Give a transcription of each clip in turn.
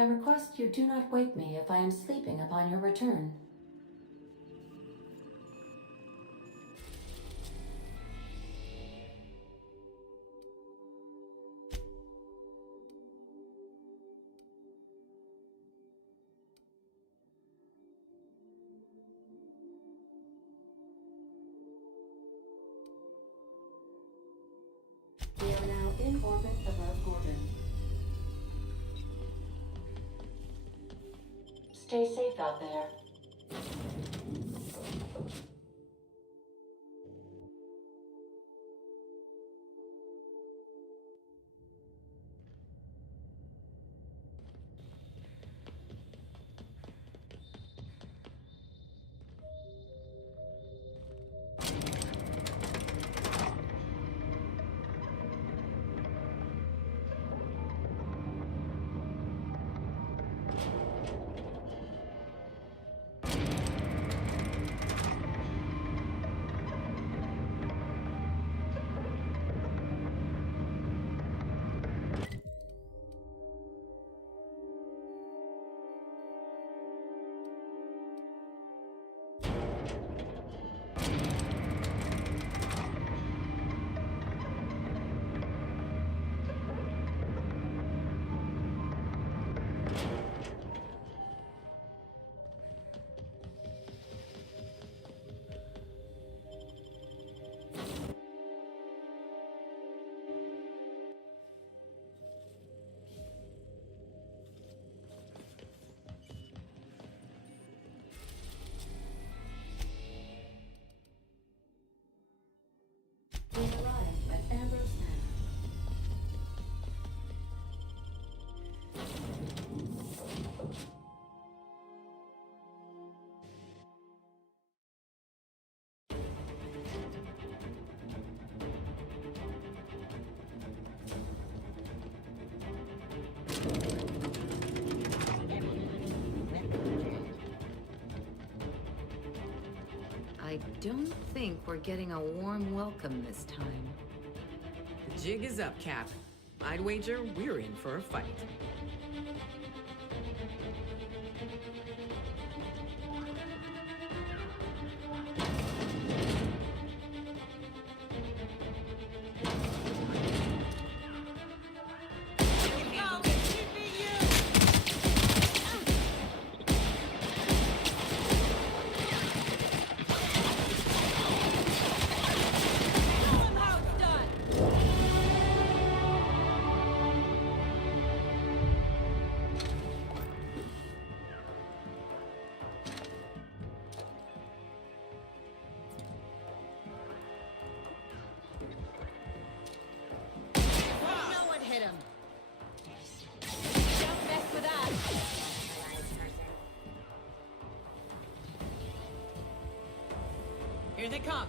I request you do not wake me if I am sleeping upon your return. We are now in orbit above Gordon. Stay safe out there. We arrive at Ambrose now. I don't think we're getting a warm welcome this time. The jig is up, Cap. I'd wager we're in for a fight. Here they come.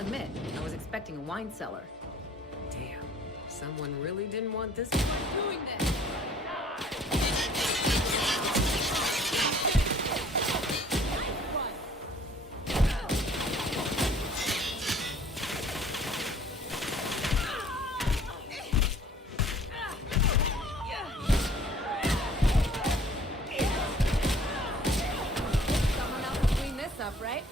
admit, I was expecting a wine cellar. Damn. Someone really didn't want this guy doing this. Someone else will clean this up, right?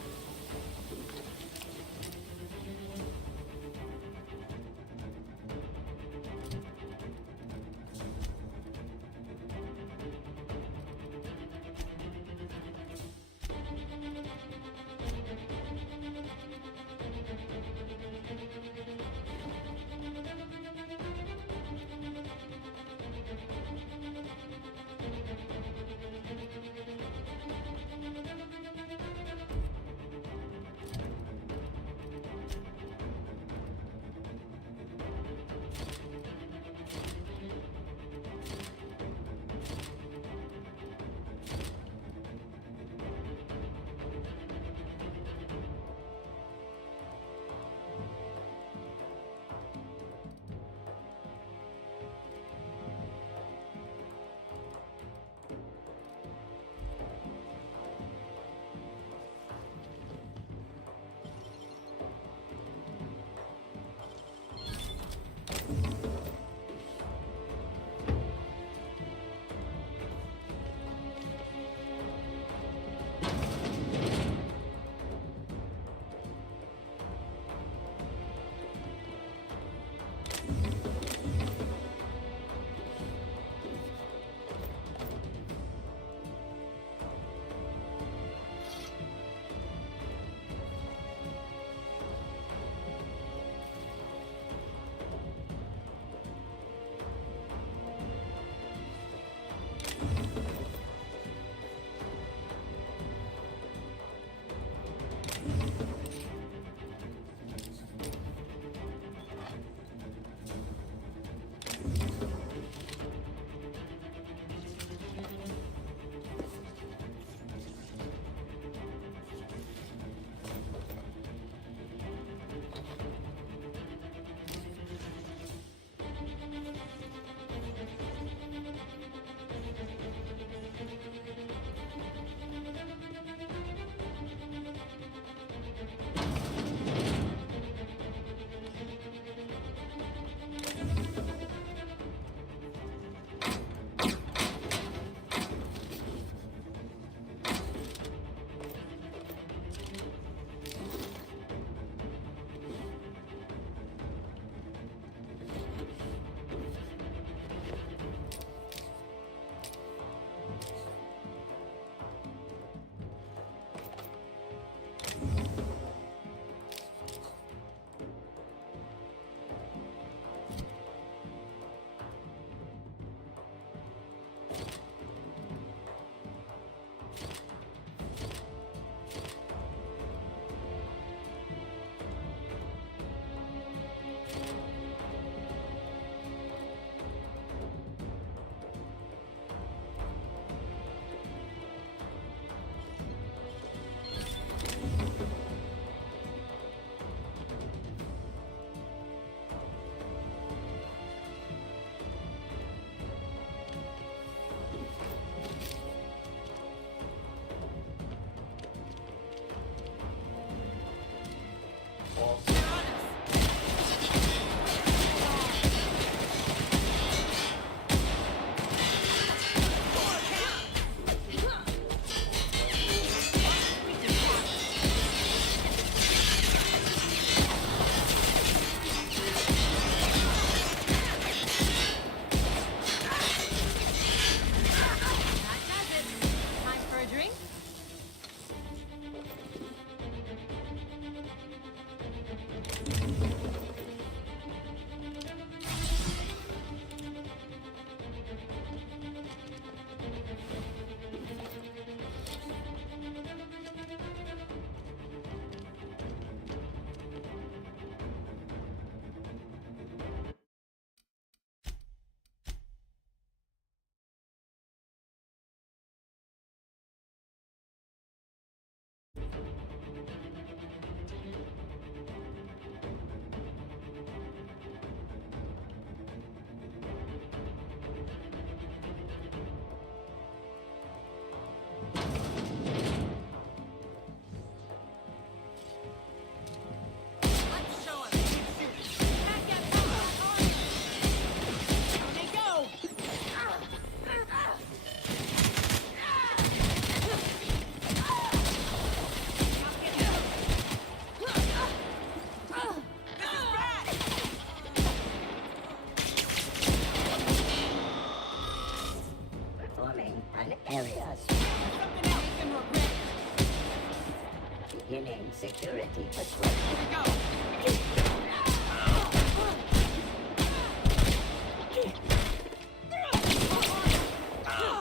Security patrol.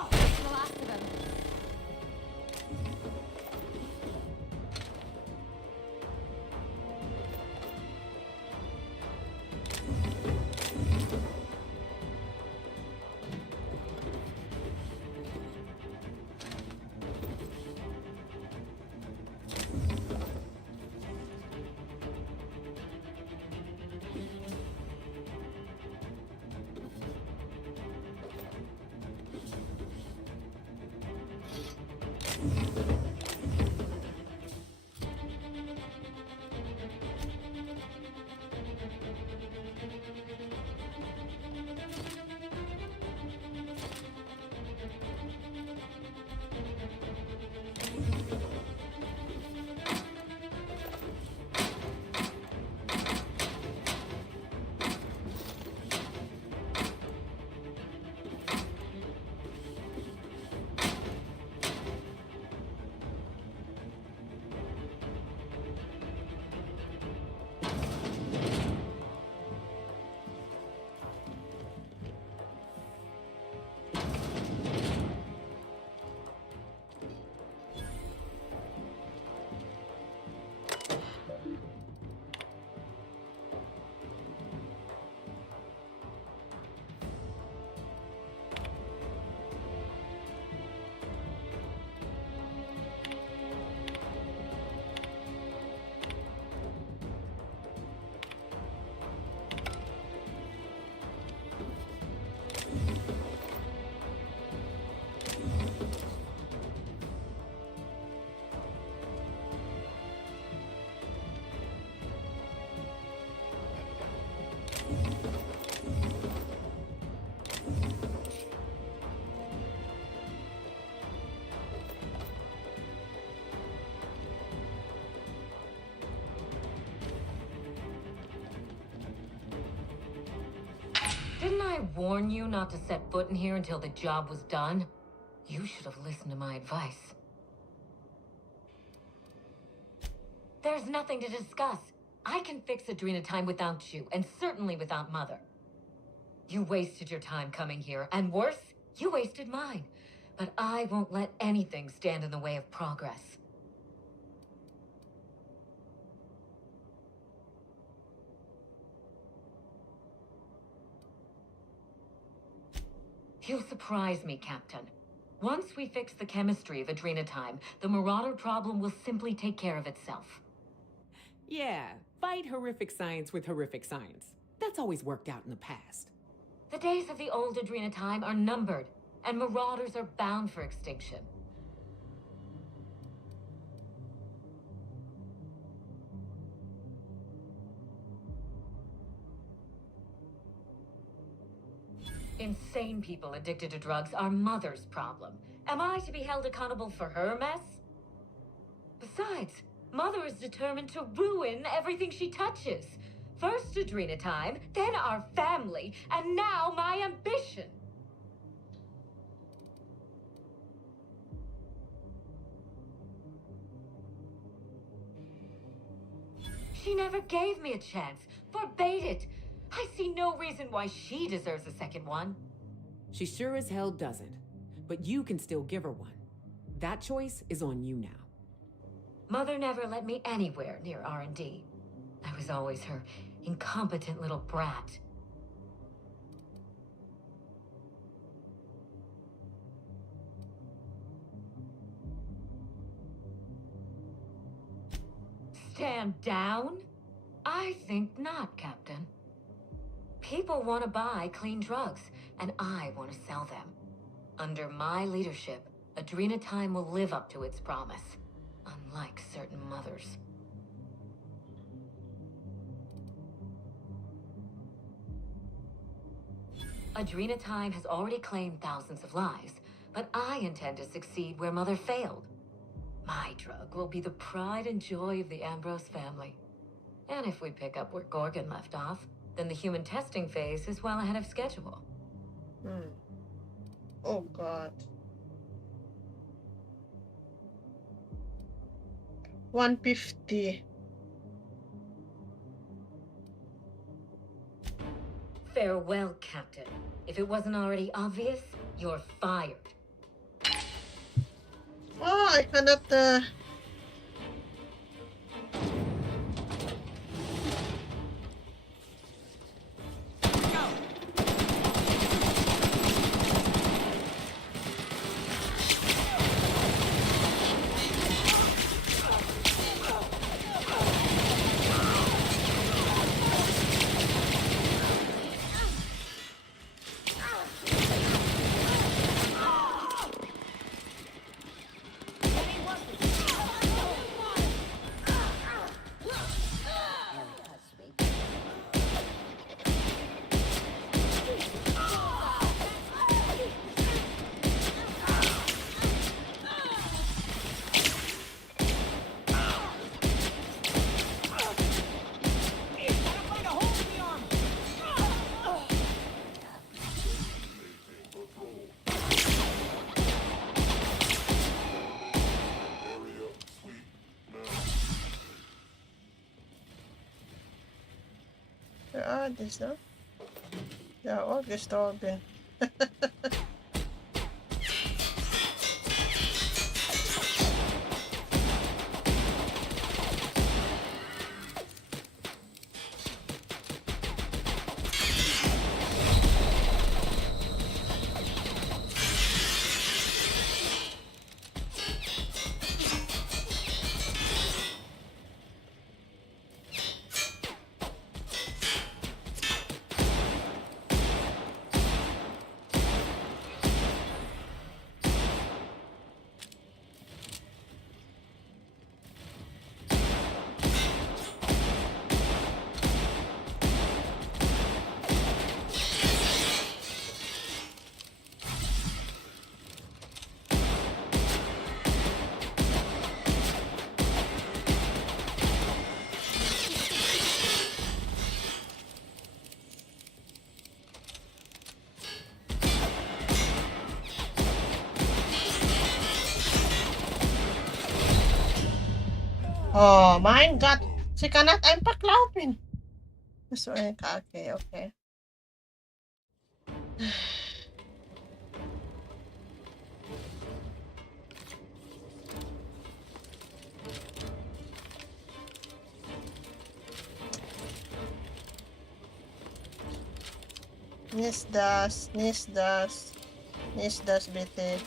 That's the last of them. Didn't I warn you not to set foot in here until the job was done? You should have listened to my advice. There's nothing to discuss. I can fix Adrena time without you, and certainly without Mother. You wasted your time coming here, and worse, you wasted mine. But I won't let anything stand in the way of progress. You surprise me, Captain. Once we fix the chemistry of Adrena time, the Marauder problem will simply take care of itself. Yeah, fight horrific science with horrific science. That's always worked out in the past. The days of the old Adrena time are numbered, and Marauders are bound for extinction. Insane people addicted to drugs are Mother's problem. Am I to be held accountable for her mess? Besides, Mother is determined to ruin everything she touches. First Adrena time, then our family, and now my ambition. She never gave me a chance, forbade it. I see no reason why she deserves a second one. She sure as hell doesn't. But you can still give her one. That choice is on you now. Mother never let me anywhere near R&D. I was always her incompetent little brat. Stand down? I think not, Captain. People want to buy clean drugs, and I want to sell them. Under my leadership, Adrena time will live up to its promise, unlike certain mothers. Adrena time has already claimed thousands of lives, but I intend to succeed where Mother failed. My drug will be the pride and joy of the Ambrose family. And if we pick up where Gorgon left off, then the human testing phase is well ahead of schedule. Oh God. 150. Farewell, Captain. If it wasn't already obvious, you're fired. Oh, I cannot. Where are these now? They are all disturbing. Oh mein Gott, sie kann nicht einfach laufen. So eine Kacke, okay. Nicht das, nicht das, nicht das bitte.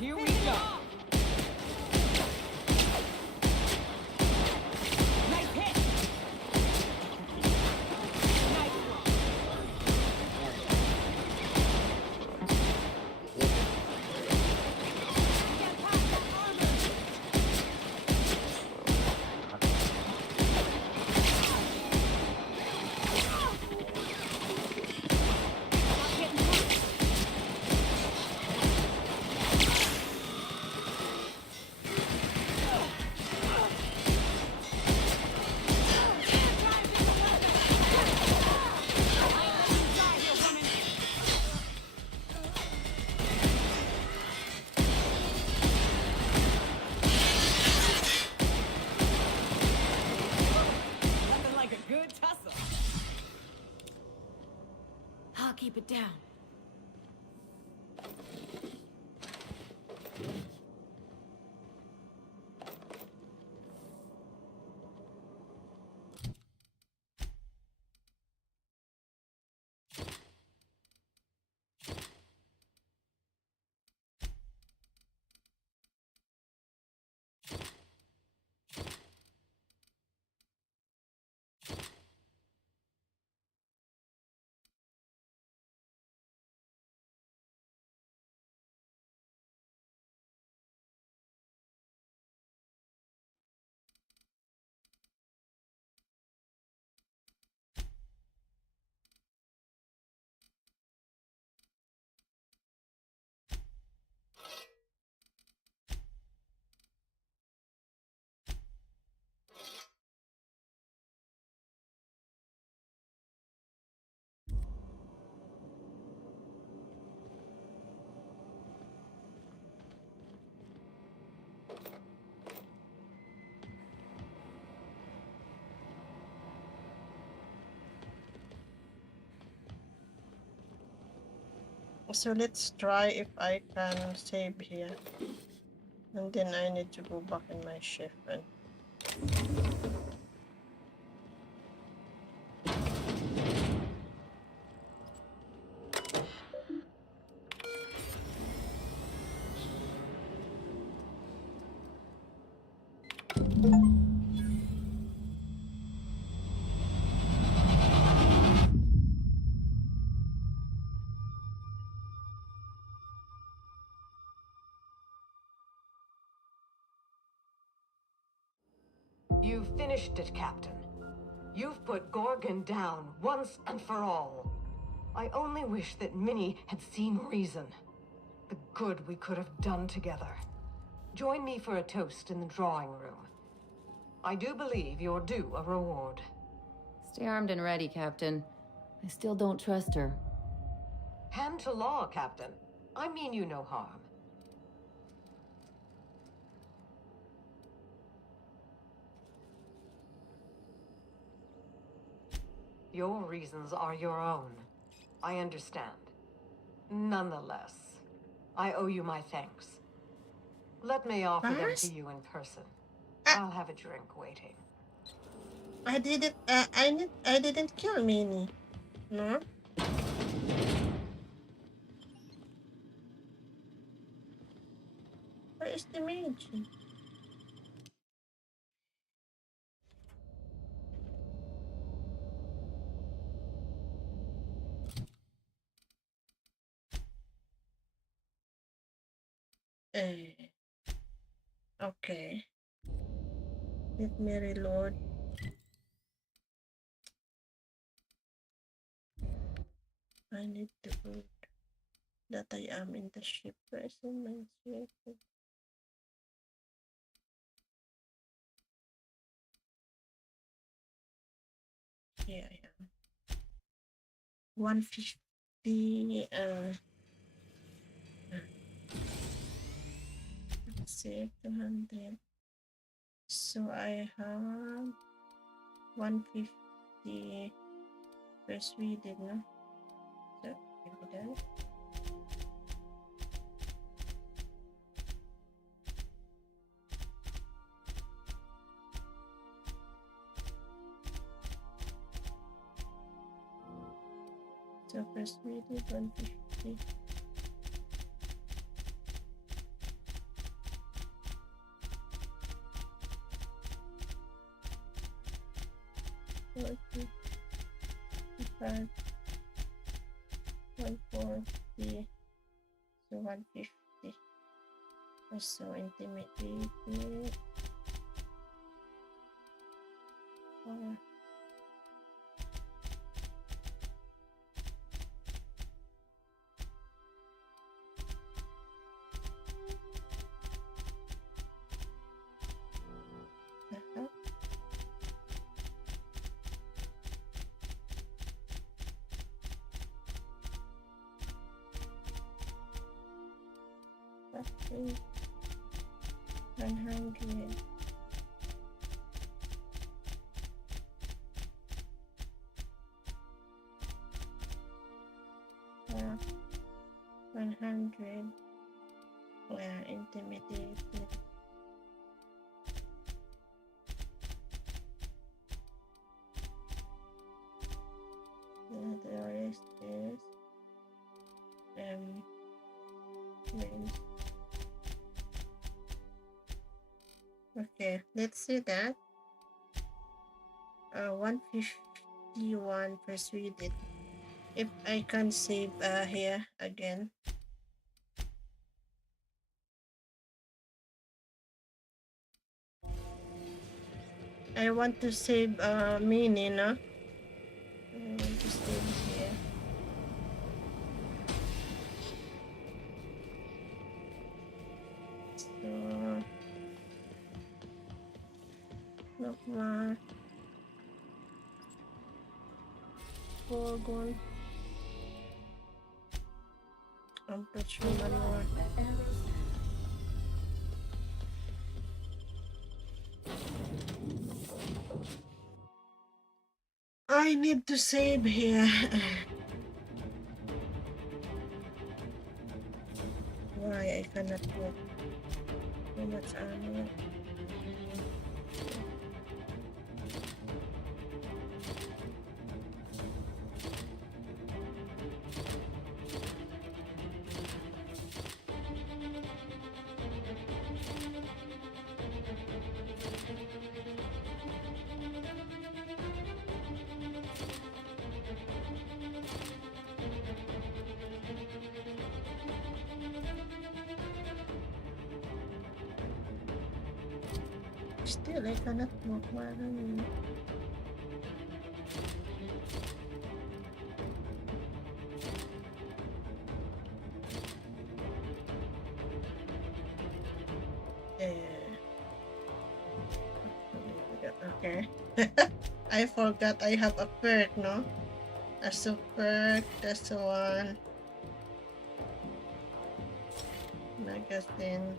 Here we go. Nice hit. Nice one. Get past that armor. Nothing like a good tussle. I'll keep it down. So let's try if I can save here. And then I need to go back in my shift and You've finished it, Captain. You've put Gorgon down once and for all. I only wish that Minnie had seen reason. The good we could have done together. Join me for a toast in the drawing room. I do believe you're due a reward. Stay armed and ready, Captain. I still don't trust her. Hand to law, Captain. I mean you no harm. Your reasons are your own. I understand. Nonetheless, I owe you my thanks. Let me offer them to you in person. I'll have a drink waiting. I didn't I didn't kill Minnie. No? Where is the mage? Okay. Let me reload. I need to put that I am in the ship. Where is my ship? Here I am. 150 let's see, 200. So I have 150 persuaded, no? So give me that. So persuaded 150. Okay. 55, 140, so 150. Also intimidated. Okay. 100. Yeah. 100. Yeah, intimidated. Yeah, the rest is range. Okay, let's see that. 151 persuaded. If I can save here again. I want to save Minnie, no? I want to save here. So look more. Gorgon. I'm not sure anymore. I need to save here. cannot walk. Too much armor. Still, I cannot walk. Parang okay. I forgot I have a perk, no? A super perk, that's one. Magazine.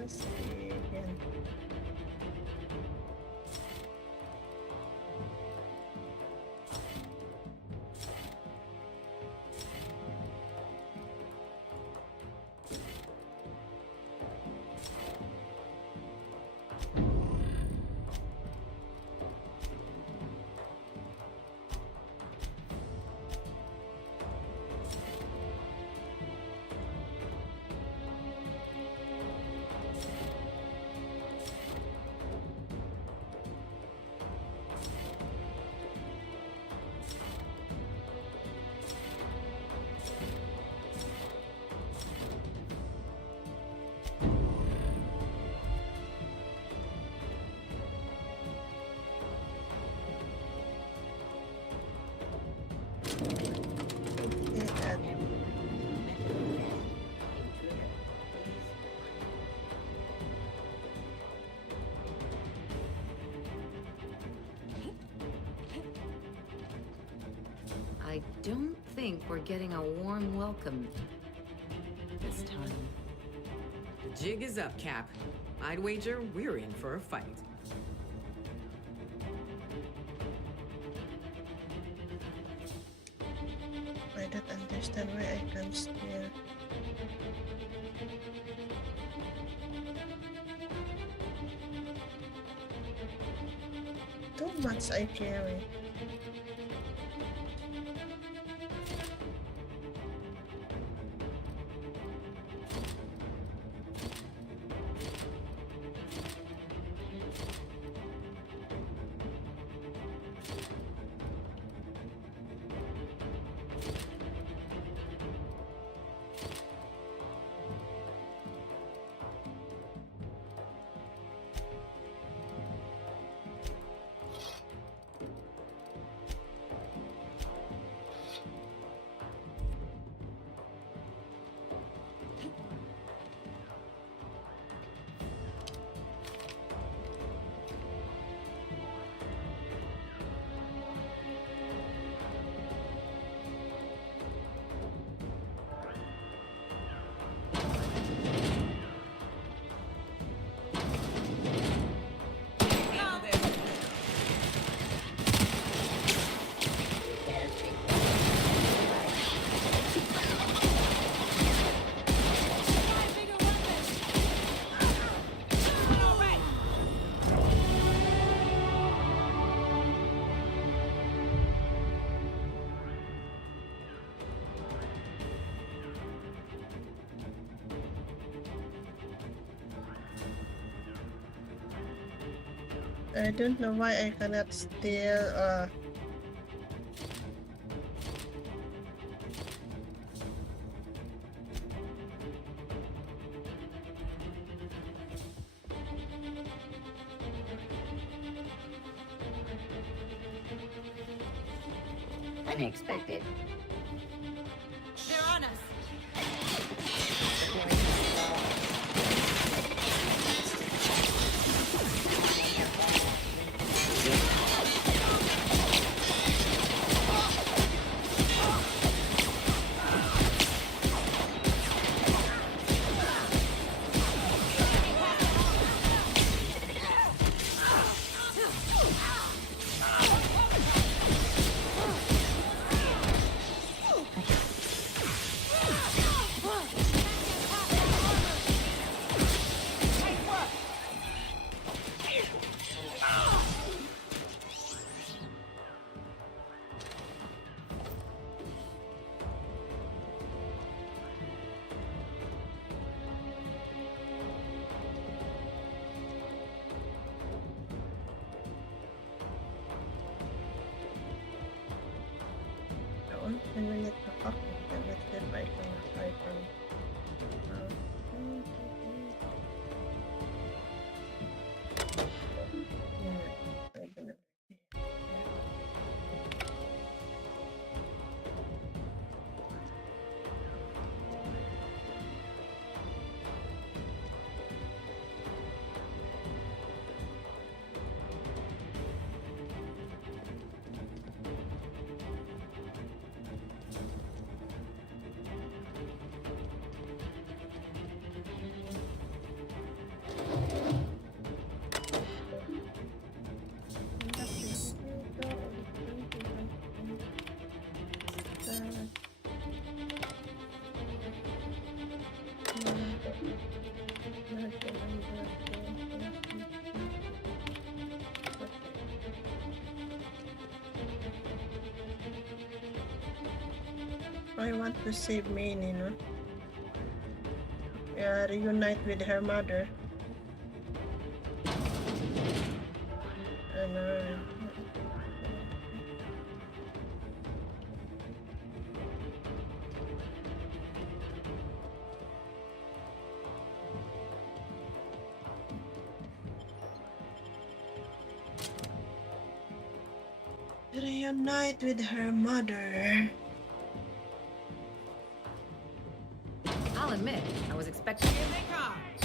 Let's see again. I don't think we're getting a warm welcome this time. The jig is up, Cap. I'd wager we're in for a fight. I don't understand why I can steal. Too much I carry. I don't know why I cannot still Unexpected. They're on us. I will let the fuck and let's see if I can yeah, I'm gonna I want to save Maine, you know. Reunite with her mother. And reunite with her mother. I'll admit, I was expecting Here they come.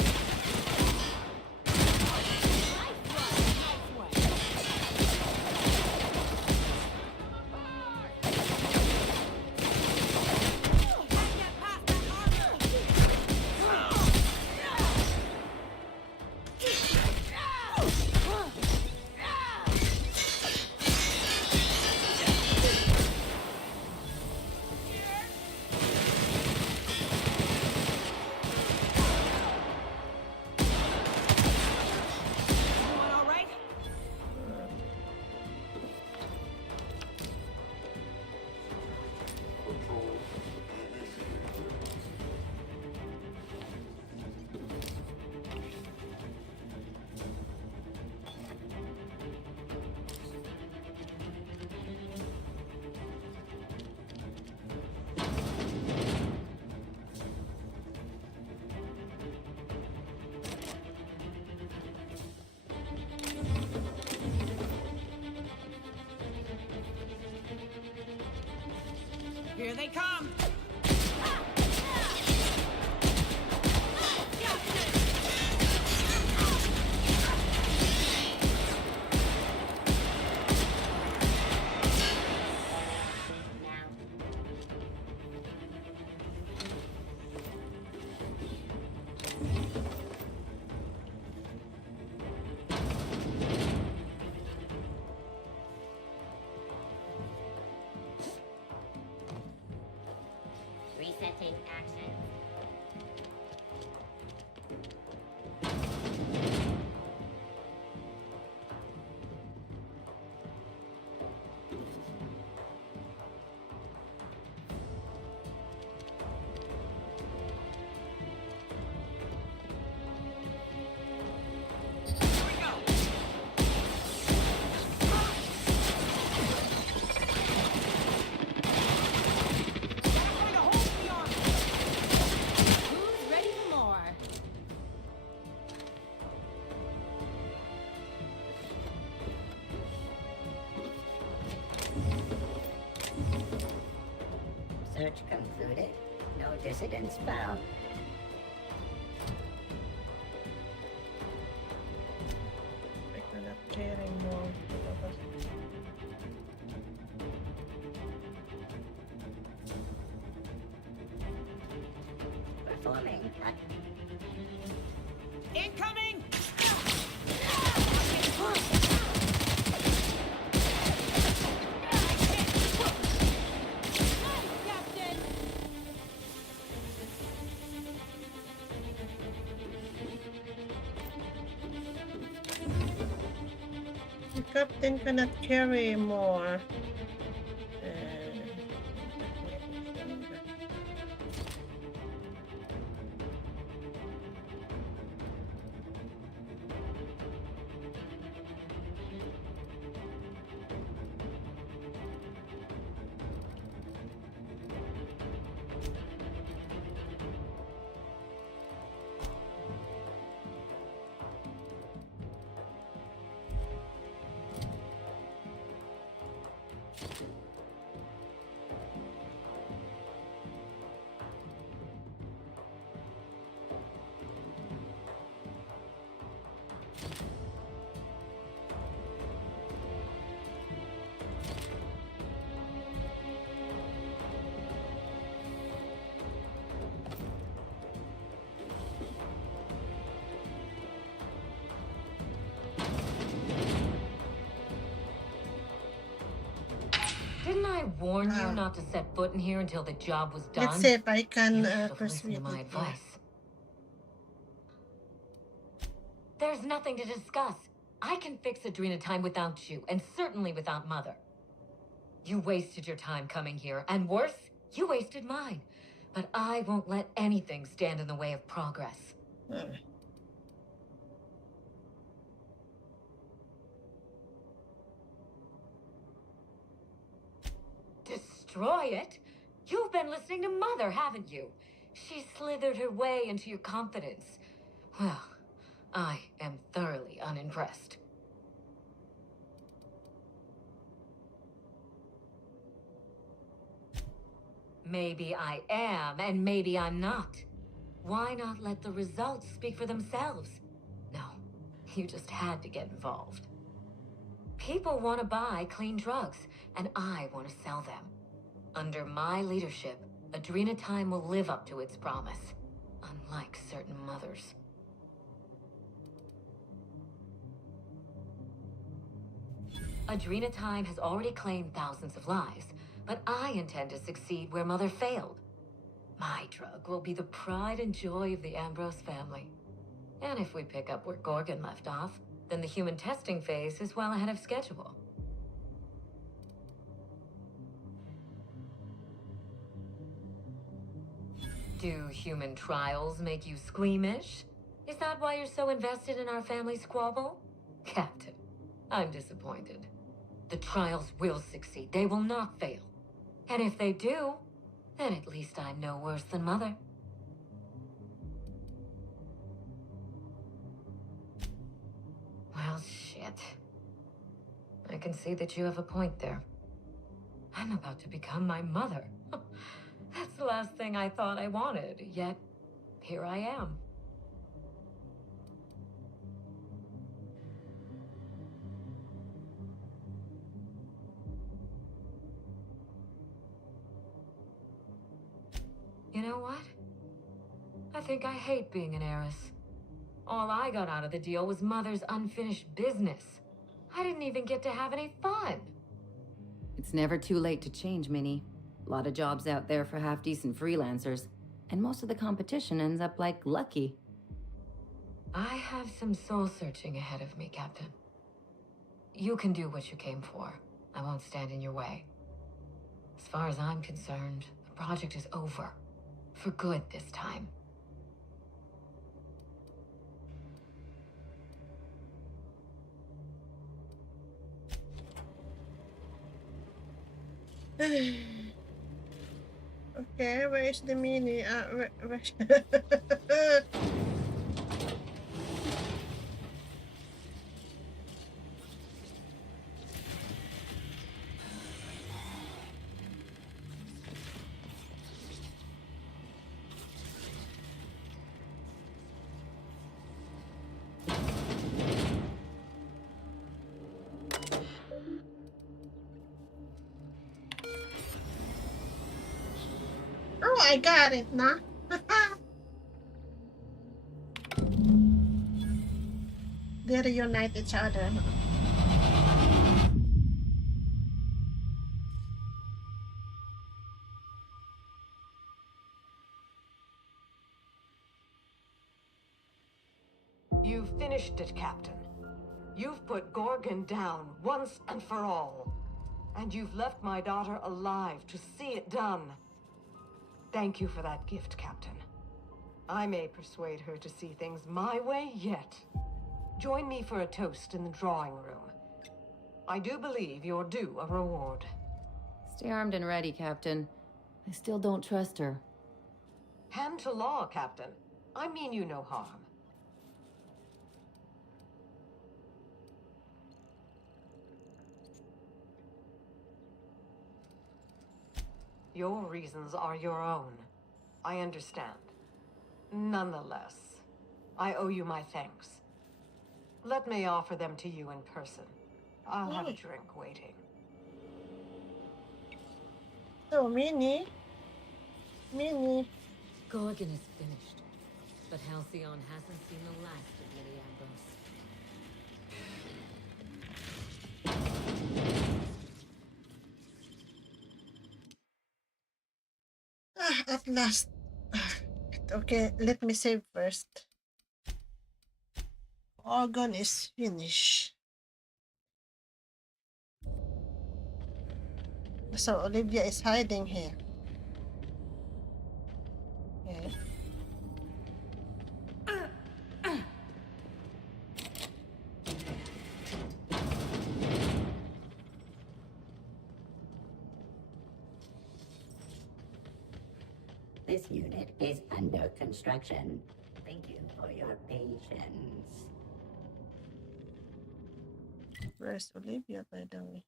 Here they come. Resetting actions. concluded. No dissidents found. We're not caring more. Performing. Incoming! The captain cannot carry more. Didn't I warn you not to set foot in here until the job was done? Let's see if I can You should have listened persuade to my it. advice. There's nothing to discuss. I can fix Adrena time without you, and certainly without Mother. You wasted your time coming here, and worse, you wasted mine. But I won't let anything stand in the way of progress. Destroy it? You've been listening to Mother, haven't you? She slithered her way into your confidence. Well, I am thoroughly unimpressed. Maybe I am, and maybe I'm not. Why not let the results speak for themselves? No, you just had to get involved. People want to buy clean drugs, and I want to sell them. Under my leadership, Adrena Time will live up to its promise, unlike certain mothers. Adrena Time has already claimed thousands of lives, but I intend to succeed where Mother failed. My drug will be the pride and joy of the Ambrose family. And if we pick up where Gorgon left off, then the human testing phase is well ahead of schedule. Do human trials make you squeamish? Is that why you're so invested in our family squabble? Captain, I'm disappointed. The trials will succeed. They will not fail. And if they do, then at least I'm no worse than Mother. Well, shit. I can see that you have a point there. I'm about to become my mother. That's the last thing I thought I wanted, yet here I am. You know what? I think I hate being an heiress. All I got out of the deal was Mother's unfinished business. I didn't even get to have any fun. It's never too late to change, Minnie. A lot of jobs out there for half-decent freelancers, and most of the competition ends up like Lucky. I have some soul-searching ahead of me, Captain. You can do what you came for. I won't stand in your way. As far as I'm concerned, the project is over. For good this time. Okay, where is the mini? Where... I got it, nah. They reunite each other. You've finished it, Captain. You've put Gorgon down once and for all. And you've left my daughter alive to see it done. Thank you for that gift, Captain. I may persuade her to see things my way yet. Join me for a toast in the drawing room. I do believe you're due a reward. Stay armed and ready, Captain. I still don't trust her. Hand to law, Captain. I mean you no harm. Your reasons are your own. I understand. Nonetheless, I owe you my thanks. Let me offer them to you in person. I'll have a drink waiting. So, Minnie. Gorgon is finished, but Halcyon hasn't seen the last of Lady Ambrose. At last. Okay, let me save first. Organ is finished. So Olivia is hiding here. Okay. This unit is under construction. Thank you for your patience. Where's Olivia, by the way?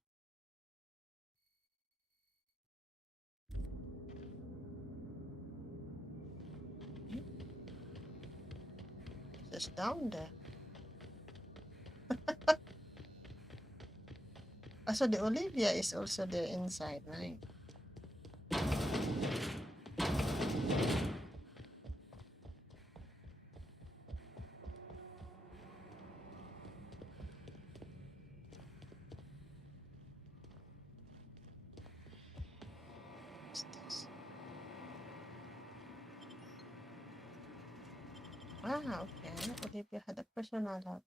Just down there. So the Olivia is also there inside, right? What's this? Okay. Olivia had a personal lab.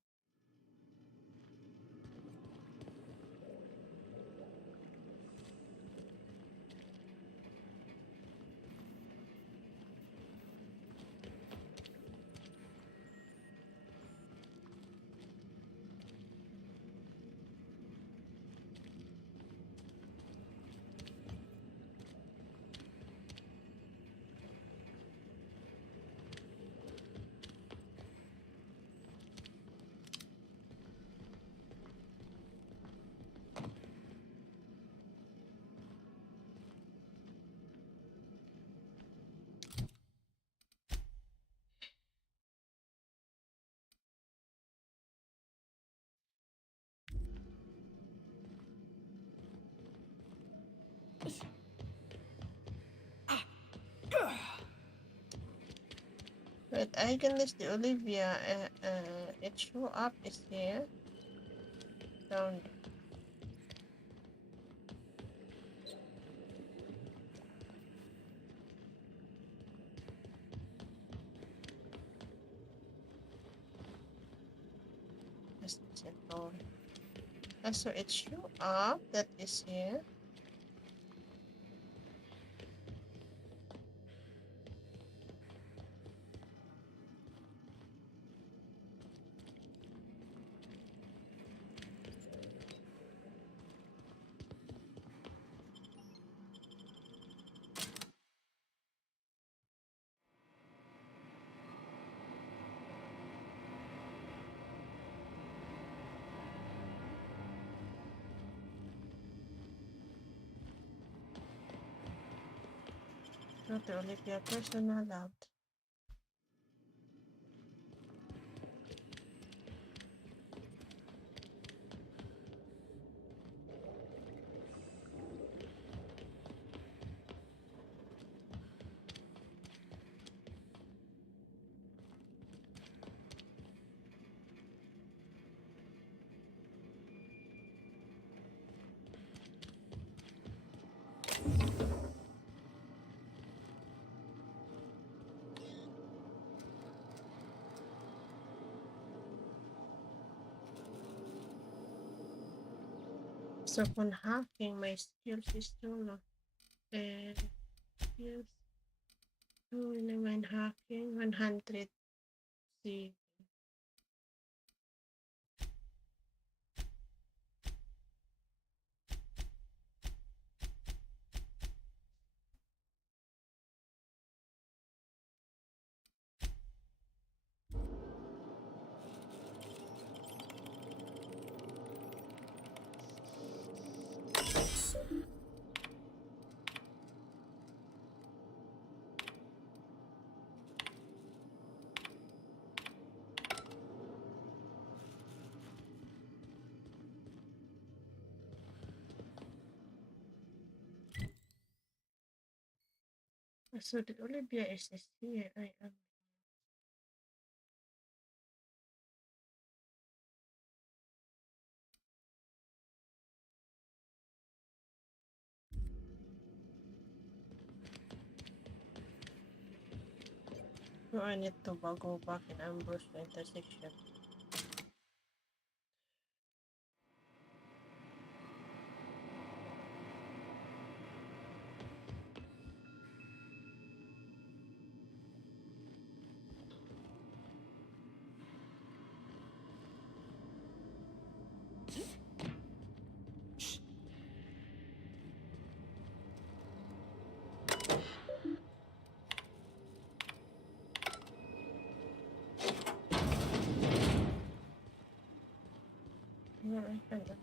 Right, I can list the Olivia. It show up is here. Down there. Just simple. So it show up that is here. Not the Olivia personal lab. So kung hacking, my skills is too low. And skills, naman hacking, 100. See. So did Olivia is here? I am. So I need to go back in Ambrose intersection. No, I can't. Okay.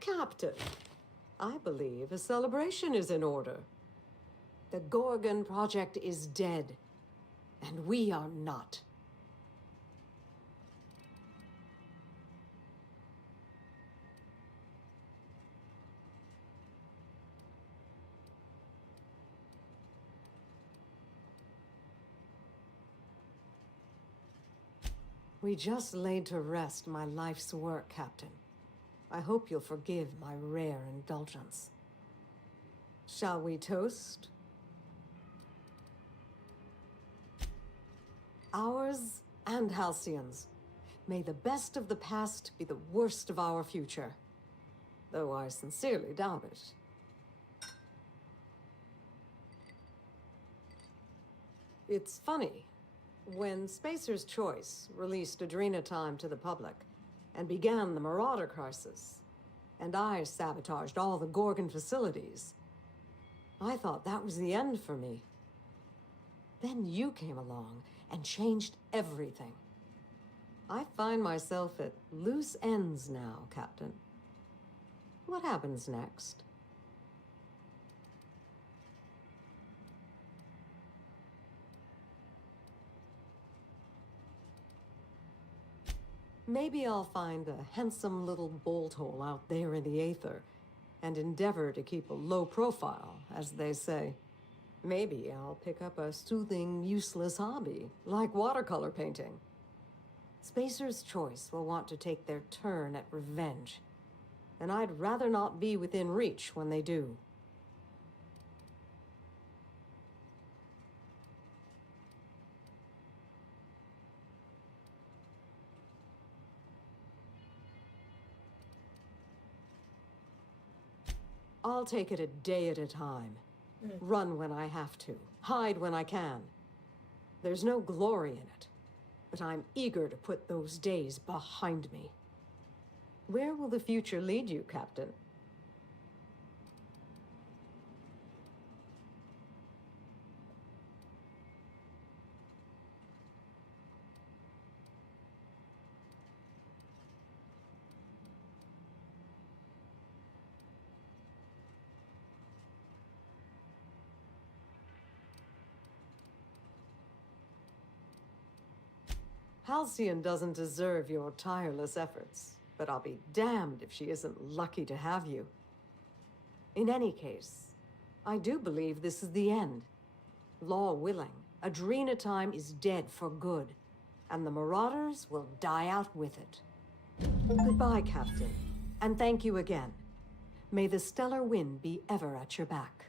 Captain, I believe a celebration is in order. The Gorgon project is dead, and we are not. We just laid to rest my life's work, Captain. I hope you'll forgive my rare indulgence. Shall we toast? Ours and Halcyon's. May the best of the past be the worst of our future. Though I sincerely doubt it. It's funny. When Spacer's Choice released Adrena Time to the public and began the Marauder crisis, and I sabotaged all the Gorgon facilities, I thought that was the end for me. Then you came along and changed everything. I find myself at loose ends now, Captain. What happens next? Maybe I'll find a handsome little bolt hole out there in the aether and endeavor to keep a low profile, as they say. Maybe I'll pick up a soothing, useless hobby, like watercolor painting. Spacer's Choice will want to take their turn at revenge, and I'd rather not be within reach when they do. I'll take it a day at a time. Run when I have to. Hide when I can. There's no glory in it, but I'm eager to put those days behind me. Where will the future lead you, Captain? Halcyon doesn't deserve your tireless efforts, but I'll be damned if she isn't lucky to have you. In any case, I do believe this is the end. Law willing, Adrena time is dead for good, and the Marauders will die out with it. Goodbye, Captain, and thank you again. May the stellar wind be ever at your back.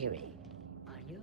Query. Are you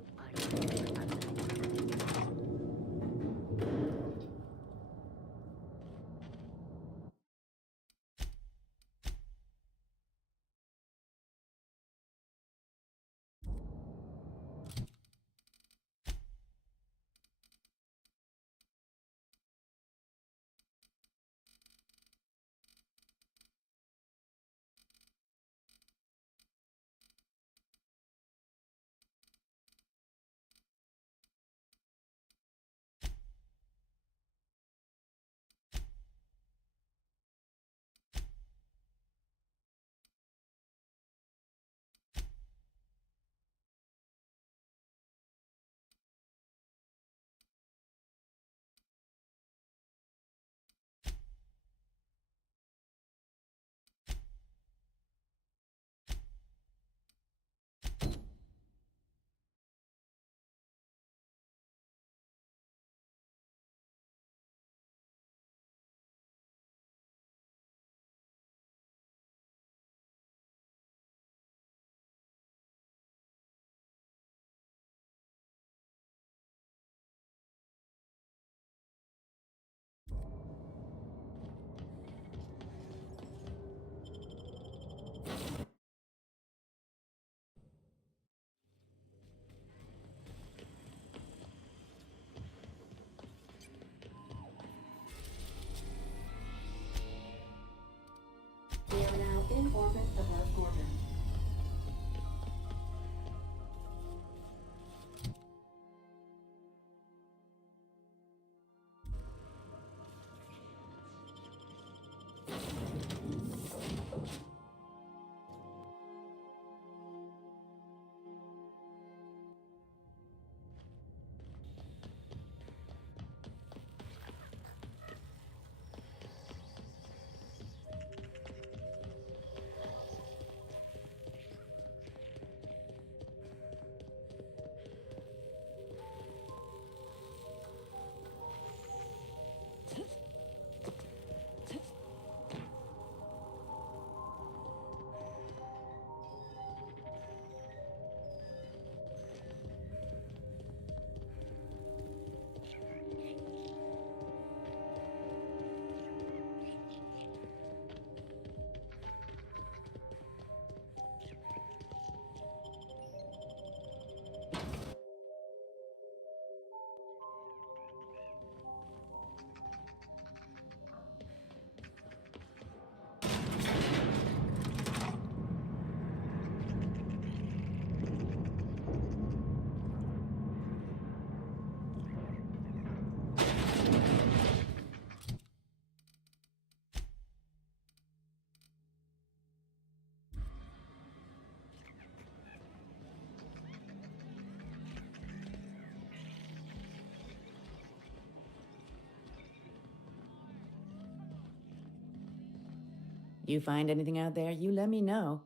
You find anything out there, you let me know.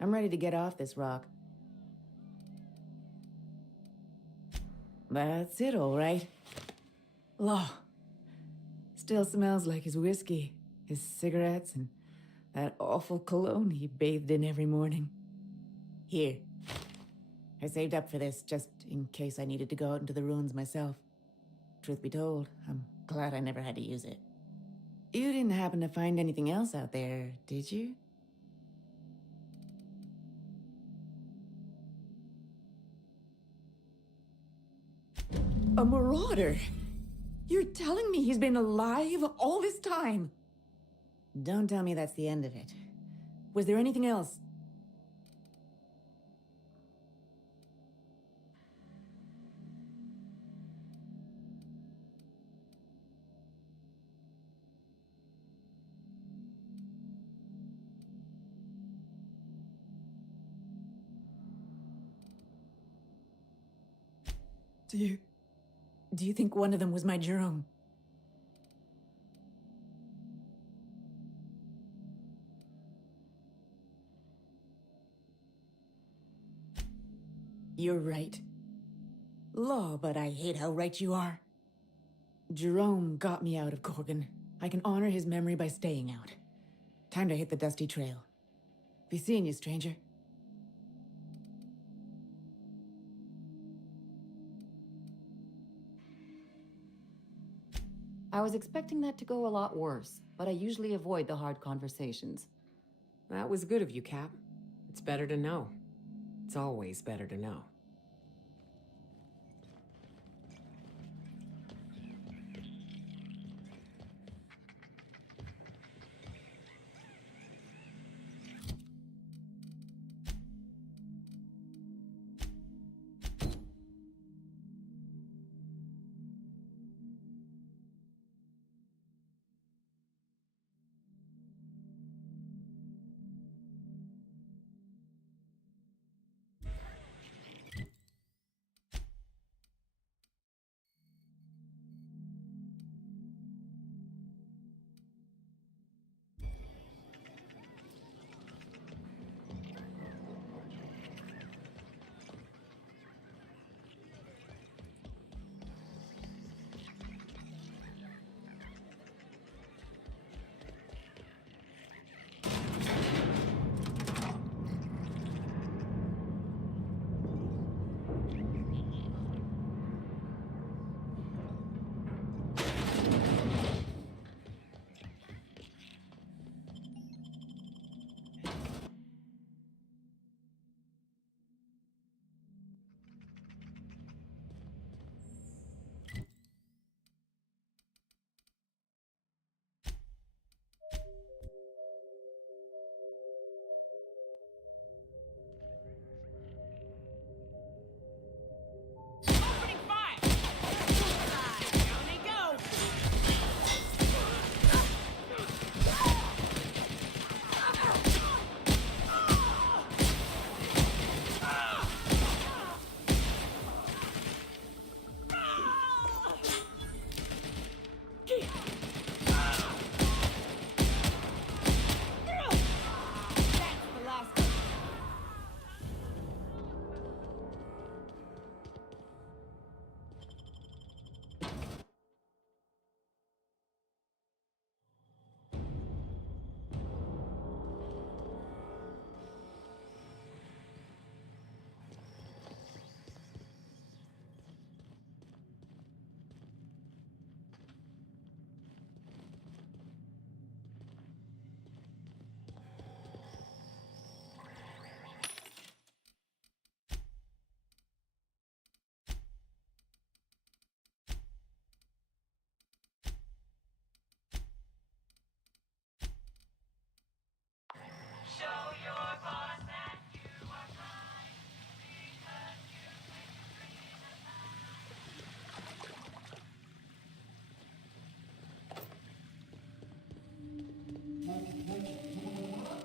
I'm ready to get off this rock. That's it, all right. Law. Still smells like his whiskey, his cigarettes, and that awful cologne he bathed in every morning. Here. I saved up for this just in case I needed to go out into the ruins myself. Truth be told, I'm glad I never had to use it. You didn't happen to find anything else out there, did you? A marauder? You're telling me he's been alive all this time? Don't tell me that's the end of it. Was there anything else? Do you think one of them was my Jerome? You're right. Law, but I hate how right you are. Jerome got me out of Gorgon. I can honor his memory by staying out. Time to hit the dusty trail. Be seeing you, stranger. I was expecting that to go a lot worse, but I usually avoid the hard conversations. That was good of you, Cap. It's better to know. It's always better to know.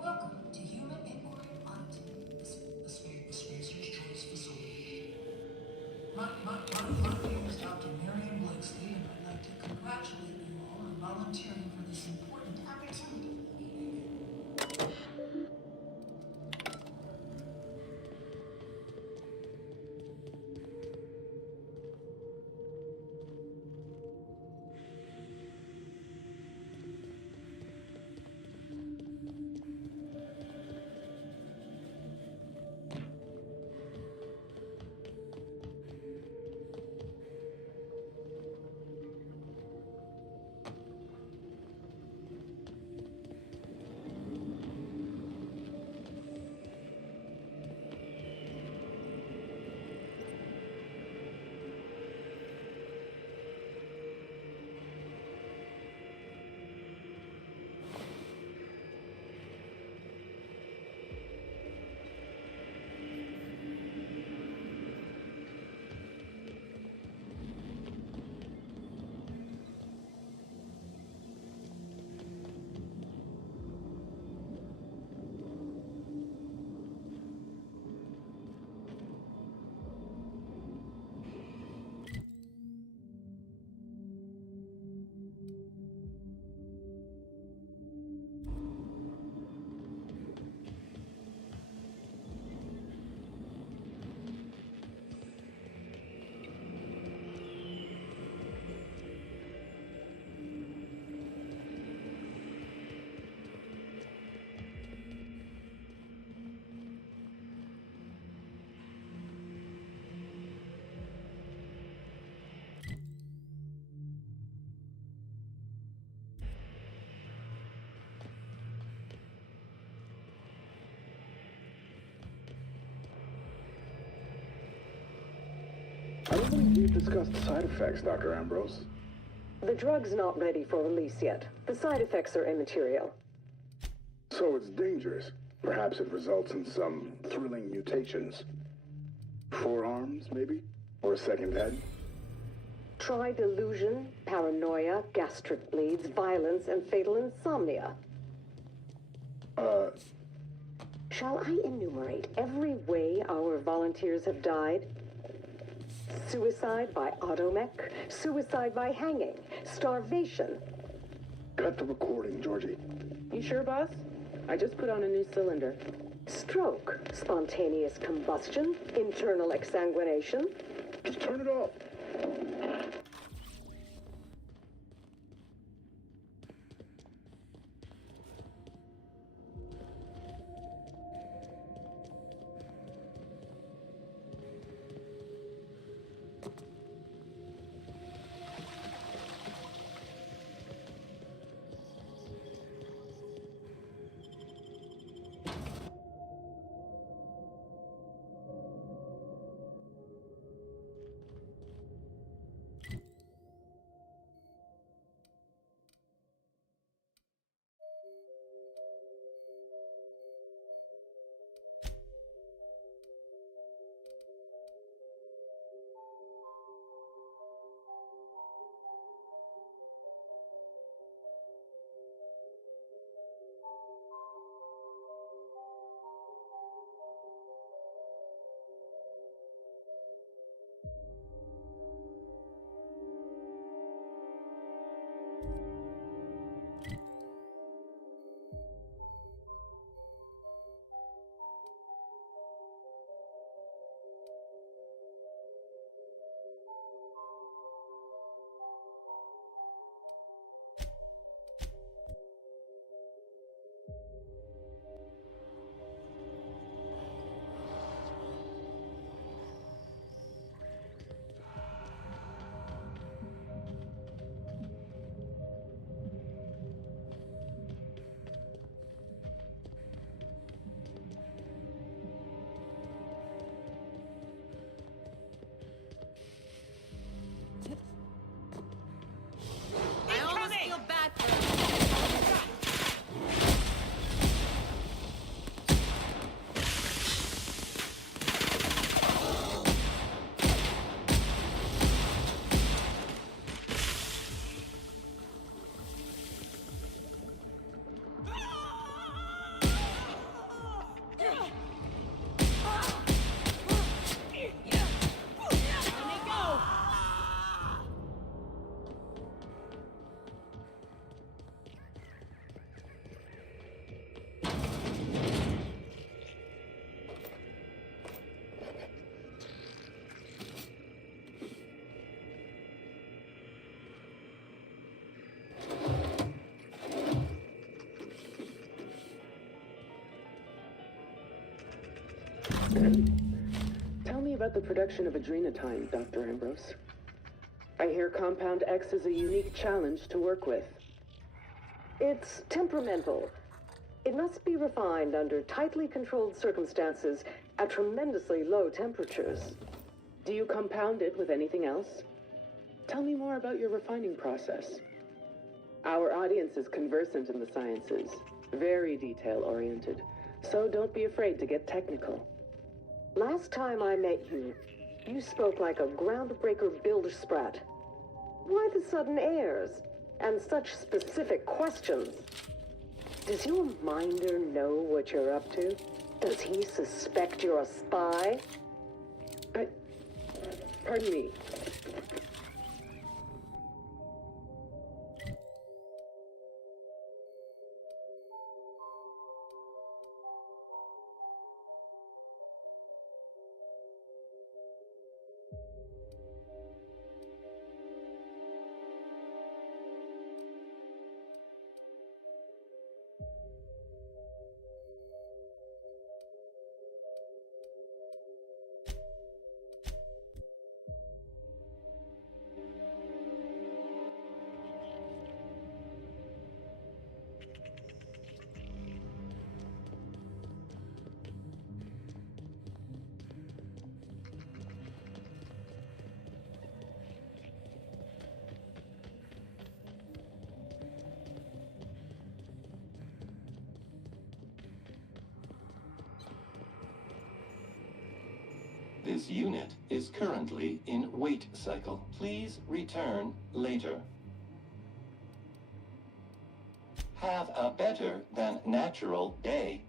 Welcome to Human Inquiry Hunt, the Spacer's Choice Facility. My name is Dr. Miriam Blakeslee, and I'd like to congratulate you all on volunteering for this important opportunity. I don't believe you've discussed side effects, Dr. Ambrose. The drug's not ready for release yet. The side effects are immaterial. So it's dangerous. Perhaps it results in some thrilling mutations. Forearms, maybe? Or a second head? Try delusion, paranoia, gastric bleeds, violence, and fatal insomnia. Shall I enumerate every way our volunteers have died? Suicide by automech, suicide by hanging, starvation. Cut the recording, Georgie. You sure, boss? I just put on a new cylinder. Stroke, spontaneous combustion, internal exsanguination. Just turn it off. Tell me about the production of adrenatine, Dr. Ambrose. I hear Compound X is a unique challenge to work with. It's temperamental. It must be refined under tightly controlled circumstances at tremendously low temperatures. Do you compound it with anything else? Tell me more about your refining process. Our audience is conversant in the sciences, very detail-oriented, so don't be afraid to get technical. Last time I met you, you spoke like a groundbreaker builder sprat. Why the sudden airs and such specific questions? Does your minder know what you're up to? Does he suspect you're a spy? Pardon me. This unit is currently in wait cycle. Please return later. Have a better than natural day.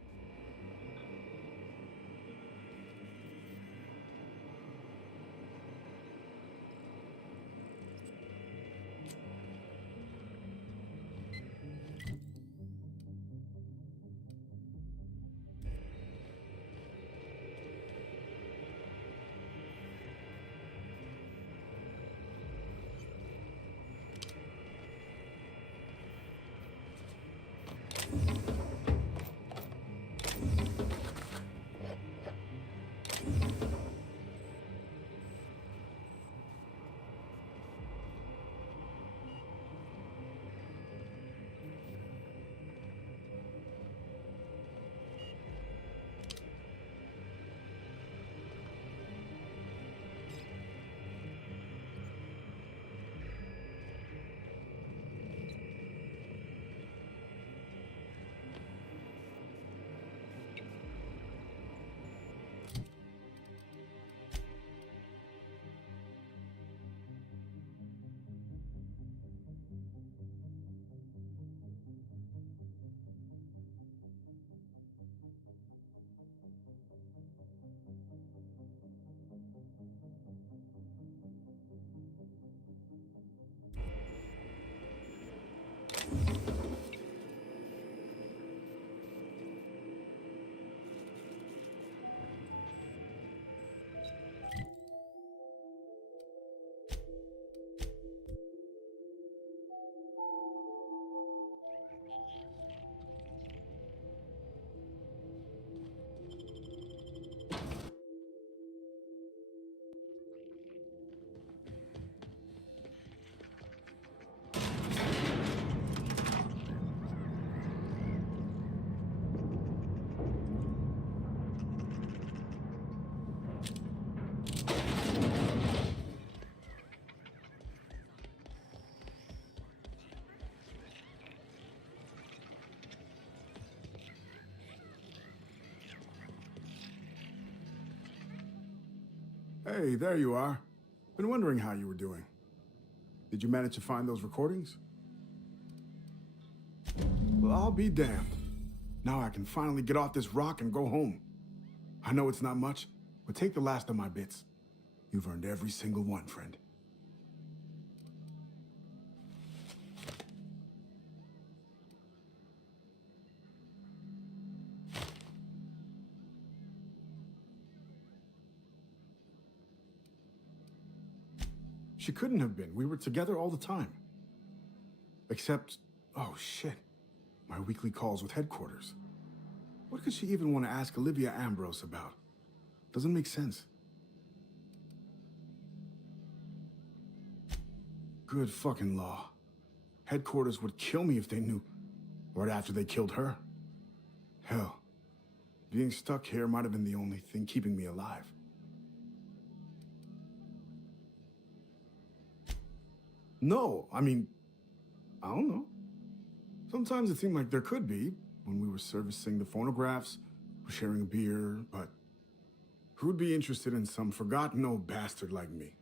Hey, there you are. Been wondering how you were doing. Did you manage to find those recordings? Well, I'll be damned. Now I can finally get off this rock and go home. I know it's not much, but take the last of my bits. You've earned every single one, friend. She couldn't have been. We were together all the time. Except, oh shit, my weekly calls with headquarters. What could she even want to ask Olivia Ambrose about? Doesn't make sense. Good fucking law. Headquarters would kill me if they knew. Right after they killed her. Hell, being stuck here might have been the only thing keeping me alive. No, I mean, I don't know. Sometimes it seemed like there could be, when we were servicing the phonographs, or sharing a beer, but who'd be interested in some forgotten old bastard like me?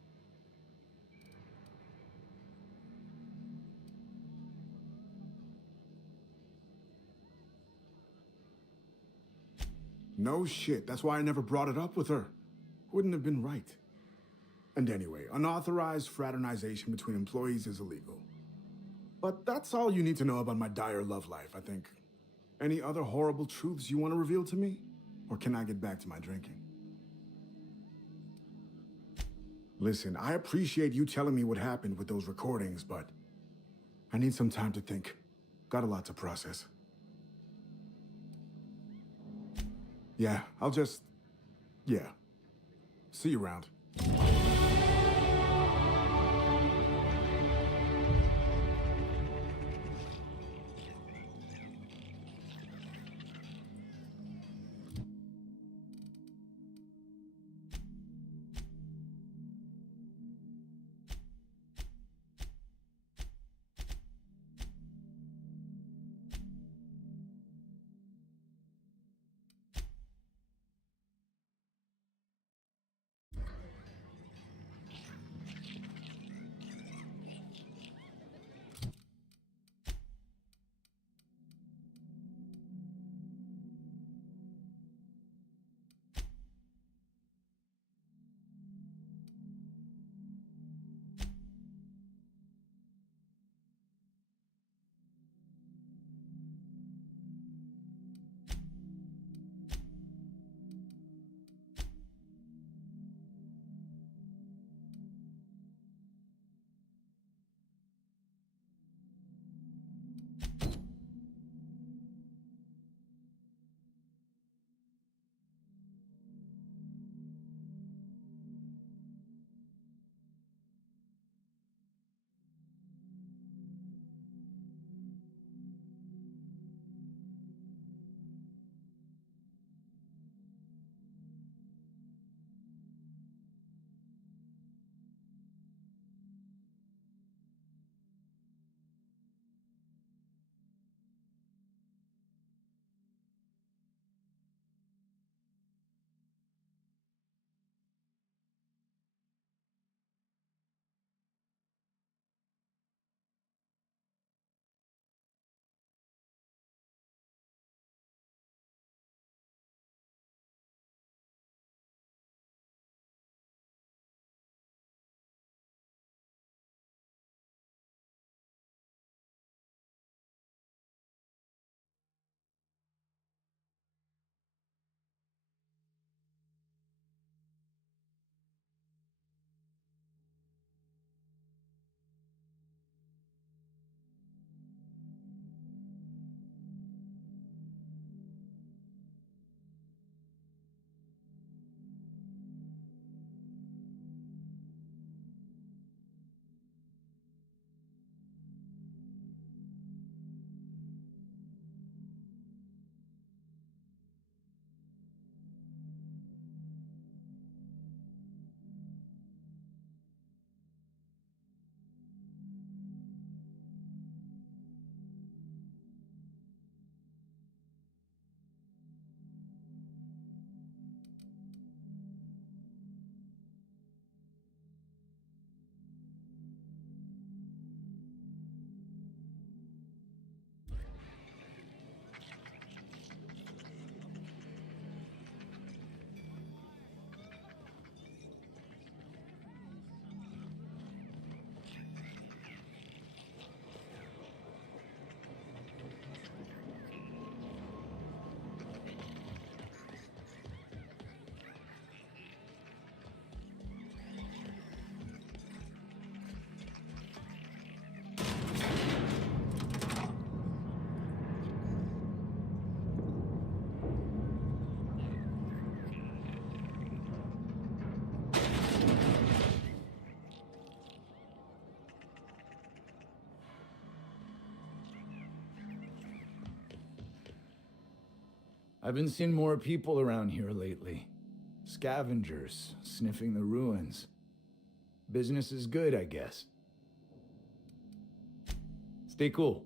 No shit, that's why I never brought it up with her. Wouldn't have been right. And anyway, unauthorized fraternization between employees is illegal. But that's all you need to know about my dire love life, I think. Any other horrible truths you want to reveal to me? Or can I get back to my drinking? Listen, I appreciate you telling me what happened with those recordings, but I need some time to think. Got a lot to process. Yeah, yeah. See you around. I've been seeing more people around here lately. Scavengers, sniffing the ruins. Business is good, I guess. Stay cool.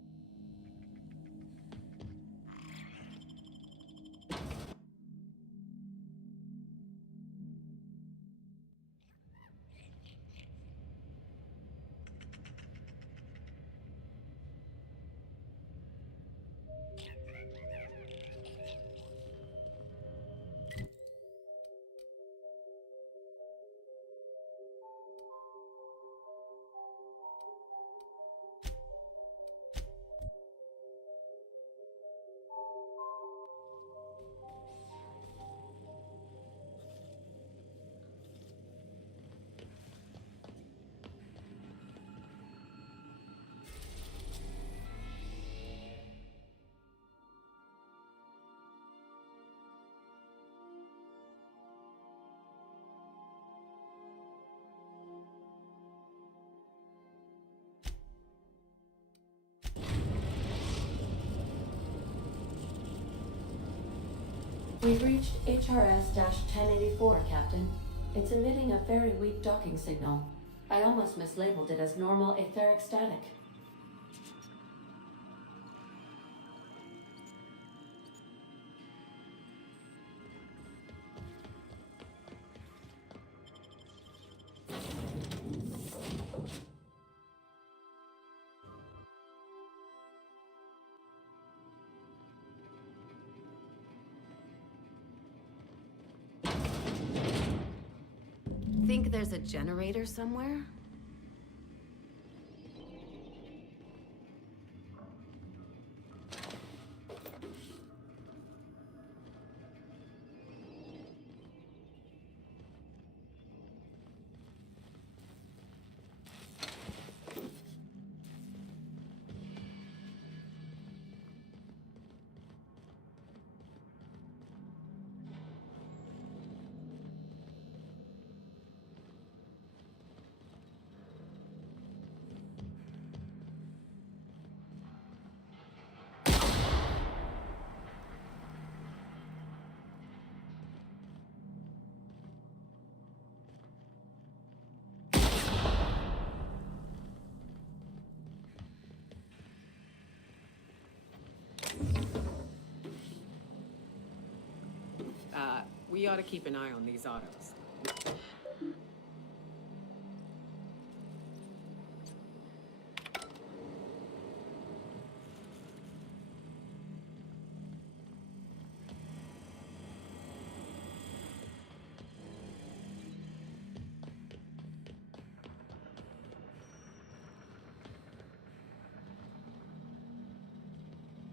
We've reached HRS-1084, Captain. It's emitting a very weak docking signal. I almost mislabeled it as normal etheric static. Think there's a generator somewhere? We ought to keep an eye on these autos.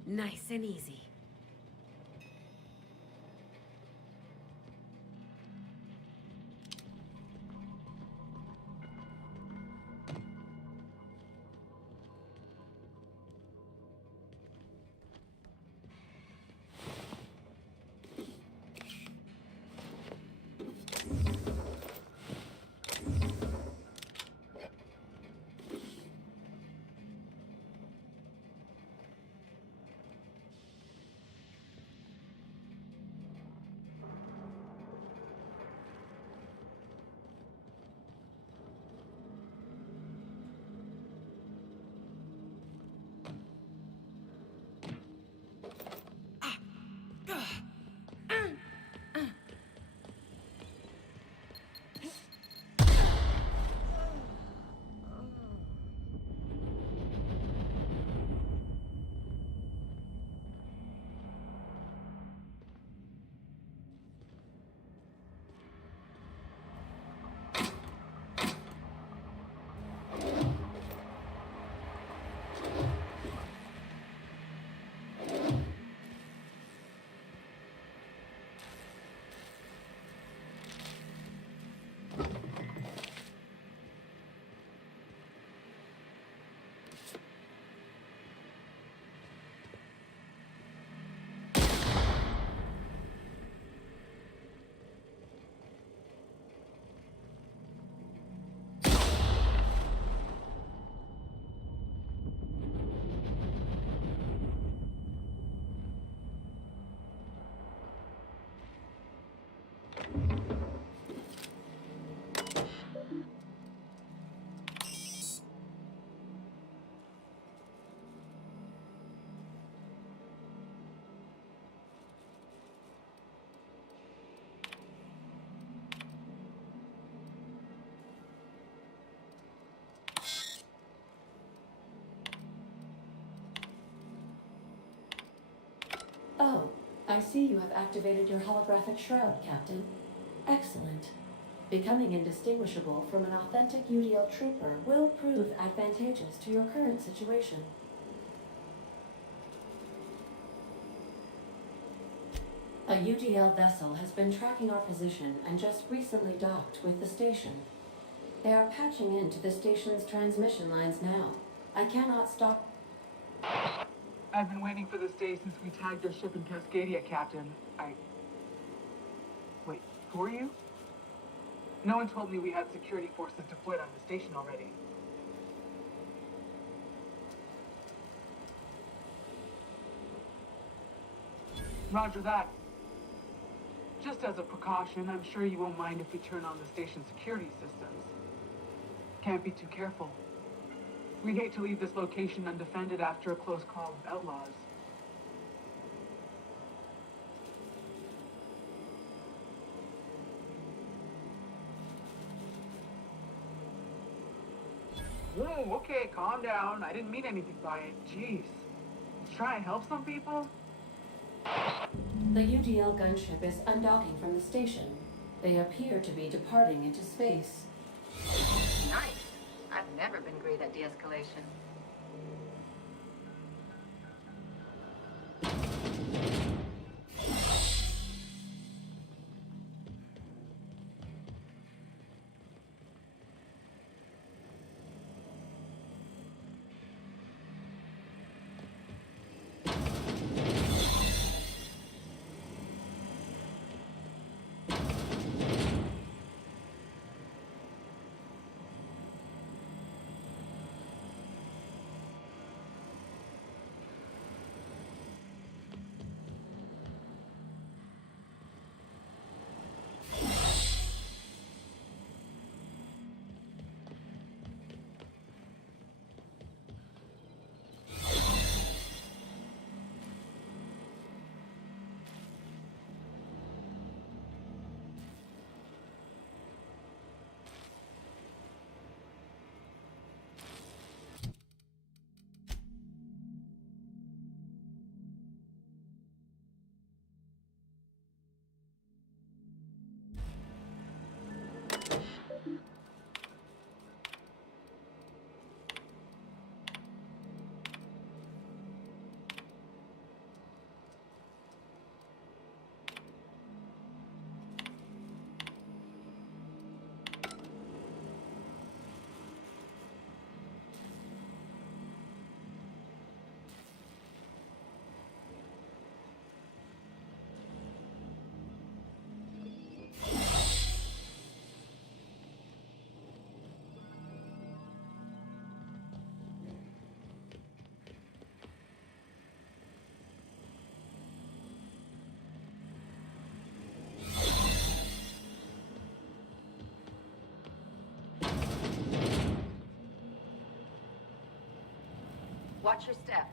Nice and easy. I see you have activated your holographic shroud, Captain. Excellent. Becoming indistinguishable from an authentic UDL trooper will prove advantageous to your current situation. A UDL vessel has been tracking our position and just recently docked with the station. They are patching into the station's transmission lines now. I cannot stop. I've been waiting for this day since we tagged our ship in Cascadia, Captain. Wait, who are you? No one told me we had security forces deployed on the station already. Roger that. Just as a precaution, I'm sure you won't mind if we turn on the station's security systems. Can't be too careful. We'd hate to leave this location undefended after a close call with outlaws. Whoa, okay, calm down. I didn't mean anything by it. Jeez. Try and help some people? The UDL gunship is undocking from the station. They appear to be departing into space. Nice. I've never been great at de-escalation. Watch your step.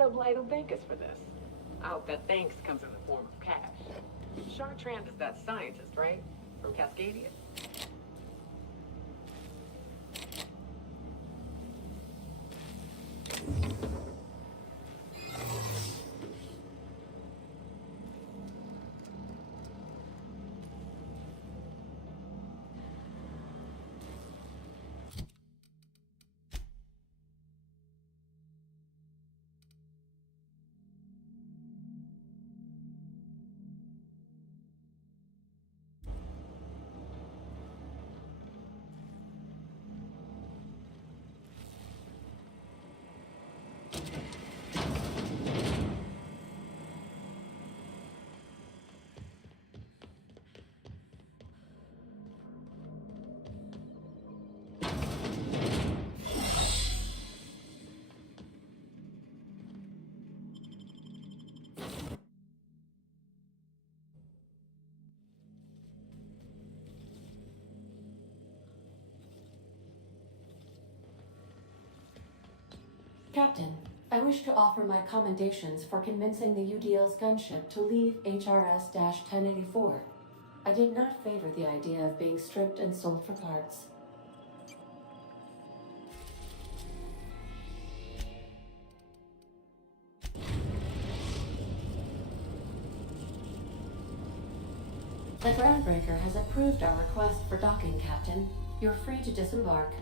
RIZZO Blight will thank us for this. I hope that thanks comes in the form of cash. Chartrand is that scientist, right? From Cascadia? Captain, I wish to offer my commendations for convincing the UDL's gunship to leave HRS-1084. I did not favor the idea of being stripped and sold for parts. The Groundbreaker has approved our request for docking, Captain. You're free to disembark.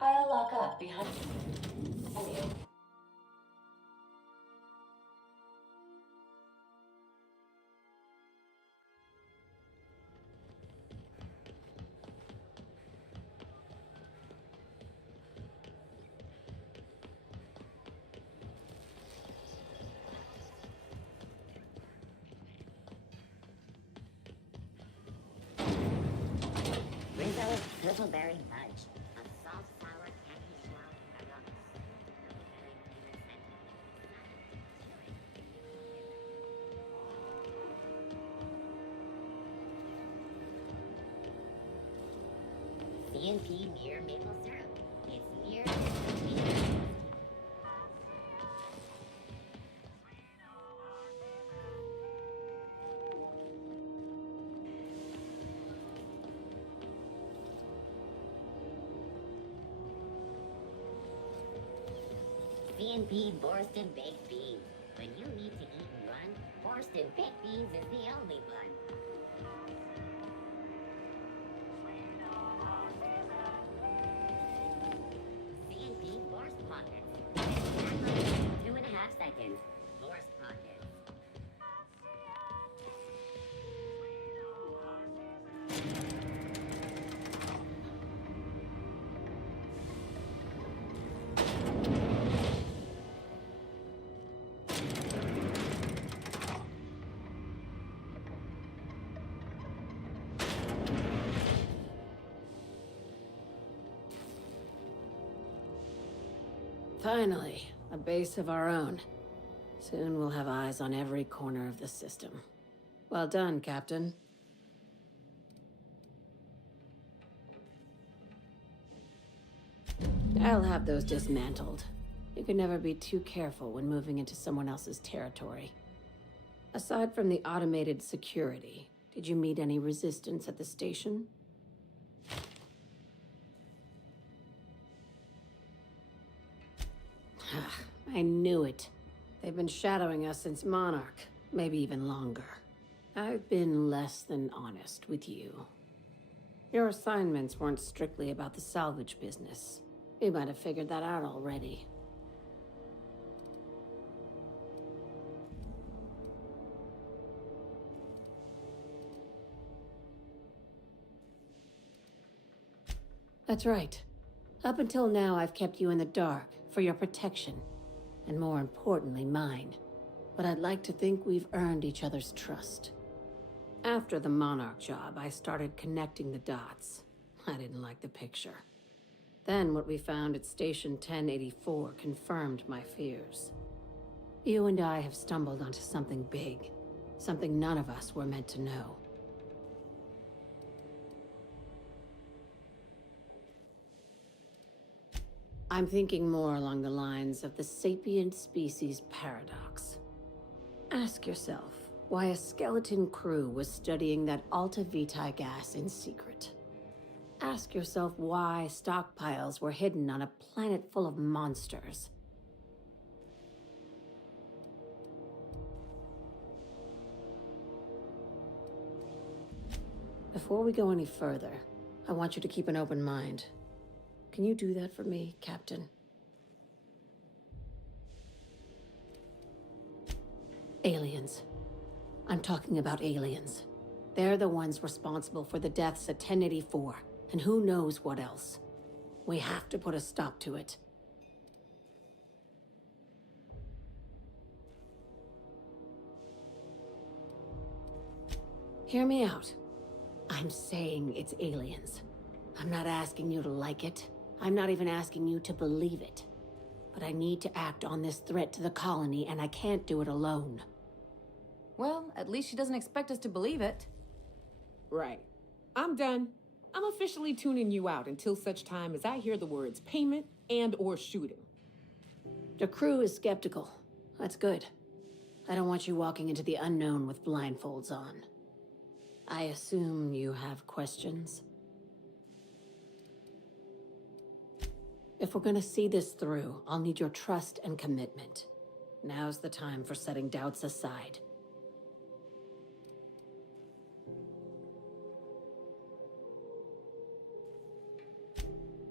I'll lock up behind you. RIZZO Purpleberry Fudge. A soft, sour candy shell ERIDANOS. CNP Mere Maple Syrup. It's mere CNP Borston Baked Beans. When you need to eat and run, Borston Baked Beans is the only one. CNP Borst Pockets. 2.5 seconds. Borst Pockets. Finally, a base of our own. Soon we'll have eyes on every corner of the system. Well done, Captain. I'll have those dismantled. You can never be too careful when moving into someone else's territory. Aside from the automated security, did you meet any resistance at the station? I knew it. They've been shadowing us since Monarch, maybe even longer. I've been less than honest with you. Your assignments weren't strictly about the salvage business. You might have figured that out already. That's right. Up until now, I've kept you in the dark for your protection, and more importantly, mine. But I'd like to think we've earned each other's trust. After the Monarch job, I started connecting the dots. I didn't like the picture. Then what we found at Station 1084 confirmed my fears. You and I have stumbled onto something big, something none of us were meant to know. I'm thinking more along the lines of the sapient species paradox. Ask yourself why a skeleton crew was studying that Alta Vitae gas in secret. Ask yourself why stockpiles were hidden on a planet full of monsters. Before we go any further, I want you to keep an open mind. Can you do that for me, Captain? Aliens. I'm talking about aliens. They're the ones responsible for the deaths at 1084, and who knows what else. We have to put a stop to it. Hear me out. I'm saying it's aliens. I'm not asking you to like it. I'm not even asking you to believe it. But I need to act on this threat to the colony, and I can't do it alone. Well, at least she doesn't expect us to believe it. Right. I'm done. I'm officially tuning you out until such time as I hear the words payment and/or shooting. The crew is skeptical. That's good. I don't want you walking into the unknown with blindfolds on. I assume you have questions? If we're gonna see this through, I'll need your trust and commitment. Now's the time for setting doubts aside.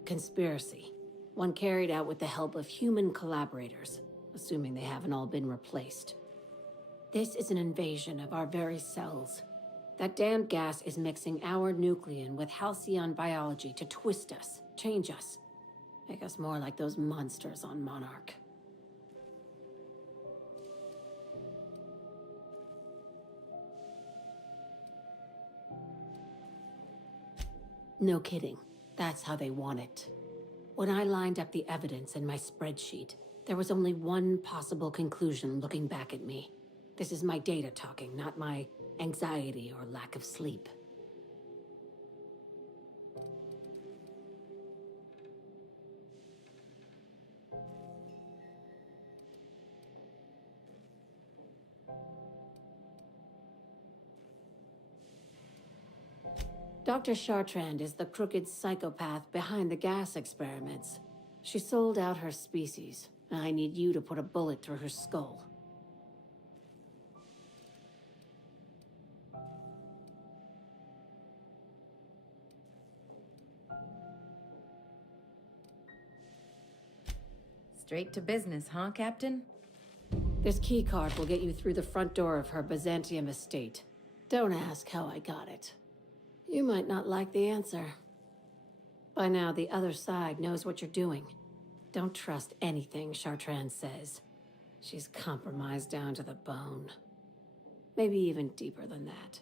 Conspiracy. One carried out with the help of human collaborators, assuming they haven't all been replaced. This is an invasion of our very cells. That damned gas is mixing our nucleon with halcyon biology to twist us, change us, make us more like those monsters on Monarch. No kidding. That's how they want it. When I lined up the evidence in my spreadsheet, there was only one possible conclusion looking back at me. This is my data talking, not my anxiety or lack of sleep. Dr. Chartrand is the crooked psychopath behind the gas experiments. She sold out her species, and I need you to put a bullet through her skull. Straight to business, huh, Captain? This keycard will get you through the front door of her Byzantium estate. Don't ask how I got it. You might not like the answer. By now, the other side knows what you're doing. Don't trust anything Chartrand says. She's compromised down to the bone. Maybe even deeper than that.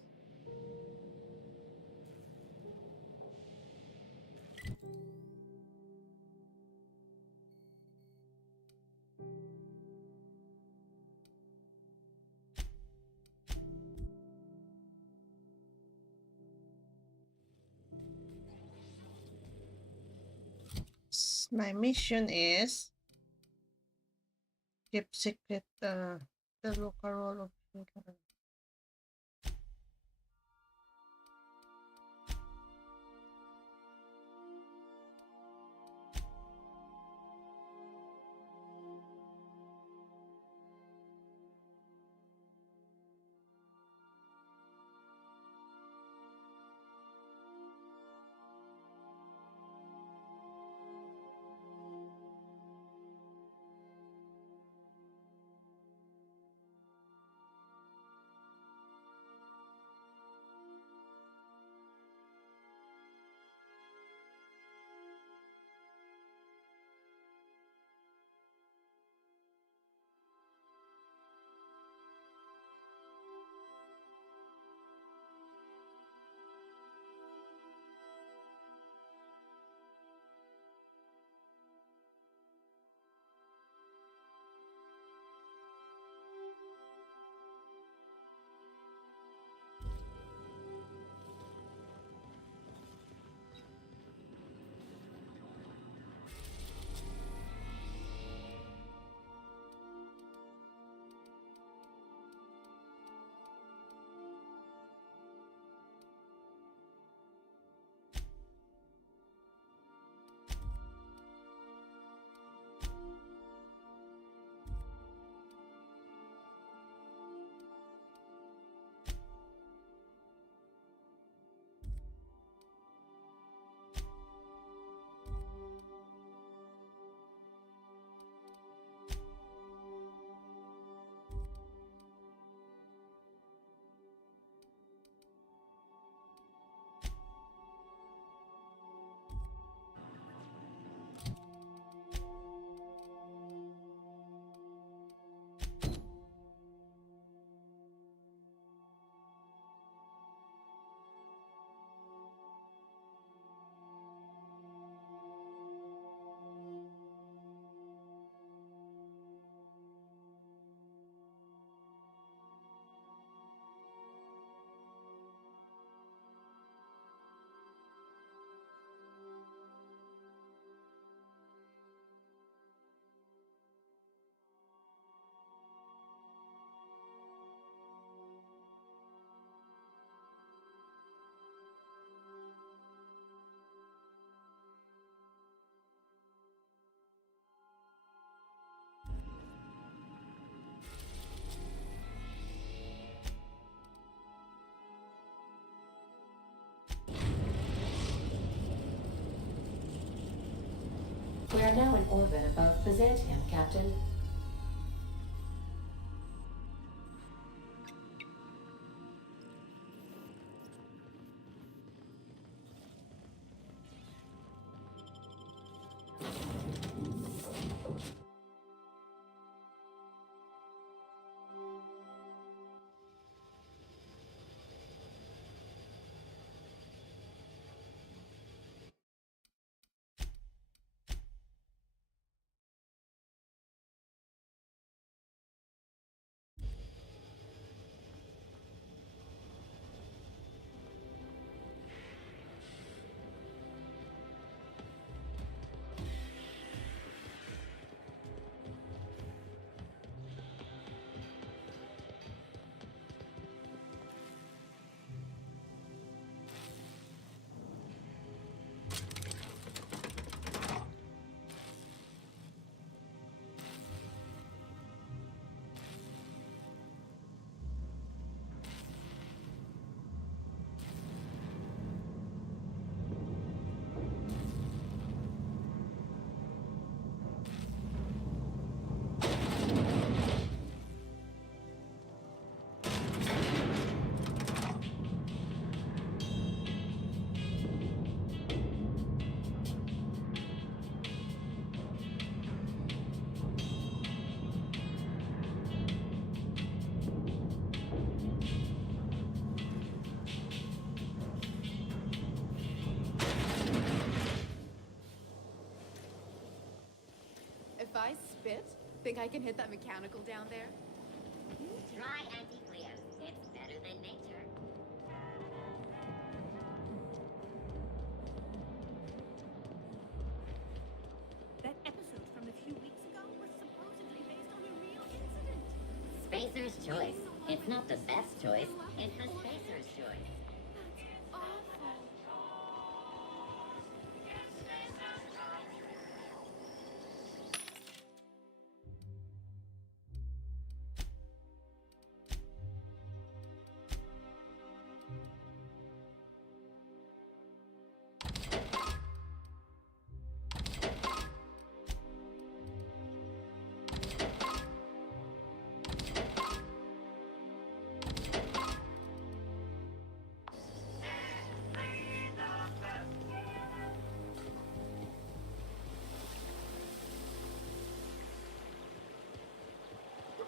My mission is keep secret the local role of HELEN. We are now in orbit above Byzantium, Captain. If I spit, think I can hit that mechanical down there? Try anti-glare. It's better than nature. That episode from a few weeks ago was supposedly based on a real incident. Spacer's choice. It's not the best choice. It's the Spacer's choice.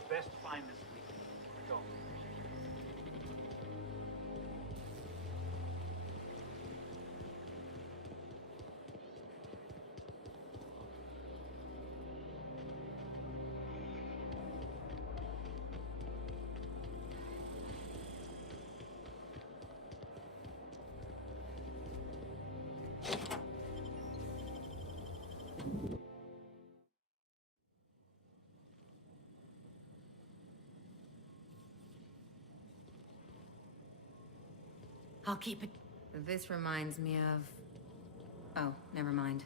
Best find this week. Go. I'll keep it. This reminds me of... Oh, never mind.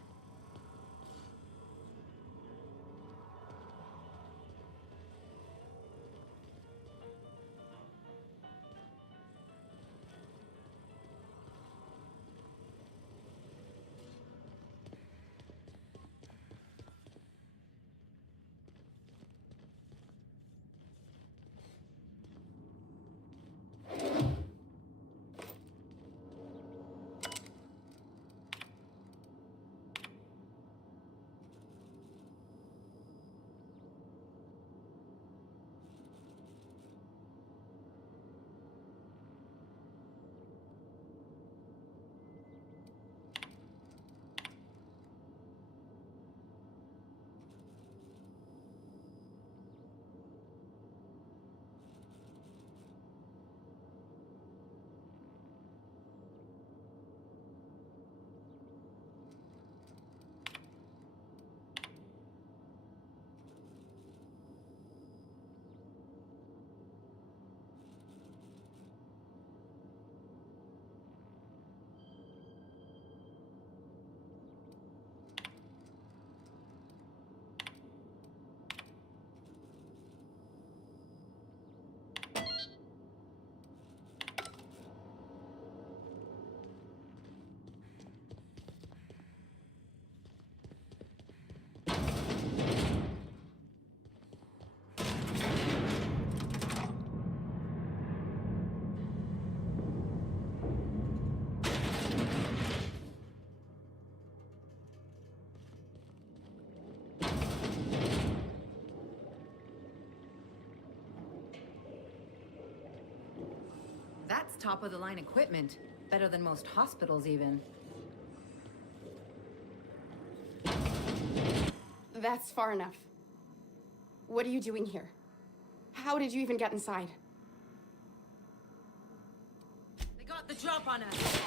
top-of-the-line equipment. Better than most hospitals, even. That's far enough. What are you doing here? How did you even get inside? They got the drop on us.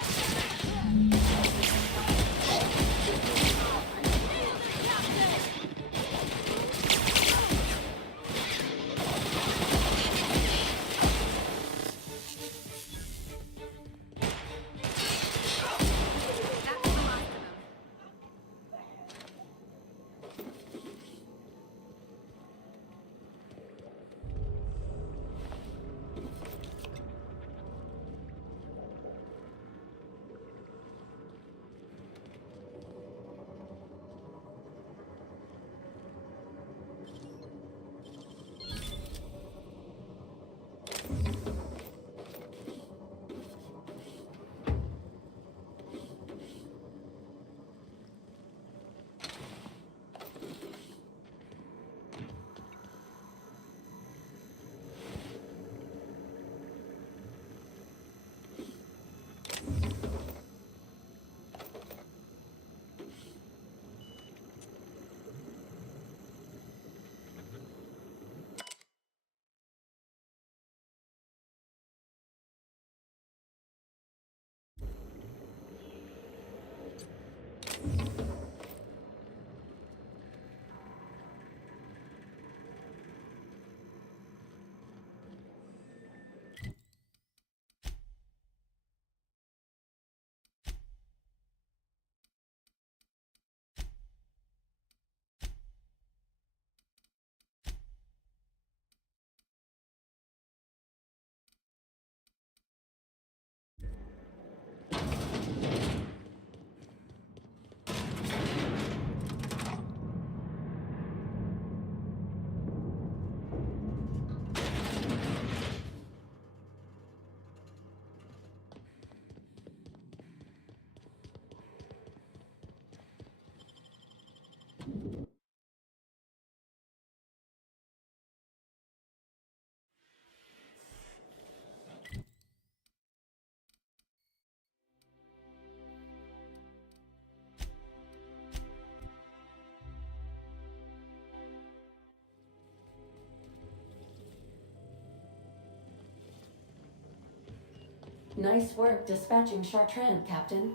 Nice work dispatching Chartrand, Captain.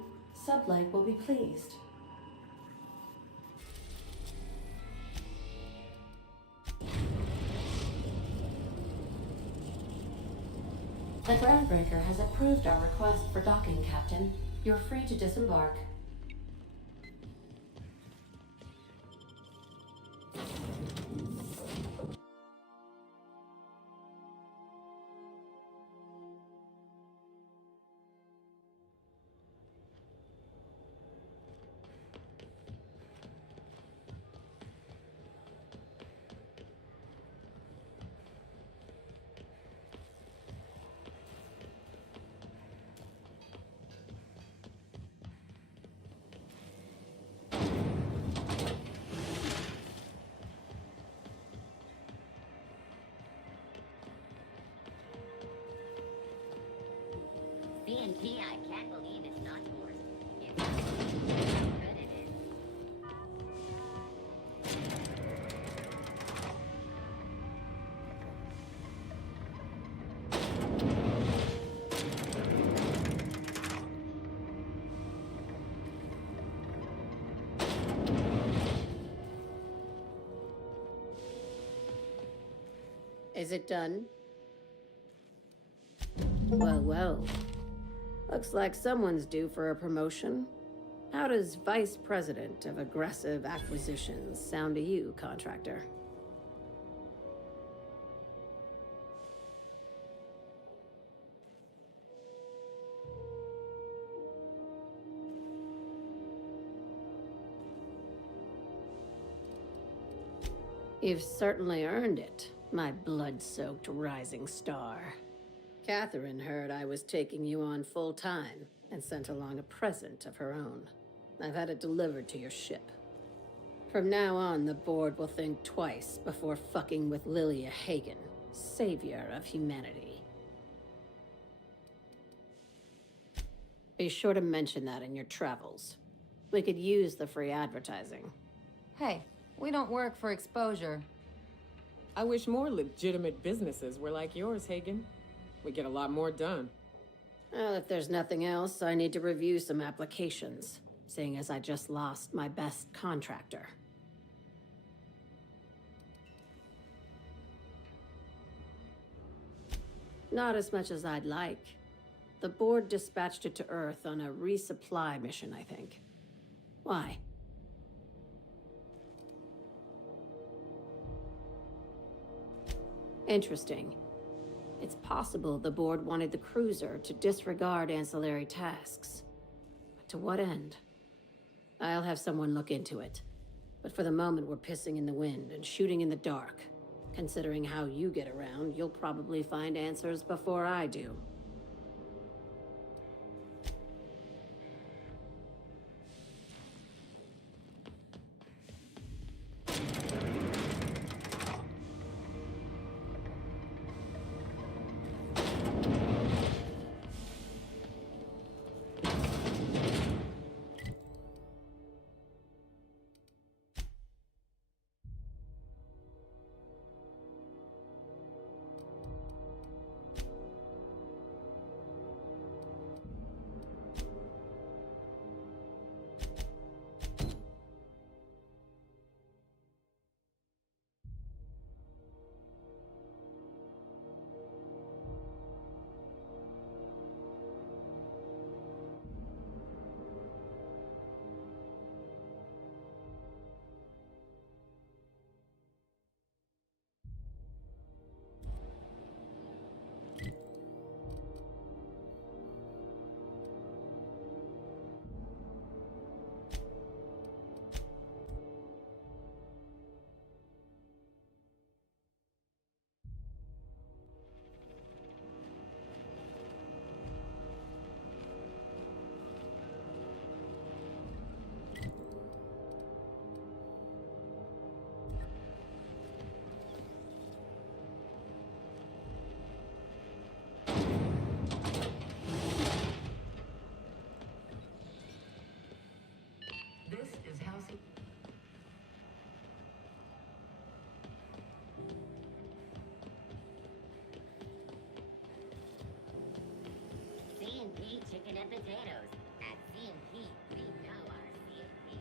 Sublight will be pleased. The Groundbreaker has approved our request for docking, Captain. You're free to disembark. CNT, I can't believe it's not yours. It's how good it is. Is it done? Well, well. Looks like someone's due for a promotion. How does Vice President of Aggressive Acquisitions sound to you, contractor? You've certainly earned it, my blood-soaked rising star. Catherine heard I was taking you on full-time and sent along a present of her own. I've had it delivered to your ship. From now on, the board will think twice before fucking with Lilia Hagen, savior of humanity. Be sure to mention that in your travels. We could use the free advertising. Hey, we don't work for exposure. I wish more legitimate businesses were like yours, Hagen. We get a lot more done. Well, if there's nothing else, I need to review some applications, seeing as I just lost my best contractor. Not as much as I'd like. The board dispatched it to Earth on a resupply mission, I think. Why? Interesting. It's possible the board wanted the cruiser to disregard ancillary tasks. But to what end? I'll have someone look into it. But for the moment, we're pissing in the wind and shooting in the dark. Considering how you get around, you'll probably find answers before I do. This is HALCYON. C&P chicken and potatoes. At C&P, we know our C&P.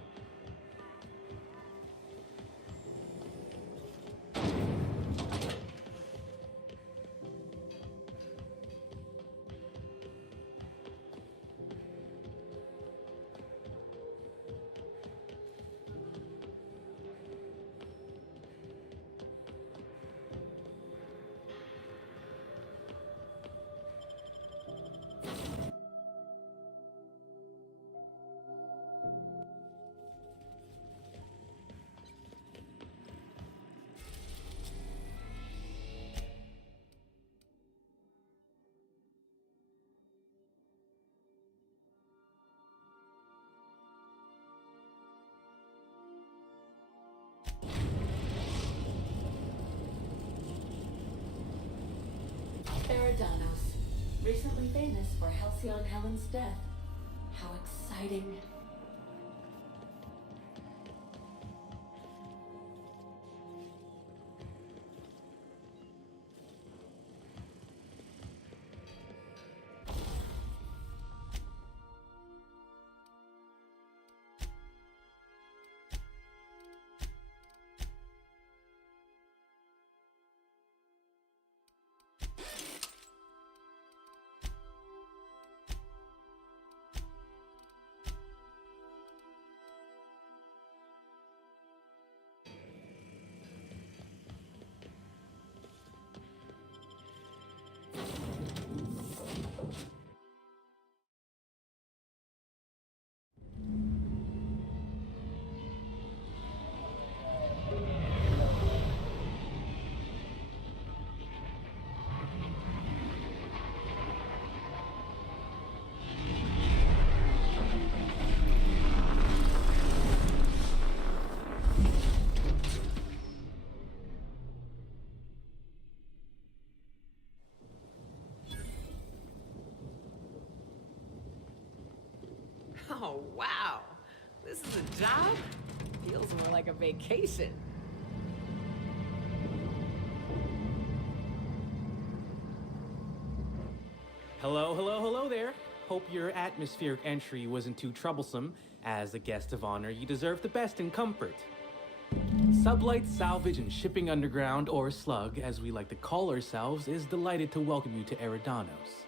ERIDANOS, recently famous for HALCYON Helen's death. How exciting. Oh, wow. This is a job? Feels more like a vacation. Hello, hello, hello there. Hope your atmospheric entry wasn't too troublesome. As a guest of honor, you deserve the best in comfort. Sublight Salvage and Shipping Underground, or Slug, as we like to call ourselves, is delighted to welcome you to ERIDANOS.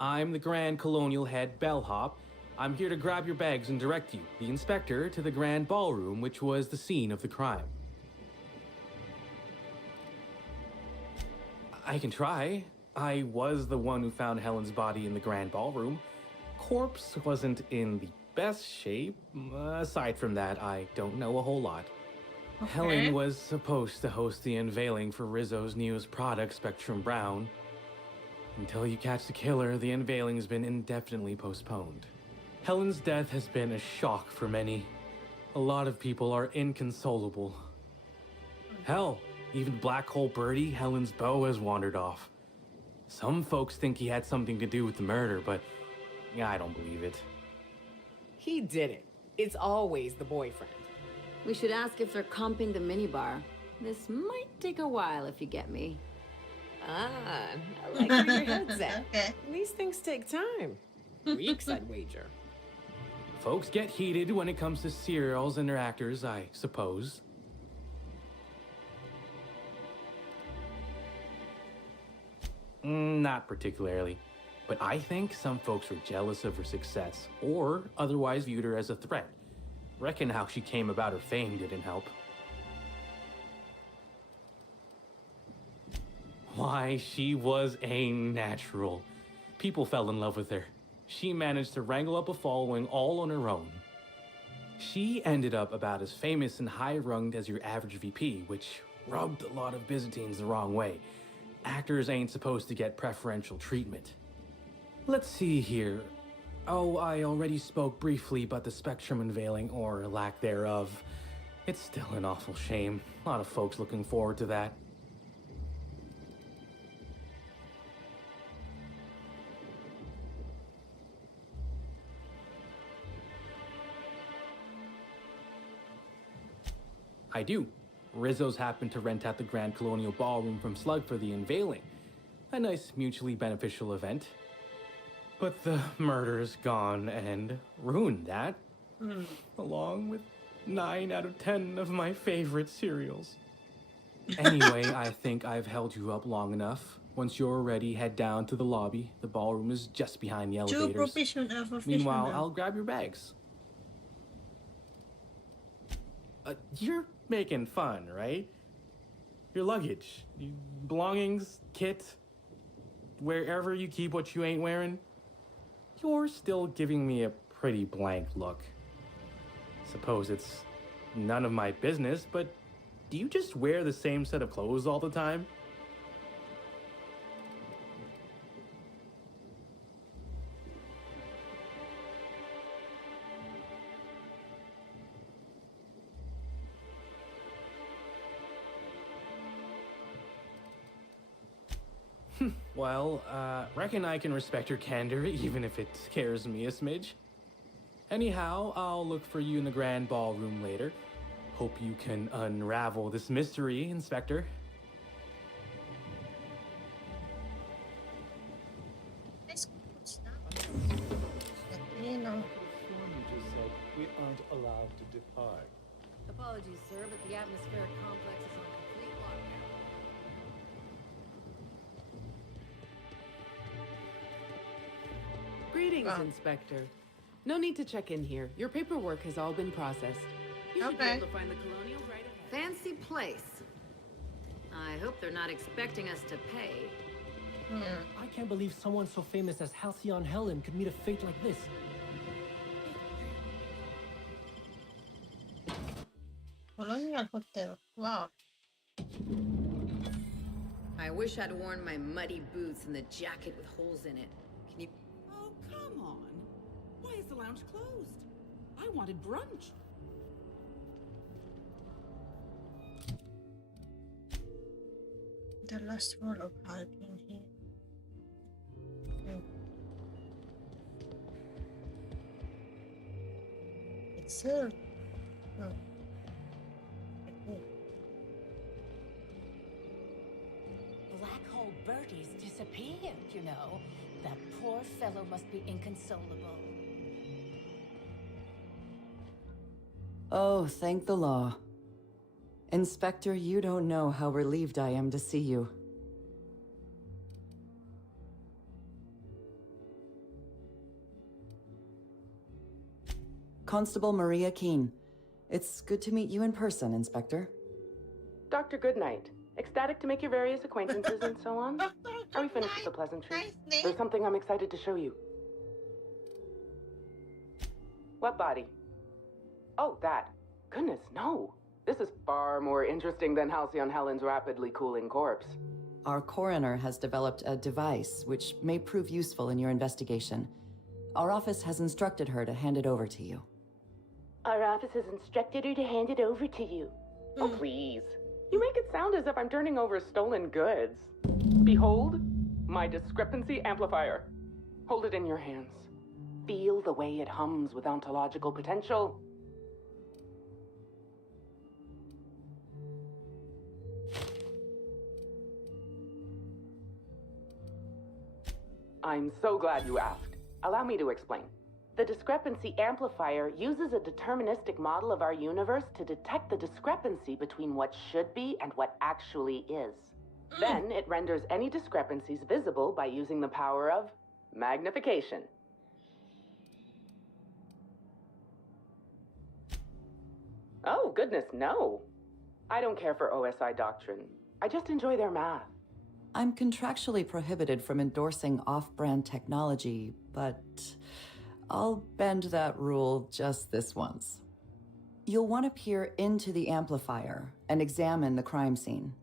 I'm the Grand Colonial Head Bellhop. I'm here to grab your bags and direct you, the inspector, to the Grand Ballroom, which was the scene of the crime. I can try. I was the one who found Helen's body in the Grand Ballroom. Corpse wasn't in the best shape. Aside from that, I don't know a whole lot. Okay. Helen was supposed to host the unveiling for Rizzo's newest product, Spectrum Brown. Until you catch the killer, the unveiling's been indefinitely postponed. Helen's death has been a shock for many. A lot of people are inconsolable. Hell, even Black Hole Birdie, Helen's beau, has wandered off. Some folks think he had something to do with the murder, but I don't believe it. He did it. It's always the boyfriend. We should ask if they're comping the minibar. This might take a while, if you get me. Ah, I like where your head's at. Okay. These things take time. Weeks, I'd wager. Folks get heated when it comes to serials and their actors, I suppose. Not particularly. But I think some folks were jealous of her success, or otherwise viewed her as a threat. Reckon how she came about her fame didn't help. Why, she was a natural. People fell in love with her. She managed to wrangle up a following all on her own. She ended up about as famous and high-runged as your average VP, which rubbed a lot of Byzantines the wrong way. Actors ain't supposed to get preferential treatment. Let's see here. Oh, I already spoke briefly about the Spectrum unveiling, or lack thereof. It's still an awful shame. A lot of folks looking forward to that. I do. Rizzo's happened to rent out the Grand Colonial Ballroom from Slug for the unveiling. A nice mutually beneficial event. But the murder's gone and ruined that. Along with 9 out of 10 of my favorite cereals. Anyway, I think I've held you up long enough. Once you're ready, head down to the lobby. The ballroom is just behind the elevators. Professional. Meanwhile, I'll grab your bags. You're making fun, right? Your luggage, belongings, kit, wherever you keep what you ain't wearing. You're still giving me a pretty blank look. Suppose it's none of my business, but do you just wear the same set of clothes all the time? Well, reckon I can respect your candor, even if it scares me a smidge. Anyhow, I'll look for you in the Grand Ballroom later. Hope you can unravel this mystery, Inspector. You just said we aren't allowed to depart. Apologies, sir, but the atmospheric complex is on complete lockdown. Greetings, Inspector. No need to check in here. Your paperwork has all been processed. You should be able to find the Colonial right ahead. Fancy place. I hope they're not expecting us to pay. I can't believe someone so famous as HALCYON Helen could meet a fate like this. Colonial Hotel. Wow. I wish I'd worn my muddy boots and the jacket with holes in it. Can you... Oh, come on. Why is the lounge closed? I wanted brunch. The last roll of HALCYON here. Sir. Oh. Black hole Bertie's disappeared, you know. That poor fellow must be inconsolable. Oh, thank the law. Inspector, you don't know how relieved I am to see you. Constable Maria Keene. It's good to meet you in person, Inspector. Dr. Goodnight. Ecstatic to make your various acquaintances and so on. Are we finished with the pleasantries? There's something I'm excited to show you. What body? Oh, that. Goodness, no. This is far more interesting than Halcyon Helen's rapidly cooling corpse. Our coroner has developed a device which may prove useful in your investigation. Our office has instructed her to hand it over to you. Our office has instructed her to hand it over to you. Oh, please. You make it sound as if I'm turning over stolen goods. Behold, my discrepancy amplifier. Hold it in your hands. Feel the way it hums with ontological potential. I'm so glad you asked. Allow me to explain. The discrepancy amplifier uses a deterministic model of our universe to detect the discrepancy between what should be and what actually is. Then it renders any discrepancies visible by using the power of magnification. Oh, goodness, no. I don't care for OSI doctrine. I just enjoy their math. I'm contractually prohibited from endorsing off-brand technology, but I'll bend that rule just this once. You'll want to peer into the amplifier and examine the crime scene.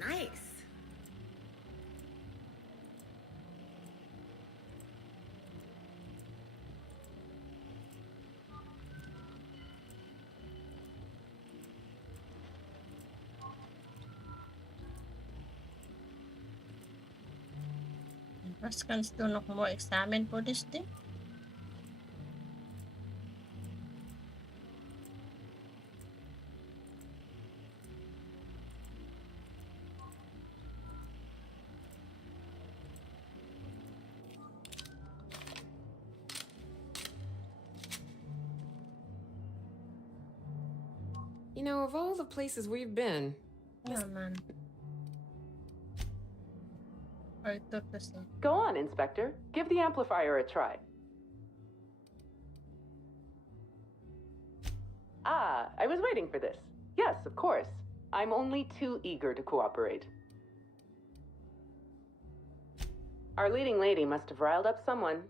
Nice. Mas kannst du noch more examine for this thing? You know, of all the places we've been... Yeah, man. I thought the same. Go on, Inspector. Give the amplifier a try. Ah, I was waiting for this. Yes, of course. I'm only too eager to cooperate. Our leading lady must have riled up someone.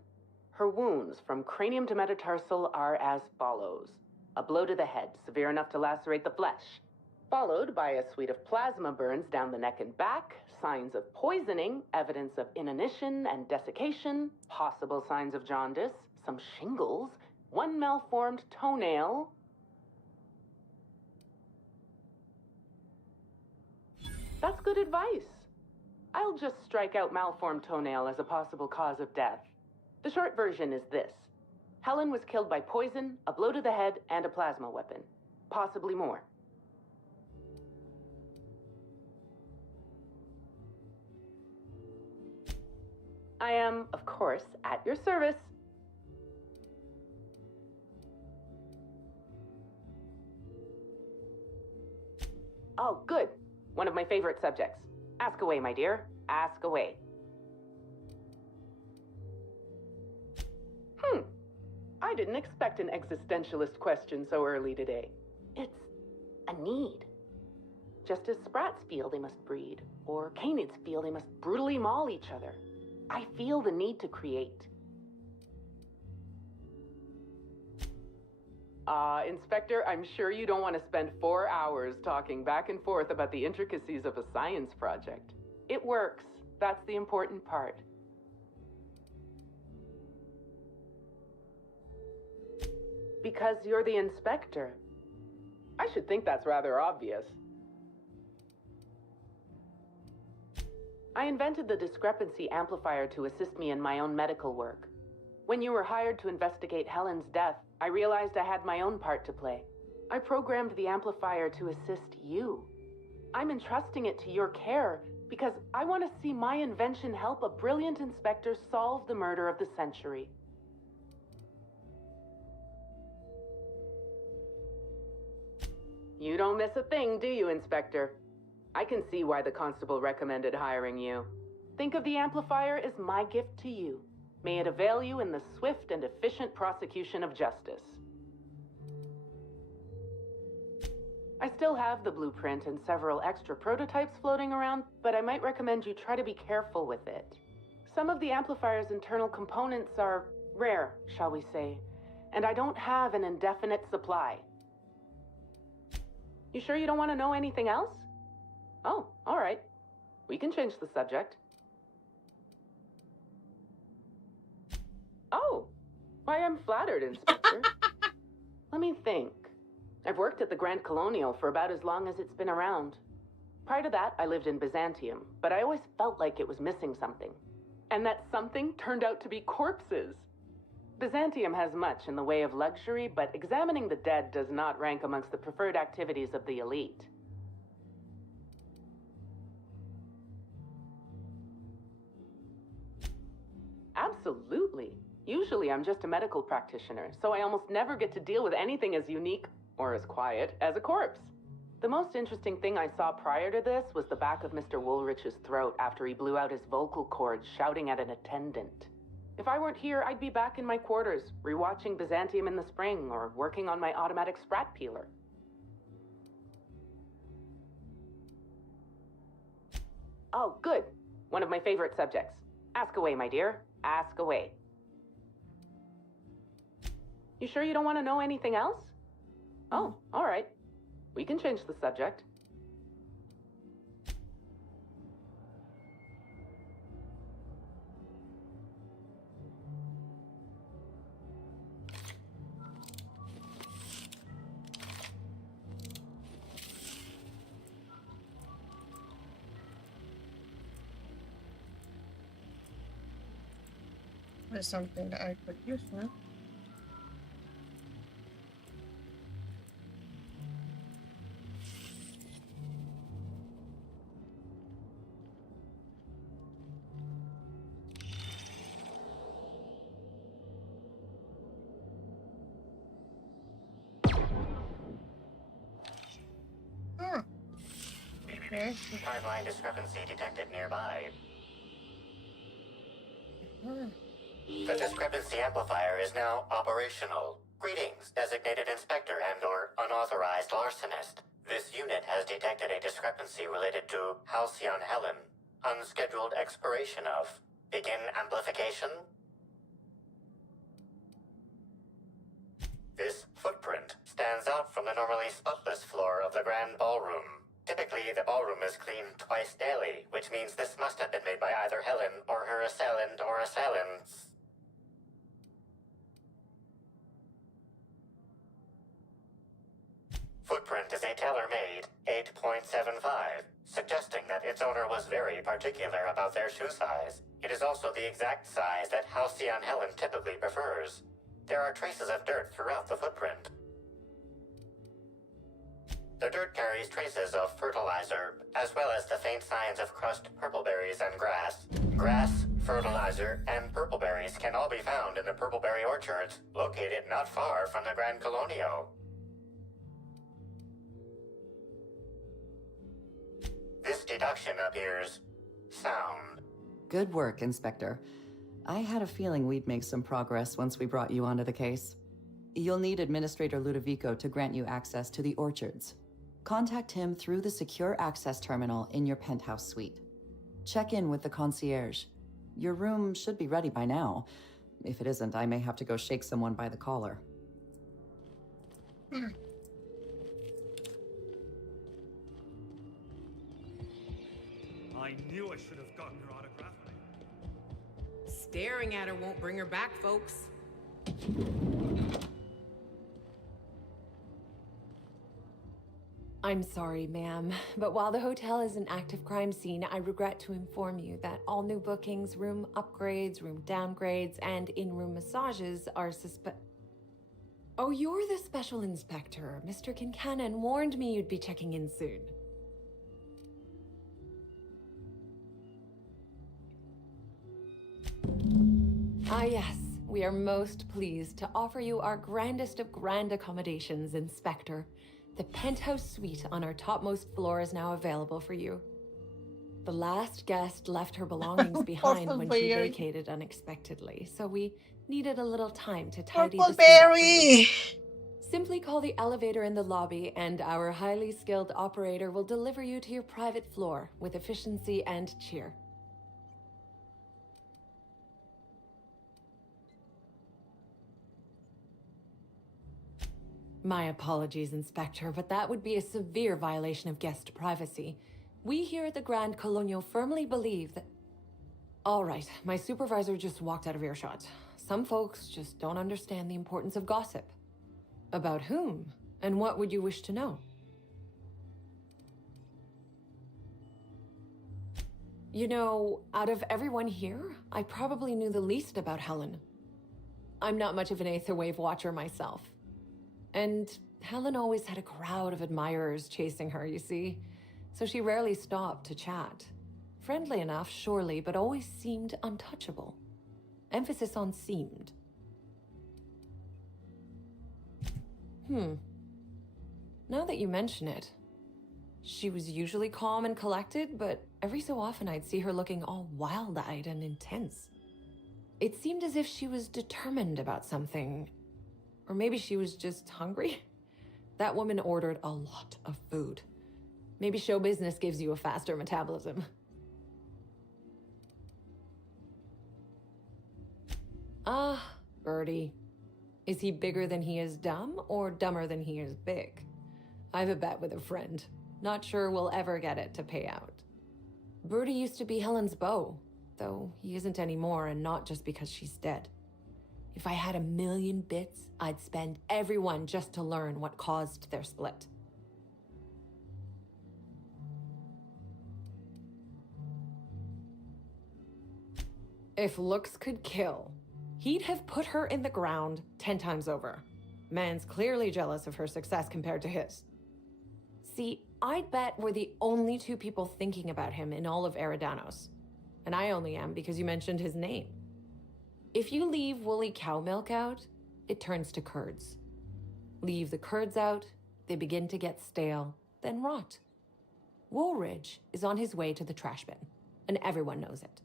Her wounds from cranium to metatarsal are as follows. A blow to the head, severe enough to lacerate the flesh. Followed by a suite of plasma burns down the neck and back, signs of poisoning, evidence of inanition and desiccation, possible signs of jaundice, some shingles, one malformed toenail. That's good advice. I'll just strike out malformed toenail as a possible cause of death. The short version is this. Helen was killed by poison, a blow to the head, and a plasma weapon. Possibly more. I am, of course, at your service. Oh, good. One of my favorite subjects. Ask away, my dear. Ask away. I didn't expect an existentialist question so early today. It's a need. Just as sprats feel they must breed, or canids feel they must brutally maul each other. I feel the need to create. Inspector, I'm sure you don't want to spend 4 hours talking back and forth about the intricacies of a science project. It works. That's the important part. Because you're the inspector. I should think that's rather obvious. I invented the discrepancy amplifier to assist me in my own medical work. When you were hired to investigate Helen's death, I realized I had my own part to play. I programmed the amplifier to assist you. I'm entrusting it to your care because I want to see my invention help a brilliant inspector solve the murder of the century. You don't miss a thing, do you, Inspector? I can see why the constable recommended hiring you. Think of the amplifier as my gift to you. May it avail you in the swift and efficient prosecution of justice. I still have the blueprint and several extra prototypes floating around, but I might recommend you try to be careful with it. Some of the amplifier's internal components are rare, shall we say, and I don't have an indefinite supply. You sure you don't want to know anything else? Oh, all right. We can change the subject. Oh, why, I'm flattered, Inspector. Let me think. I've worked at the Grand Colonial for about as long as it's been around. Prior to that, I lived in Byzantium, but I always felt like it was missing something. And that something turned out to be corpses. Byzantium has much in the way of luxury, but examining the dead does not rank amongst the preferred activities of the elite. Absolutely. Usually I'm just a medical practitioner, so I almost never get to deal with anything as unique, or as quiet, as a corpse. The most interesting thing I saw prior to this was the back of Mr. Woolrich's throat after he blew out his vocal cords shouting at an attendant. If I weren't here, I'd be back in my quarters, rewatching Byzantium in the spring, or working on my automatic sprat peeler. Oh, good. One of my favorite subjects. Ask away, my dear. Ask away. You sure you don't want to know anything else? Oh, all right. We can change the subject. There's something that I could use, no? Okay. Timeline discrepancy detected nearby. The discrepancy amplifier is now operational. Greetings, designated inspector and/or unauthorized larcenist. This unit has detected a discrepancy related to HALCYON HELEN. Unscheduled expiration of. Begin amplification. This footprint stands out from the normally spotless floor of the grand ballroom. Typically, the ballroom is cleaned twice daily, which means this must have been made by either Helen or her assailant or assailants. Footprint is a tailor-made 8.75, suggesting that its owner was very particular about their shoe size. It is also the exact size that Halcyon Helen typically prefers. There are traces of dirt throughout the footprint. The dirt carries traces of fertilizer, as well as the faint signs of crushed purpleberries and grass. Grass, fertilizer, and purpleberries can all be found in the purpleberry orchards, located not far from the Grand Colonial. This deduction appears sound. Good work, Inspector. I had a feeling we'd make some progress once we brought you onto the case. You'll need Administrator Ludovico to grant you access to the orchards. Contact him through the secure access terminal in your penthouse suite. Check in with the concierge. Your room should be ready by now. If it isn't, I may have to go shake someone by the collar. I knew I should have gotten her autograph. Staring at her won't bring her back, folks. I'm sorry, ma'am, but while the hotel is an active crime scene, I regret to inform you that all new bookings, room upgrades, room downgrades, and in-room massages are Oh, you're the special inspector. Mr. Kincannon warned me you'd be checking in soon. Ah, yes. We are most pleased to offer you our grandest of grand accommodations, Inspector. The penthouse suite on our topmost floor is now available for you. The last guest left her belongings behind when she Purpleberry. vacated unexpectedly, so we needed a little time to tidy the suite up for Purpleberry. you. Simply call the elevator in the lobby, and our highly skilled operator will deliver you to your private floor with efficiency and cheer. My apologies, Inspector, but that would be a severe violation of guest privacy. We here at the Grand Colonial firmly believe that... All right, my supervisor just walked out of earshot. Some folks just don't understand the importance of gossip. About whom? And what would you wish to know? You know, out of everyone here, I probably knew the least about Helen. I'm not much of an Aetherwave watcher myself. And Helen always had a crowd of admirers chasing her, you see. So she rarely stopped to chat. Friendly enough, surely, but always seemed untouchable. Emphasis on seemed. Now that you mention it, she was usually calm and collected, but every so often I'd see her looking all wild-eyed and intense. It seemed as if she was determined about something. Or maybe she was just hungry. That woman ordered a lot of food. Maybe show business gives you a faster metabolism. Ah, Birdie. Is he bigger than he is dumb, or dumber than he is big? I've a bet with a friend. Not sure we'll ever get it to pay out. Birdie used to be Helen's beau, though he isn't anymore, and not just because she's dead. If I had 1,000,000 bits, I'd spend every one just to learn what caused their split. If looks could kill, he'd have put her in the ground 10 times over. Man's clearly jealous of her success compared to his. See, I'd bet we're the only two people thinking about him in all of ERIDANOS. And I only am because you mentioned his name. If you leave woolly cow milk out, it turns to curds. Leave the curds out, they begin to get stale, then rot. Woolridge is on his way to the trash bin, and everyone knows it.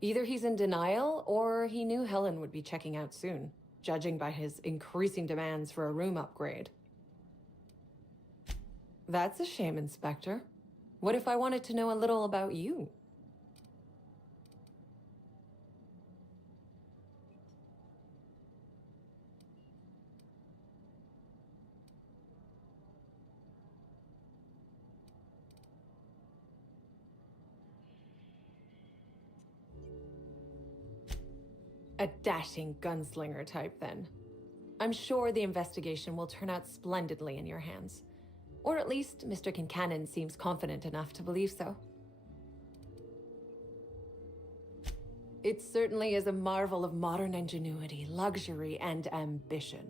Either he's in denial, or he knew Helen would be checking out soon, judging by his increasing demands for a room upgrade. That's a shame, Inspector. What if I wanted to know a little about you? A dashing gunslinger type, then. I'm sure the investigation will turn out splendidly in your hands. Or at least Mr. Kincannon seems confident enough to believe so. It certainly is a marvel of modern ingenuity, luxury, and ambition.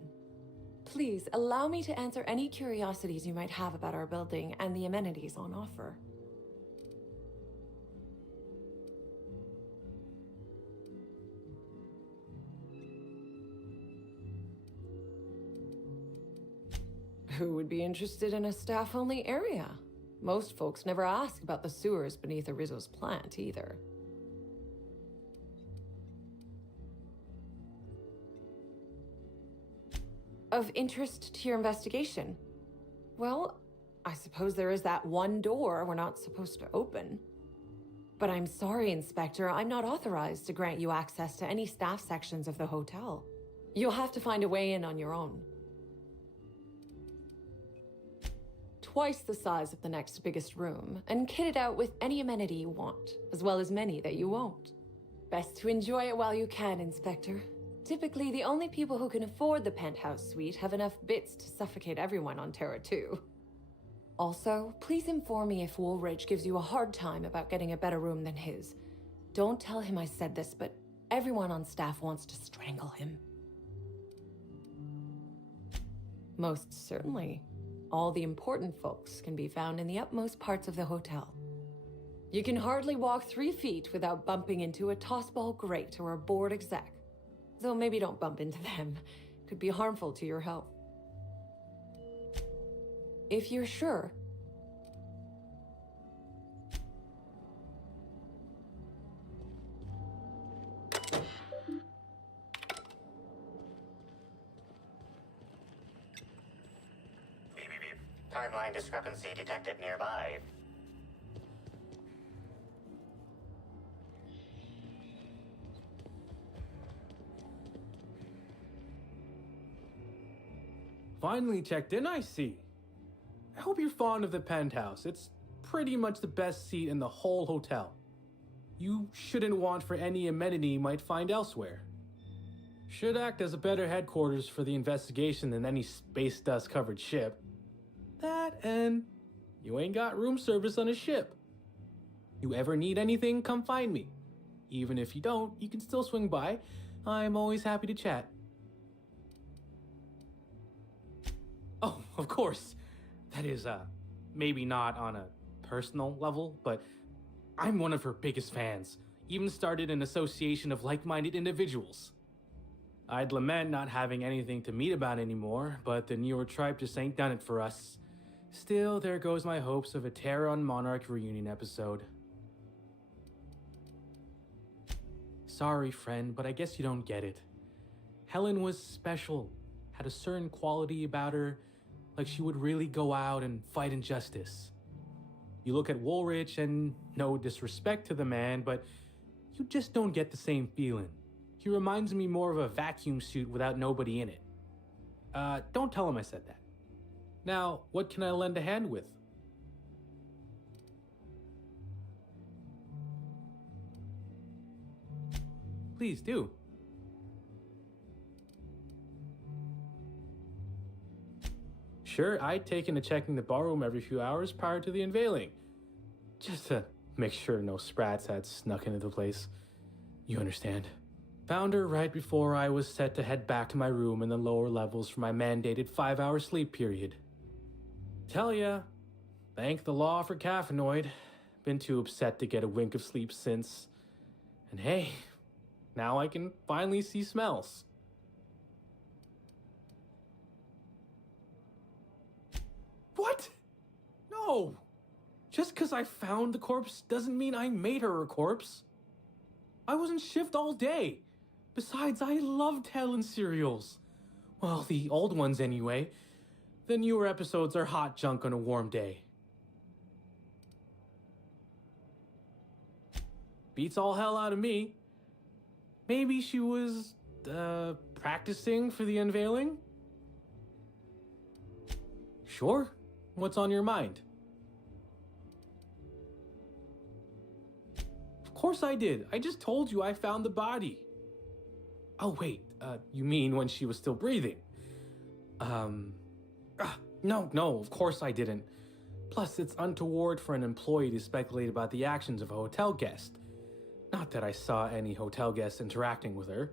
Please, allow me to answer any curiosities you might have about our building and the amenities on offer. Who would be interested in a staff-only area? Most folks never ask about the sewers beneath a RIZZO's plant, either. Of interest to your investigation? Well, I suppose there is that one door we're not supposed to open. But I'm sorry, Inspector, I'm not authorized to grant you access to any staff sections of the hotel. You'll have to find a way in on your own. Twice the size of the next biggest room, and kitted out with any amenity you want, as well as many that you won't. Best to enjoy it while you can, Inspector. Typically, the only people who can afford the penthouse suite have enough bits to suffocate everyone on Terra 2. Also, please inform me if Woolridge gives you a hard time about getting a better room than his. Don't tell him I said this, but everyone on staff wants to strangle him. Most certainly. All the important folks can be found in the utmost parts of the hotel. You can hardly walk 3 feet without bumping into a tossball grate or a bored exec. Though maybe don't bump into them. Could be harmful to your health. If you're sure. Timeline discrepancy detected nearby. Finally checked in, I see. I hope you're fond of the penthouse. It's pretty much the best seat in the whole hotel. You shouldn't want for any amenity you might find elsewhere. Should act as a better headquarters for the investigation than any space dust covered ship. That and you ain't got room service on a ship. You ever need anything, come find me. Even if you don't, you can still swing by. I'm always happy to chat. Oh, of course. That is, maybe not on a personal level, but I'm one of her biggest fans. Even started an association of like-minded individuals. I'd lament not having anything to meet about anymore, but the newer tribe just ain't done it for us. Still, there goes my hopes of a Terran Monarch reunion episode. Sorry, friend, but I guess you don't get it. Helen was special, had a certain quality about her, like she would really go out and fight injustice. You look at Woolridge and no disrespect to the man, but you just don't get the same feeling. He reminds me more of a vacuum suit without nobody in it. Don't tell him I said that. Now, what can I lend a hand with? Please do. Sure, I'd taken to checking the ballroom every few hours prior to the unveiling. Just to make sure no sprats had snuck into the place. You understand. Found her right before I was set to head back to my room in the lower levels for my mandated 5-hour sleep period. Tell ya, thank the law for caffeinoid. Been too upset to get a wink of sleep since. And hey, now I can finally see smells. What? No! Just because I found the corpse doesn't mean I made her a corpse. I was in shift all day. Besides, I loved Helen serials. Well, the old ones anyway. The newer episodes are hot junk on a warm day. Beats all hell out of me. Maybe she was, practicing for the unveiling? Sure. What's on your mind? Of course I did. I just told you I found the body. Oh, wait. You mean when she was still breathing? No, of course I didn't. Plus, it's untoward for an employee to speculate about the actions of a hotel guest. Not that I saw any hotel guests interacting with her.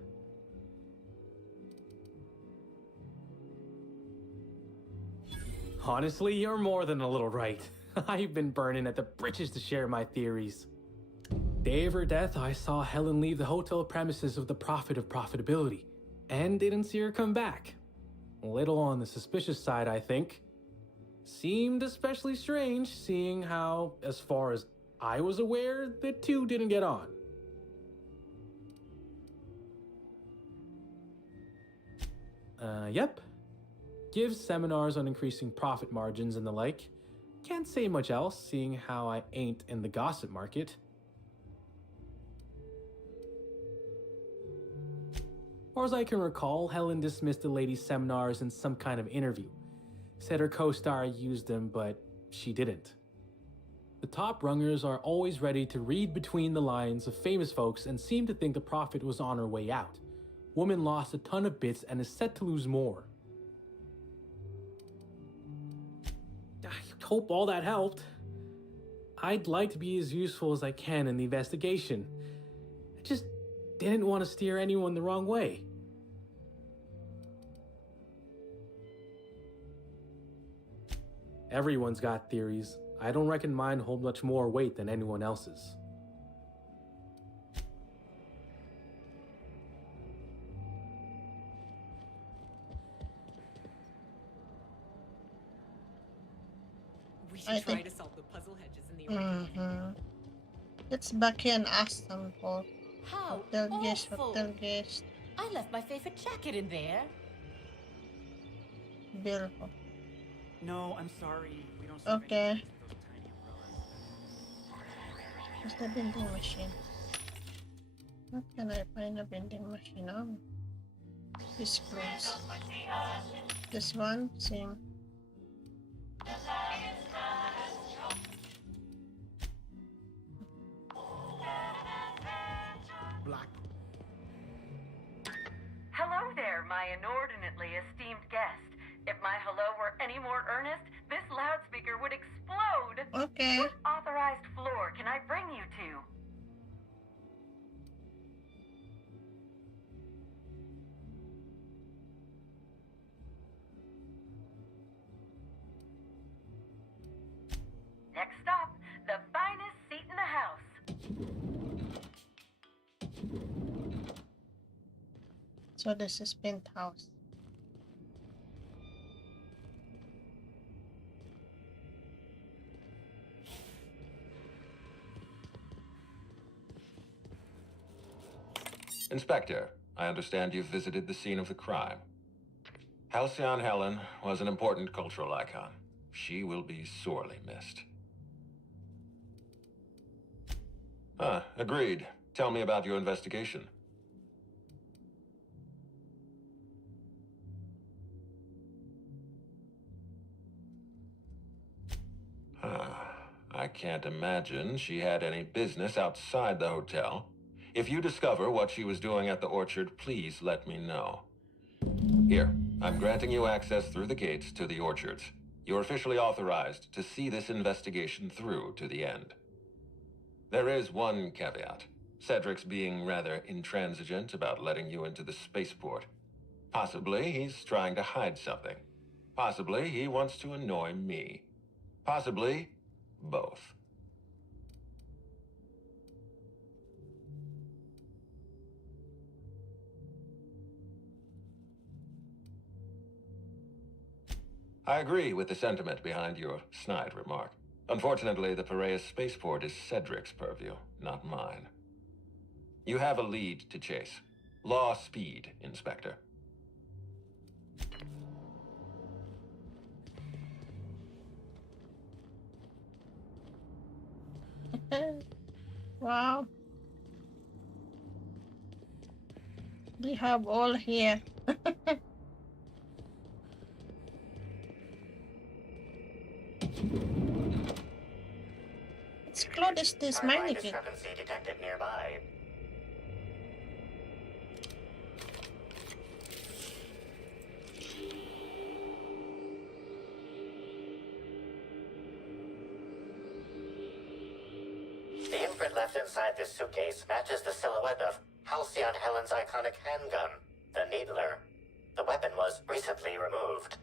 Honestly, you're more than a little right. I've been burning at the britches to share my theories. Day of her death, I saw Helen leave the hotel premises with the profit of profitability, and didn't see her come back. A little on the suspicious side, I think. Seemed especially strange, seeing how, as far as I was aware, the two didn't get on. Yep. Gives seminars on increasing profit margins and the like. Can't say much else, seeing how I ain't in the gossip market. far as I can recall, Helen dismissed the lady's seminars in some kind of interview. Said her co-star used them, but she didn't. The top rungers are always ready to read between the lines of famous folks and seem to think the prophet was on her way out. Woman lost a ton of bits and is set to lose more. I hope all that helped. I'd like to be as useful as I can in the investigation. I just didn't want to steer anyone the wrong way. Everyone's got theories. I don't reckon mine hold much more weight than anyone else's. We I should try think- to solve the puzzle hedges in the Let's back here and ask them for How hotel guest, awful. hotel guest, I left my favorite jacket in there. bill. No, I'm sorry. We don't serve Okay. any of those tiny umbrellas. Where's the vending machine? What can I find a vending machine on? This close. This one, same. Black. Hello there, my inordinately esteemed guest. If my hello were any more earnest, this loudspeaker would explode. Okay. What authorized floor can I bring you to? Next stop, the finest seat in the house. So this is penthouse. Inspector, I understand you've visited the scene of the crime. Halcyon Helen was an important cultural icon. She will be sorely missed. Agreed. Tell me about your investigation. I can't imagine she had any business outside the hotel. If you discover what she was doing at the orchard, please let me know. Here, I'm granting you access through the gates to the orchards. You're officially authorized to see this investigation through to the end. There is one caveat. Cedric's being rather intransigent about letting you into the spaceport. Possibly he's trying to hide something. Possibly he wants to annoy me. Possibly both. I agree with the sentiment behind your snide remark. Unfortunately, the Piraeus spaceport is Cedric's purview, not mine. You have a lead to chase. Law speed, Inspector. Wow. We have all here. It's close this mannequin. Discrepancy detected nearby. The imprint left inside this suitcase matches the silhouette of Halcyon Helen's iconic handgun, the Needler. The weapon was recently removed.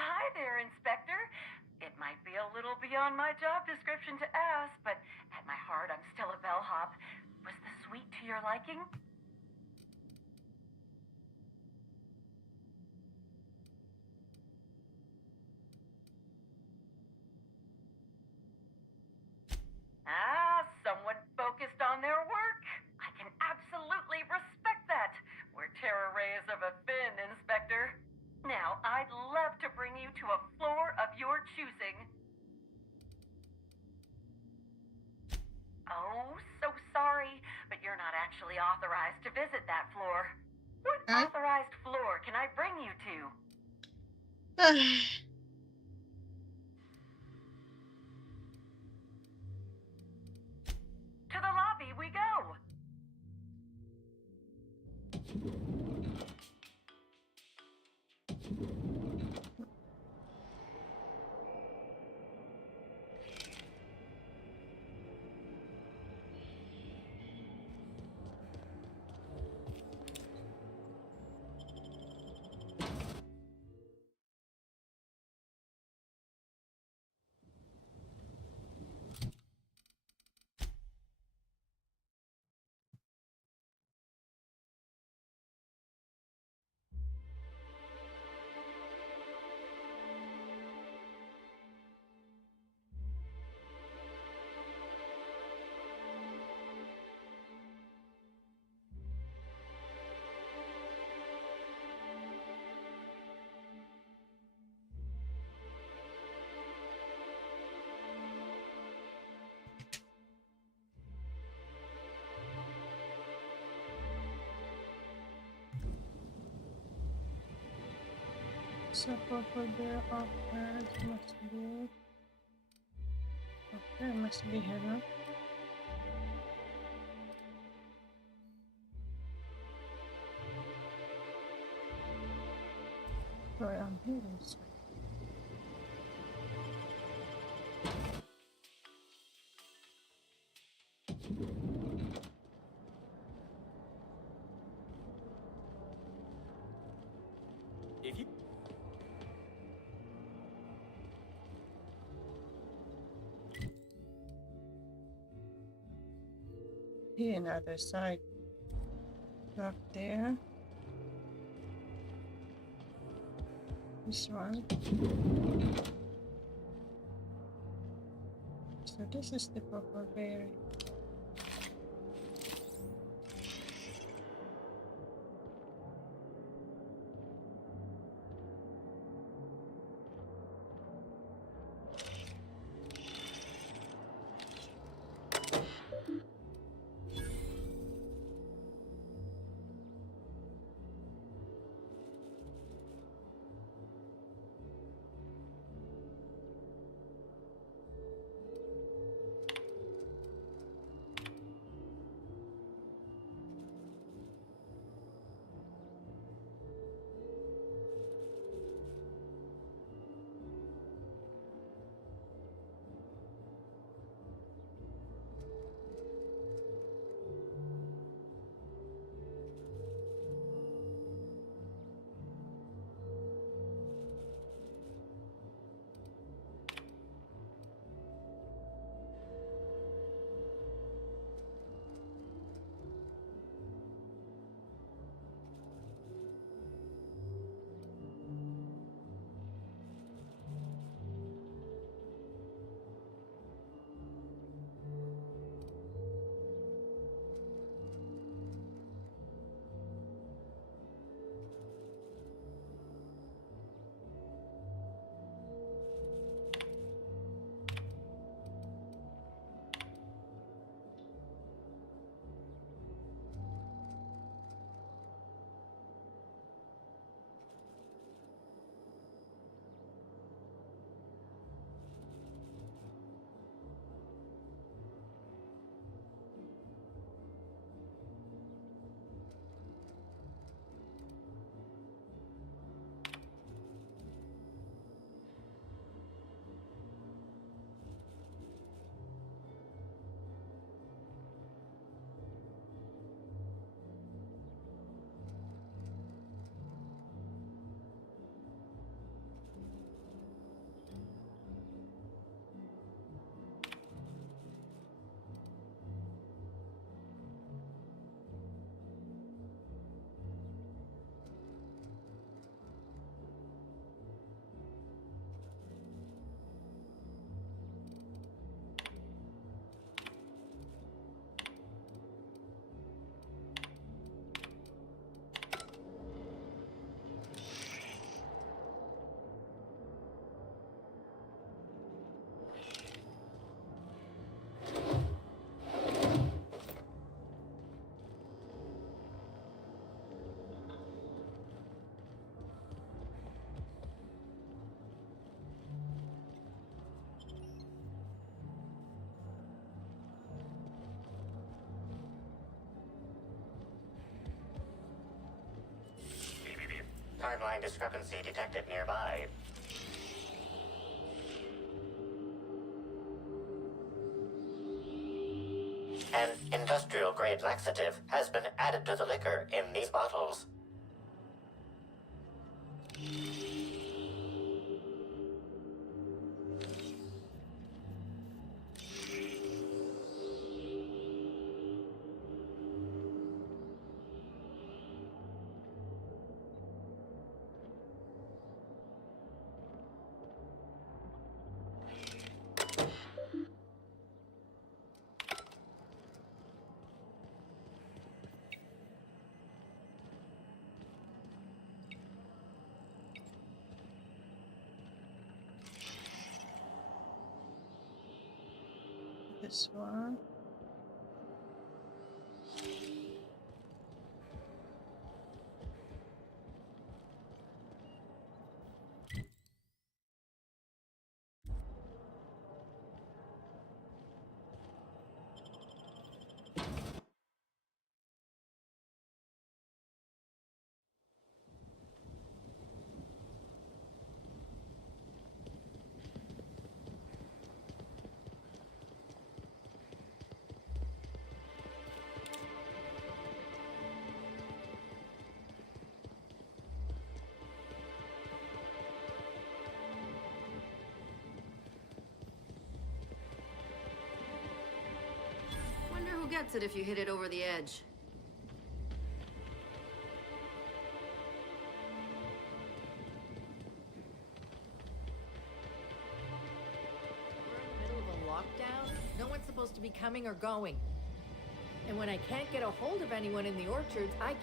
Hi there, Inspector. It might be a little beyond my job description to ask, but at my heart, I'm still a bellhop. Was the suite to your liking? Ah, someone focused on their work. I can absolutely respect that. We're terror rays of a fin, Inspector. Now, I'd love to bring you to a floor of your choosing. Oh, so sorry, but you're not actually authorized to visit that floor. What authorized floor can I bring you to? To the lobby we go. So PURPLEBERRY must be. Okay, must be HELEN. Right on here. If you Here, another side. Up there. This one. So this is the PURPLEBERRY. Timeline discrepancy detected nearby. An industrial-grade laxative has been added to the liquor in these bottles. This one. Wonder who gets it if you hit it over the edge. We're in the middle of a lockdown. No one's supposed to be coming or going. And when I can't get a hold of anyone in the orchards, I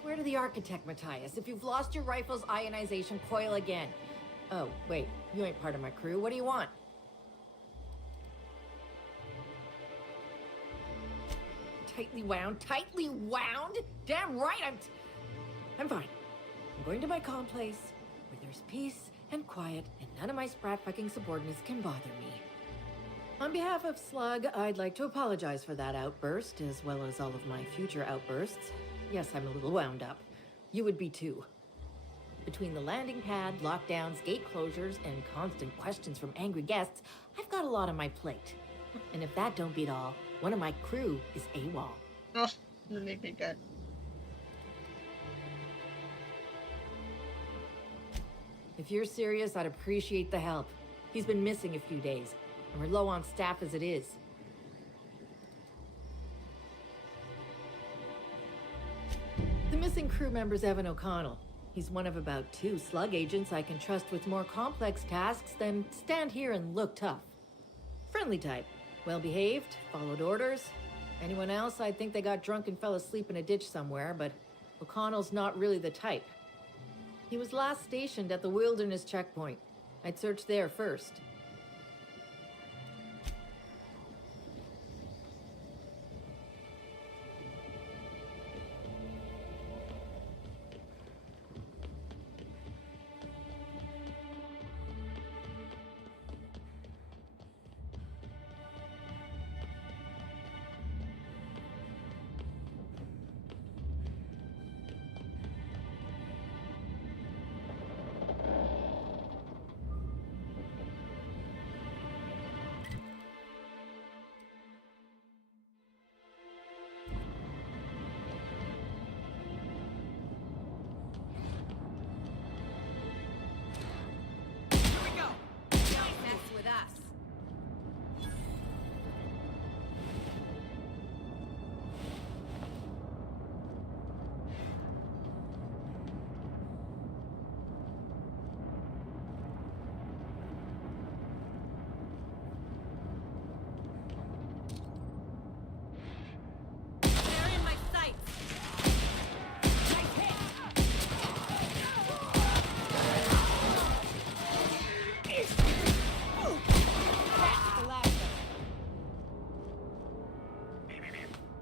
swear to the architect, Matthias, if you've lost your rifle's ionization coil again. Oh, wait, you ain't part of my crew. What do you want? Tightly wound? Tightly wound? Damn right I'm fine. I'm going to my calm place where there's peace and quiet and none of my sprat fucking subordinates can bother me. On behalf of Slug, I'd like to apologize for that outburst, as well as all of my future outbursts. Yes, I'm a little wound up. You would be too. Between the landing pad, lockdowns, gate closures, and constant questions from angry guests, I've got a lot on my plate. And if that don't beat all, one of my crew is AWOL. Oh, really be good. If you're serious, I'd appreciate the help. He's been missing a few days, and we're low on staff as it is. The missing crew member's Evan O'Connell. He's one of about 2 Slug agents I can trust with more complex tasks than stand here and look tough. Friendly type. Well-behaved, followed orders. Anyone else, I'd think they got drunk and fell asleep in a ditch somewhere, but O'Connell's not really the type. He was last stationed at the Wilderness checkpoint. I'd search there first.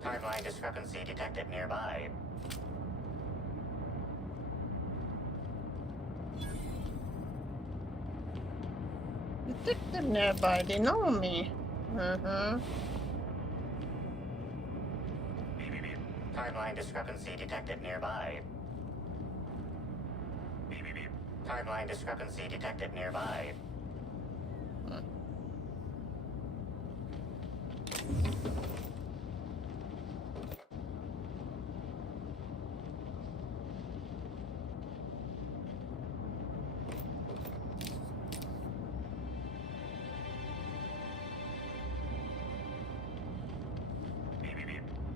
Timeline discrepancy detected nearby. Detected nearby, they know me. Mm-hmm. Timeline discrepancy detected nearby. Timeline discrepancy detected nearby.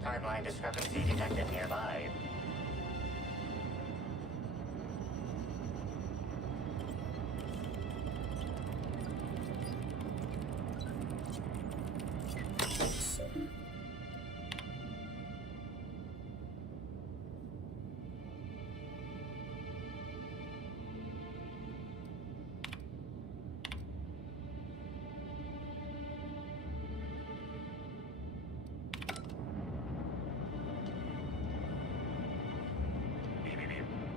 Timeline discrepancy detected nearby.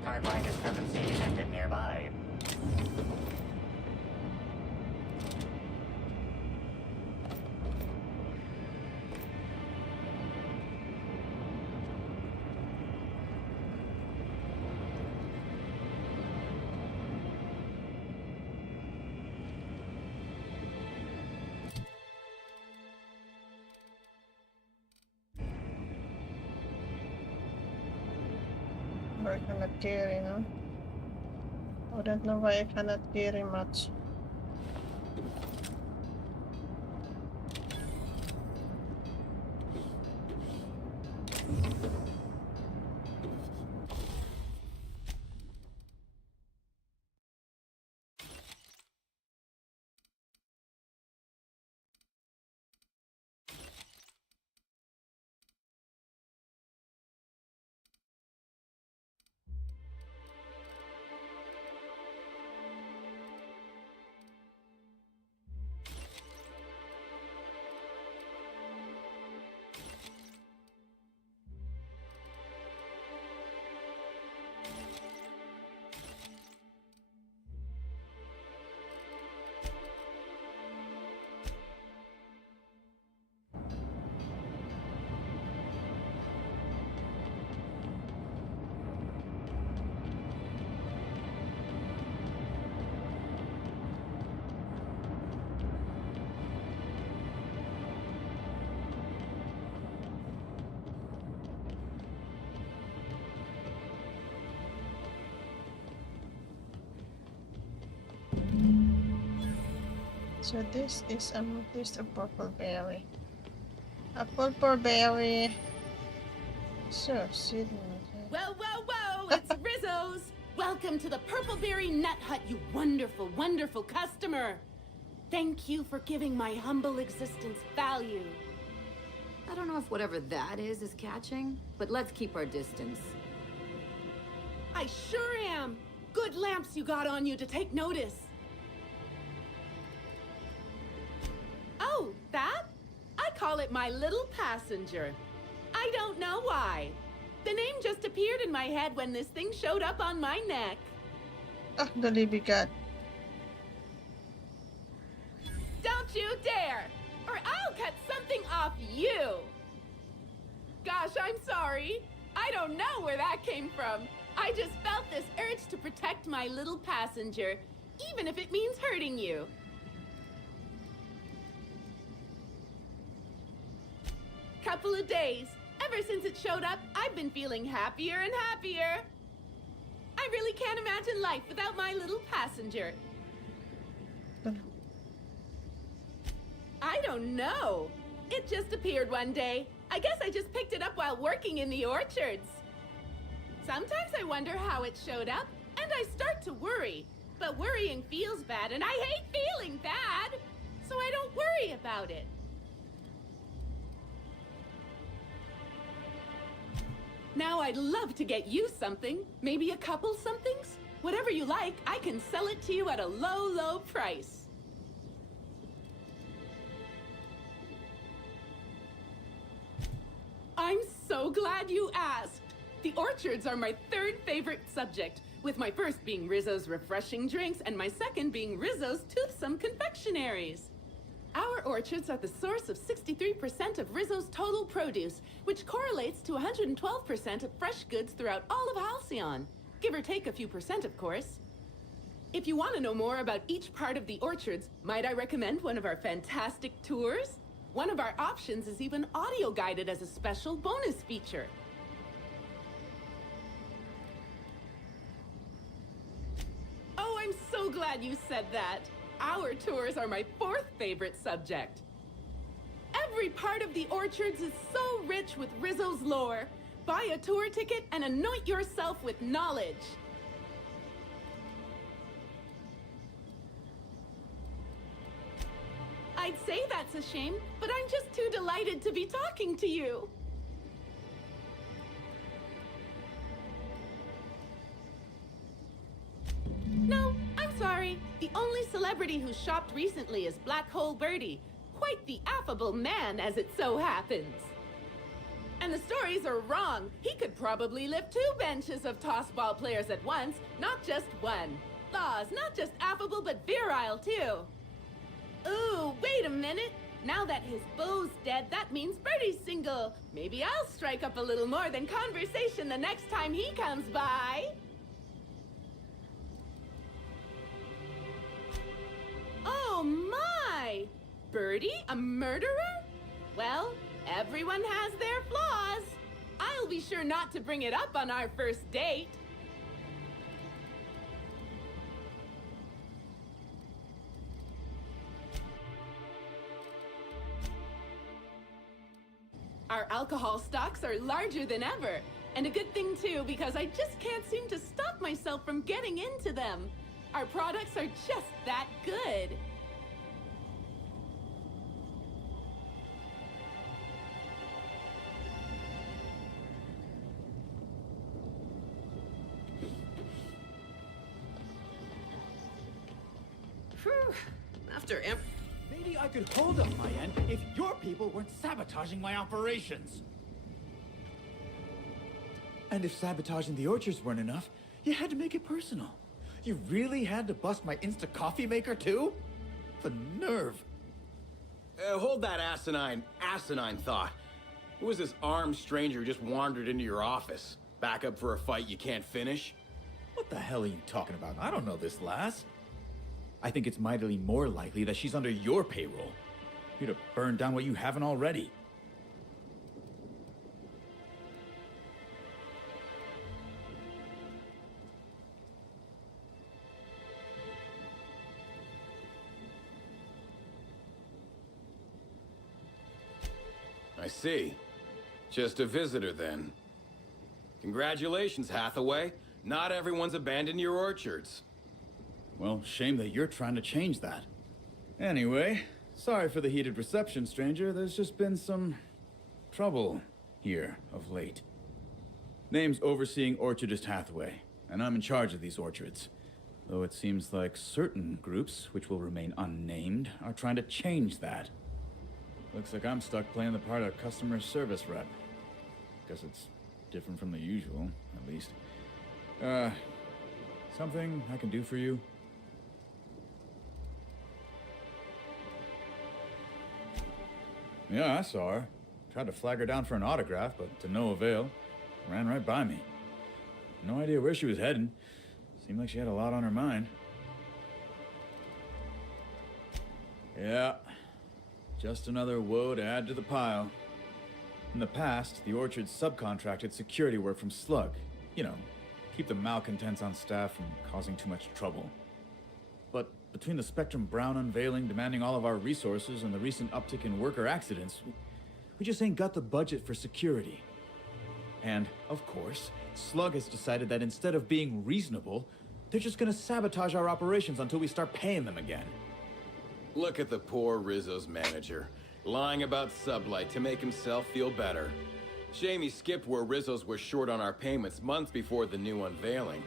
Timeline discrepancy detected nearby. I cannot carry, no? I don't know why I cannot carry much. So this is amethyst of purpleberry. A purpleberry. So, Sydney. Whoa, whoa, whoa! It's Rizzo's! Welcome to the Purpleberry Nut Hut, you wonderful, wonderful customer! Thank you for giving my humble existence value. I don't know if whatever that is catching, but let's keep our distance. I sure am! Good lamps you got on you to take notice. Oh, that? I call it my little passenger. I don't know why. The name just appeared in my head when this thing showed up on my neck. Ah, the Libby God. Don't you dare! Or I'll cut something off you! Gosh, I'm sorry. I don't know where that came from. I just felt this urge to protect my little passenger, even if it means hurting you. Couple of days. Ever since it showed up, I've been feeling happier and happier. I really can't imagine life without my little passenger. I don't know. It just appeared one day. I guess I just picked it up while working in the orchards. Sometimes I wonder how it showed up, and I start to worry. But worrying feels bad, and I hate feeling bad. So I don't worry about it. Now I'd love to get you something. Maybe a couple somethings? Whatever you like, I can sell it to you at a low, low price. I'm so glad you asked. The orchards are my third favorite subject, with my first being Rizzo's refreshing drinks and my second being Rizzo's toothsome confectionaries. Our orchards are the source of 63% of Rizzo's total produce, which correlates to 112% of fresh goods throughout all of Halcyon. Give or take a few percent, of course. If you want to know more about each part of the orchards, might I recommend one of our fantastic tours? One of our options is even audio guided as a special bonus feature. Oh, I'm so glad you said that. Our tours are my fourth favorite subject. Every part of the orchards is so rich with Rizzo's lore. Buy a tour ticket and anoint yourself with knowledge. I'd say that's a shame, but I'm just too delighted to be talking to you. No, I'm sorry. The only celebrity who shopped recently is Black Hole Birdie. Quite the affable man, as it so happens. And the stories are wrong. He could probably lift 2 benches of tossball players at once, not just one. Laws, not just affable, but virile, too. Ooh, wait a minute. Now that his beau's dead, that means Birdie's single. Maybe I'll strike up a little more than conversation the next time he comes by. Oh my! Birdie, a murderer? Well, everyone has their flaws. I'll be sure not to bring it up on our first date. Our alcohol stocks are larger than ever. And a good thing too, because I just can't seem to stop myself from getting into them. Our products are just that good. After Maybe I could hold up my end if your people weren't sabotaging my operations. And if sabotaging the orchards weren't enough, you had to make it personal. You really had to bust my Insta coffee maker too? The nerve. Hold that asinine thought. Who was this armed stranger who just wandered into your office? Back up for a fight you can't finish? What the hell are you talking about? I don't know this lass. I think it's mightily more likely that she's under your payroll. You'd have burned down what you haven't already. I see. Just a visitor, then. Congratulations, Hathaway. Not everyone's abandoned your orchards. Well, shame that you're trying to change that. Anyway, sorry for the heated reception, stranger. There's just been some trouble here of late. Name's Overseeing Orchardist Hathaway, and I'm in charge of these orchards. Though it seems like certain groups, which will remain unnamed, are trying to change that. Looks like I'm stuck playing the part of customer service rep. Guess it's different from the usual, at least. Something I can do for you? Yeah, I saw her. Tried to flag her down for an autograph, but to no avail. Ran right by me. No idea where she was heading. Seemed like she had a lot on her mind. Yeah. Just another woe to add to the pile. In the past, the orchard subcontracted security work from Slug. You know, keep the malcontents on staff from causing too much trouble. But between the Spectrum Brown unveiling demanding all of our resources and the recent uptick in worker accidents, we just ain't got the budget for security. And, of course, Slug has decided that instead of being reasonable, they're just gonna sabotage our operations until we start paying them again. Look at the poor Rizzo's manager, lying about Sublight to make himself feel better. Shame he skipped where Rizzo's were short on our payments months before the new unveiling.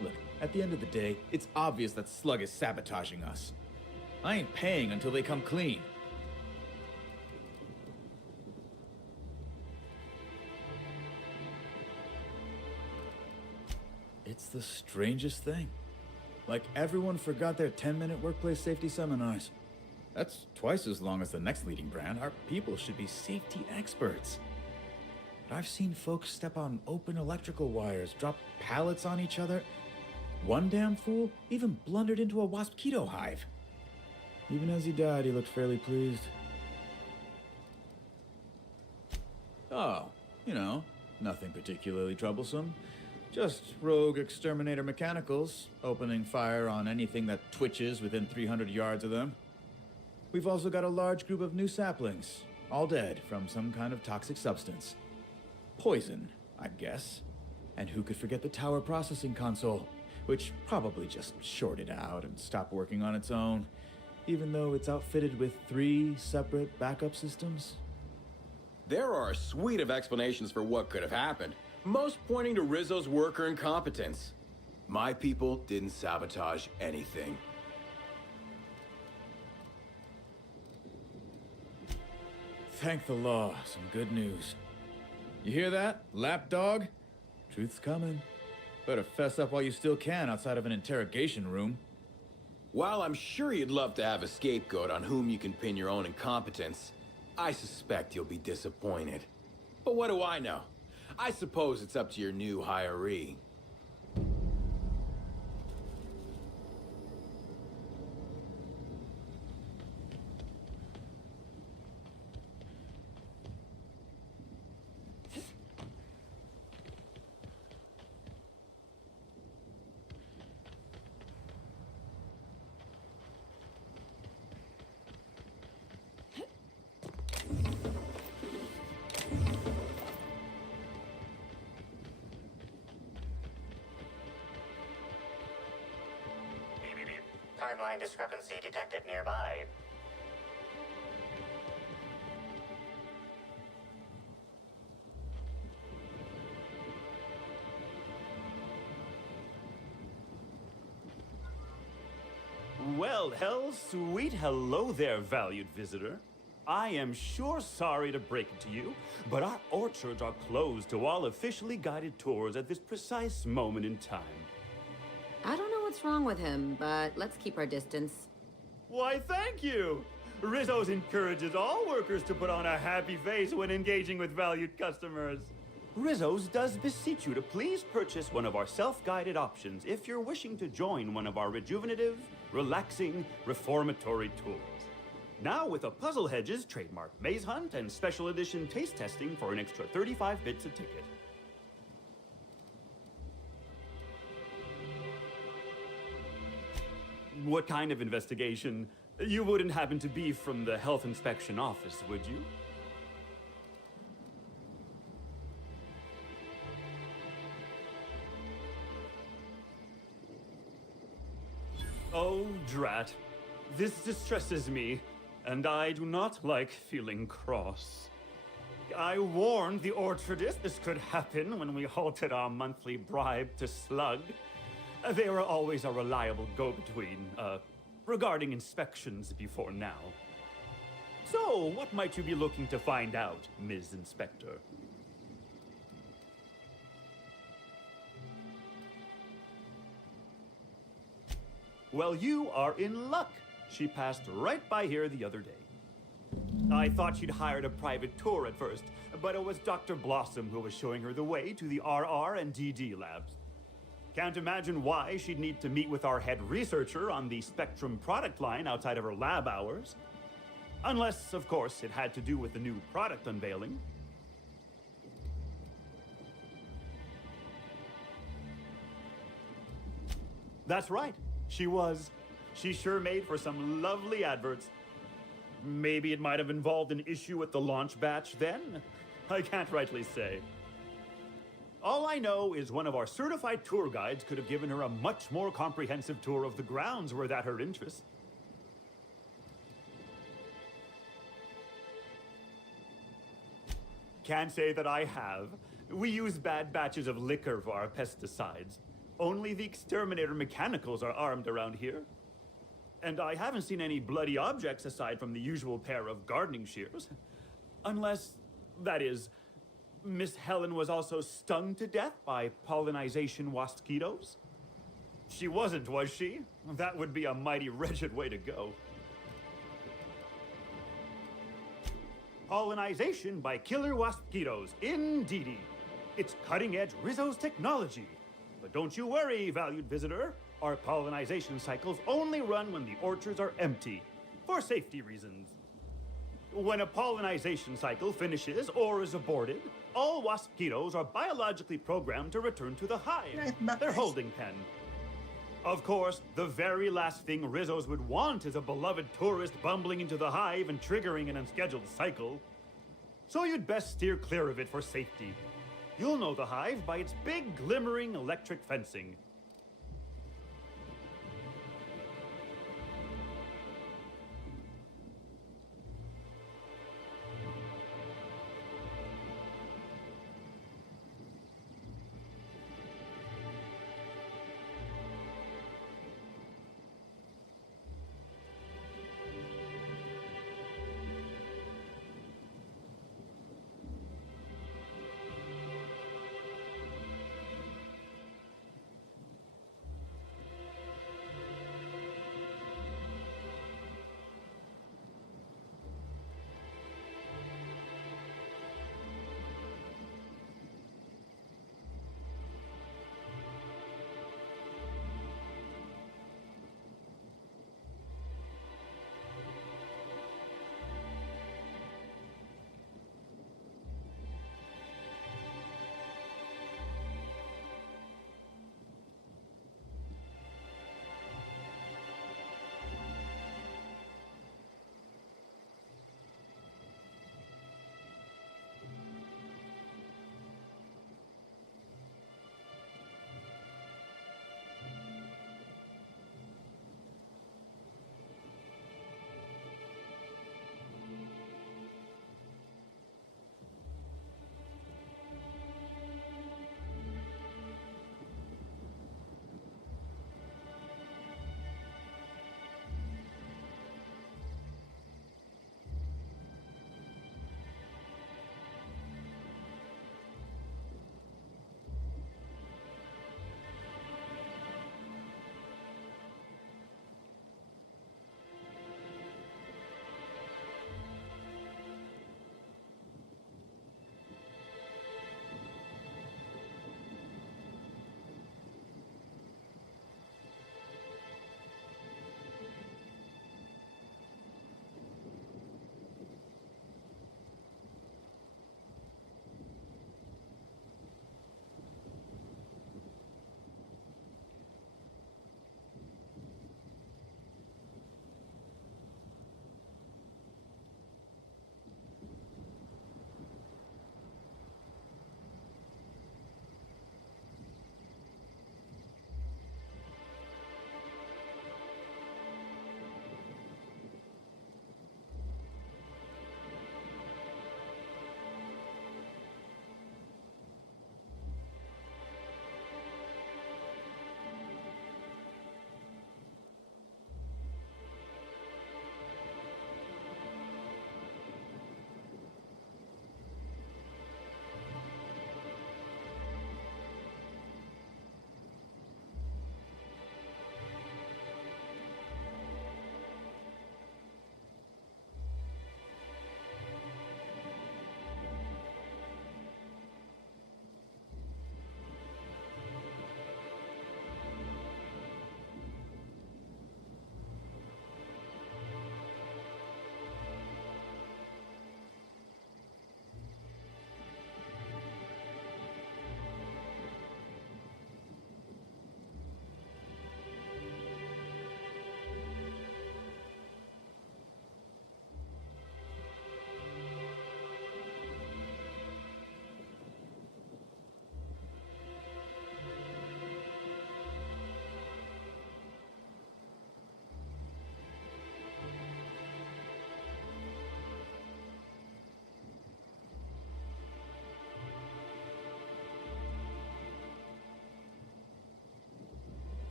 Look, at the end of the day, it's obvious that Slug is sabotaging us. I ain't paying until they come clean. It's the strangest thing. Like everyone forgot their 10-minute workplace safety seminars. That's twice as long as the next leading brand. Our people should be safety experts. But I've seen folks step on open electrical wires, drop pallets on each other. One damn fool even blundered into a wasp-keto hive. Even as he died, he looked fairly pleased. Oh, nothing particularly troublesome. Just rogue exterminator mechanicals, opening fire on anything that twitches within 300 yards of them. We've also got a large group of new saplings, all dead from some kind of toxic substance. Poison, I'd guess. And who could forget the tower processing console, which probably just shorted out and stopped working on its own, even though it's outfitted with 3 separate backup systems? There are a suite of explanations for what could have happened, most pointing to Rizzo's worker incompetence. My people didn't sabotage anything. Thank the law, some good news. You hear that, lapdog? Truth's coming. Better fess up while you still can outside of an interrogation room. While I'm sure you'd love to have a scapegoat on whom you can pin your own incompetence, I suspect you'll be disappointed. But what do I know? I suppose it's up to your new hiree. Timeline discrepancy detected nearby. Well, sweet hello there, valued visitor. I am sure sorry to break it to you, but our orchards are closed to all officially guided tours at this precise moment in time. I don't know what's wrong with him, but let's keep our distance. Why, thank you! Rizzo's encourages all workers to put on a happy face when engaging with valued customers. Rizzo's does beseech you to please purchase one of our self-guided options if you're wishing to join one of our rejuvenative, relaxing, reformatory tours. Now with a Puzzle Hedges trademark maze hunt and special edition taste testing for an extra 35 bits a ticket. What kind of investigation? You wouldn't happen to be from the health inspection office, would you? Oh, drat. This distresses me, and I do not like feeling cross. I warned the orchardist this could happen when we halted our monthly bribe to Slug. They were always a reliable go-between, regarding inspections before now. So, what might you be looking to find out, Ms. Inspector? Well, you are in luck. She passed right by here the other day. I thought she'd hired a private tour at first, but it was Dr. Blossom who was showing her the way to the RR and DD labs. Can't imagine why she'd need to meet with our head researcher on the Spectrum product line outside of her lab hours. Unless, of course, it had to do with the new product unveiling. That's right. She was. She sure made for some lovely adverts. Maybe it might have involved an issue with the launch batch then? I can't rightly say. All I know is one of our certified tour guides could have given her a much more comprehensive tour of the grounds were that her interest. Can't say that I have. We use bad batches of liquor for our pesticides. Only the exterminator mechanicals are armed around here. And I haven't seen any bloody objects aside from the usual pair of gardening shears. Unless, that is, Miss Helen was also stung to death by pollinization wasquitos. She wasn't, was she? That would be a mighty wretched way to go. Pollinization by killer wasquitos, indeedy. It's cutting-edge Rizzo's technology. But don't you worry, valued visitor. Our pollinization cycles only run when the orchards are empty, for safety reasons. When a pollinization cycle finishes or is aborted, all waspitos are biologically programmed to return to the hive, their holding pen. Of course, the very last thing Rizzos would want is a beloved tourist bumbling into the hive and triggering an unscheduled cycle. So you'd best steer clear of it for safety. You'll know the hive by its big, glimmering electric fencing.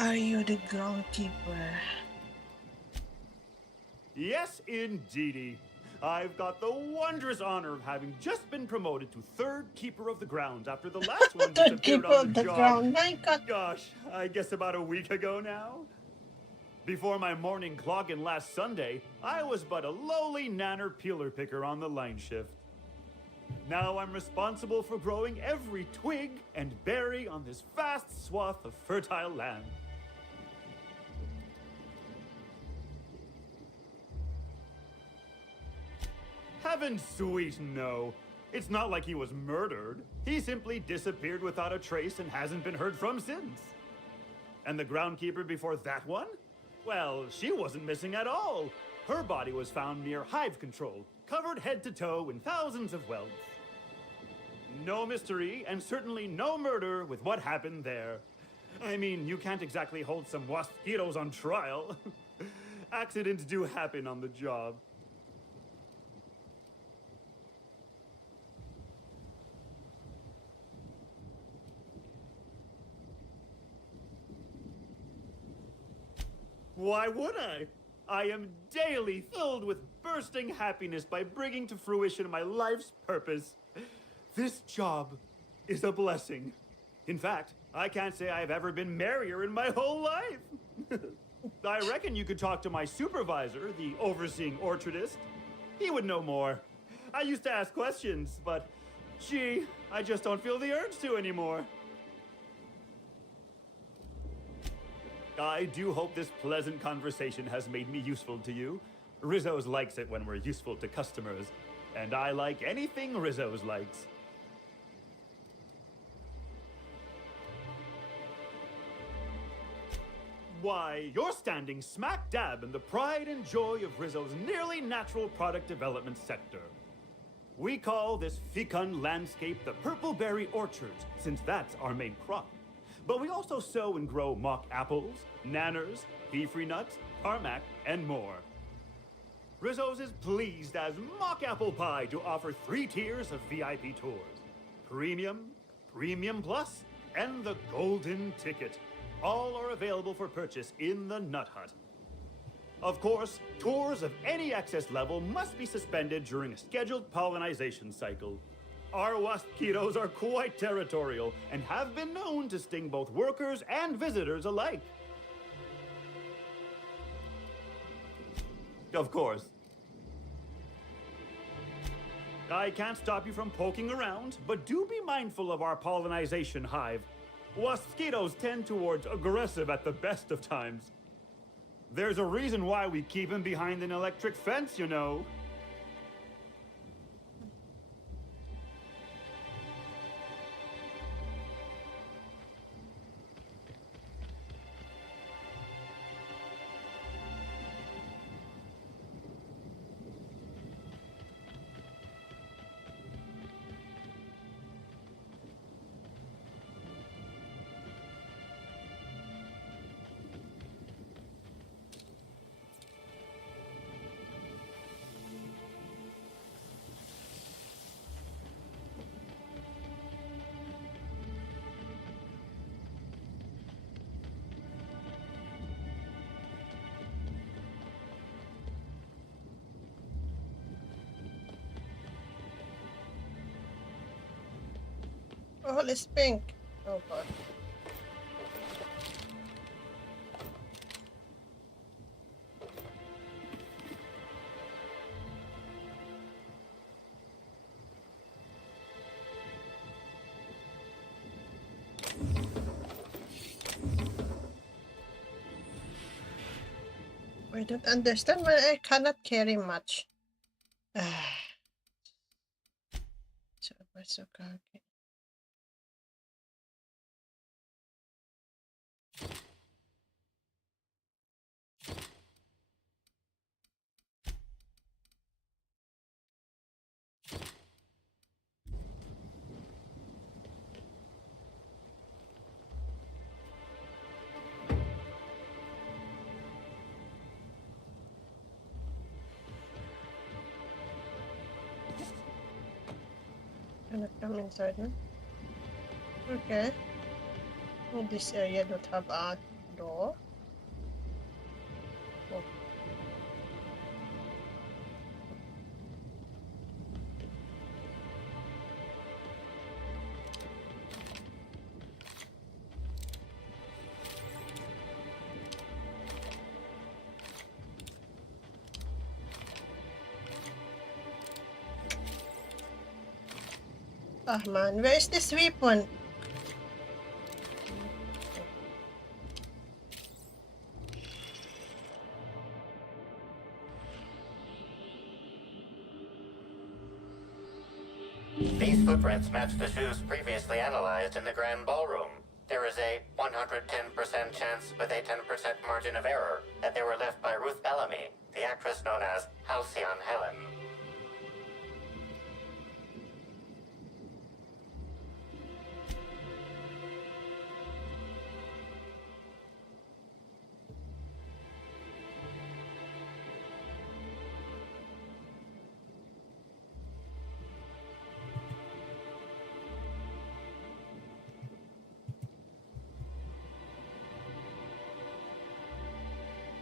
Are you the groundkeeper? Yes, indeedy. I've got the wondrous honor of having just been promoted to third keeper of the grounds after the last one disappeared Keeper on of the the job. ground. My God. Gosh, I guess about a week ago now. Before my morning clock-in last Sunday, I was but a lowly nanner peeler picker on the line shift. Now I'm responsible for growing every twig and berry on this vast swath of fertile land. Heaven sweet, no. It's not like he was murdered. He simply disappeared without a trace and hasn't been heard from since. And the groundkeeper before that one? Well, she wasn't missing at all. Her body was found near hive control, covered head to toe in thousands of welts. No mystery, and certainly no murder with what happened there. I mean, you can't exactly hold some mosquitoes on trial. Accidents do happen on the job. Why would I? I am daily filled with bursting happiness by bringing to fruition my life's purpose. This job is a blessing. In fact, I can't say I've ever been merrier in my whole life. I reckon you could talk to my supervisor, the overseeing orchardist. He would know more. I used to ask questions, but gee, I just don't feel the urge to anymore. I do hope this pleasant conversation has made me useful to you. Rizzo's likes it when we're useful to customers, and I like anything Rizzo's likes. Why, you're standing smack dab in the pride and joy of Rizzo's nearly natural product development sector. We call this fecund landscape the Purpleberry Orchards, since that's our main crop. But we also sow and grow mock apples, nanners, pea-free nuts, tarmac, and more. Rizzo's is pleased as Mock Apple Pie to offer 3 tiers of VIP tours. Premium, Premium Plus, and the Golden Ticket. All are available for purchase in the Nut Hut. Of course, tours of any excess level must be suspended during a scheduled pollinization cycle. Our mosquitoes are quite territorial and have been known to sting both workers and visitors alike. Of course. I can't stop you from poking around, but do be mindful of our pollinization hive. Mosquitoes tend towards aggressive at the best of times. There's a reason why we keep them behind an electric fence, you know. Oh, it's pink. Oh god. I don't understand why I cannot carry much. So what's okay? Can I come inside now? Okay. Oh, this area don't have a door. Oh. Ah man, where is this weapon? These footprints match the shoes previously analyzed in the Grand Ballroom. There is a 110% chance with a 10% margin of error that they were left by Ruth Bellamy, the actress known as Halcyon Helen.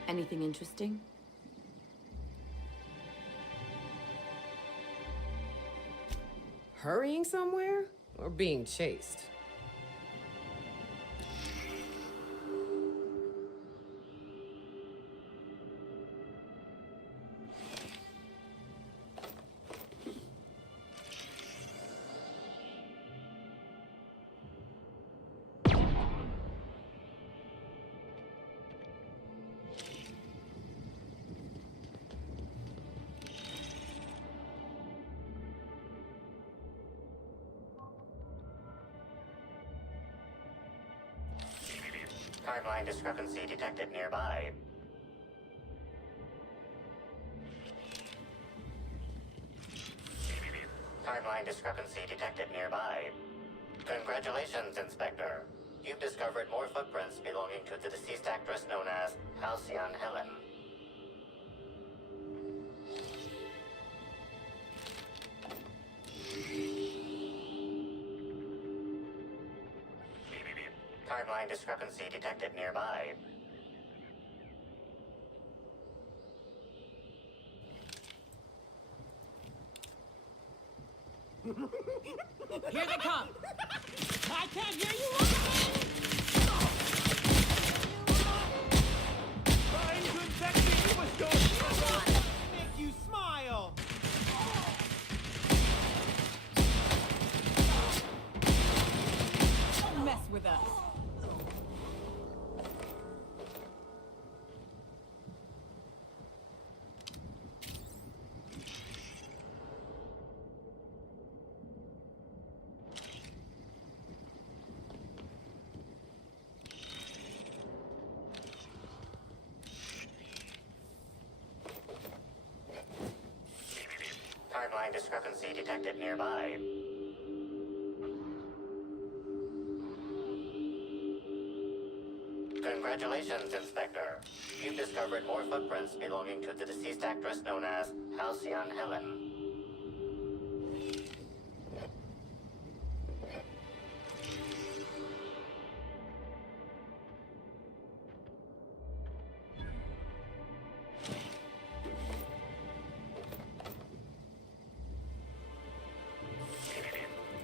Anything interesting? Hurrying somewhere? Or being chased? Timeline discrepancy detected nearby. Timeline discrepancy detected nearby. Congratulations, Inspector. You've discovered more footprints belonging to the deceased actress known as Halcyon Helen. Timeline discrepancy detected nearby. Here they come! I can't hear you! Trying to infect me with your make you smile! Don't mess with us! Timeline discrepancy detected nearby. Congratulations, Inspector. You've discovered more footprints belonging to the deceased actress known as Halcyon Helen.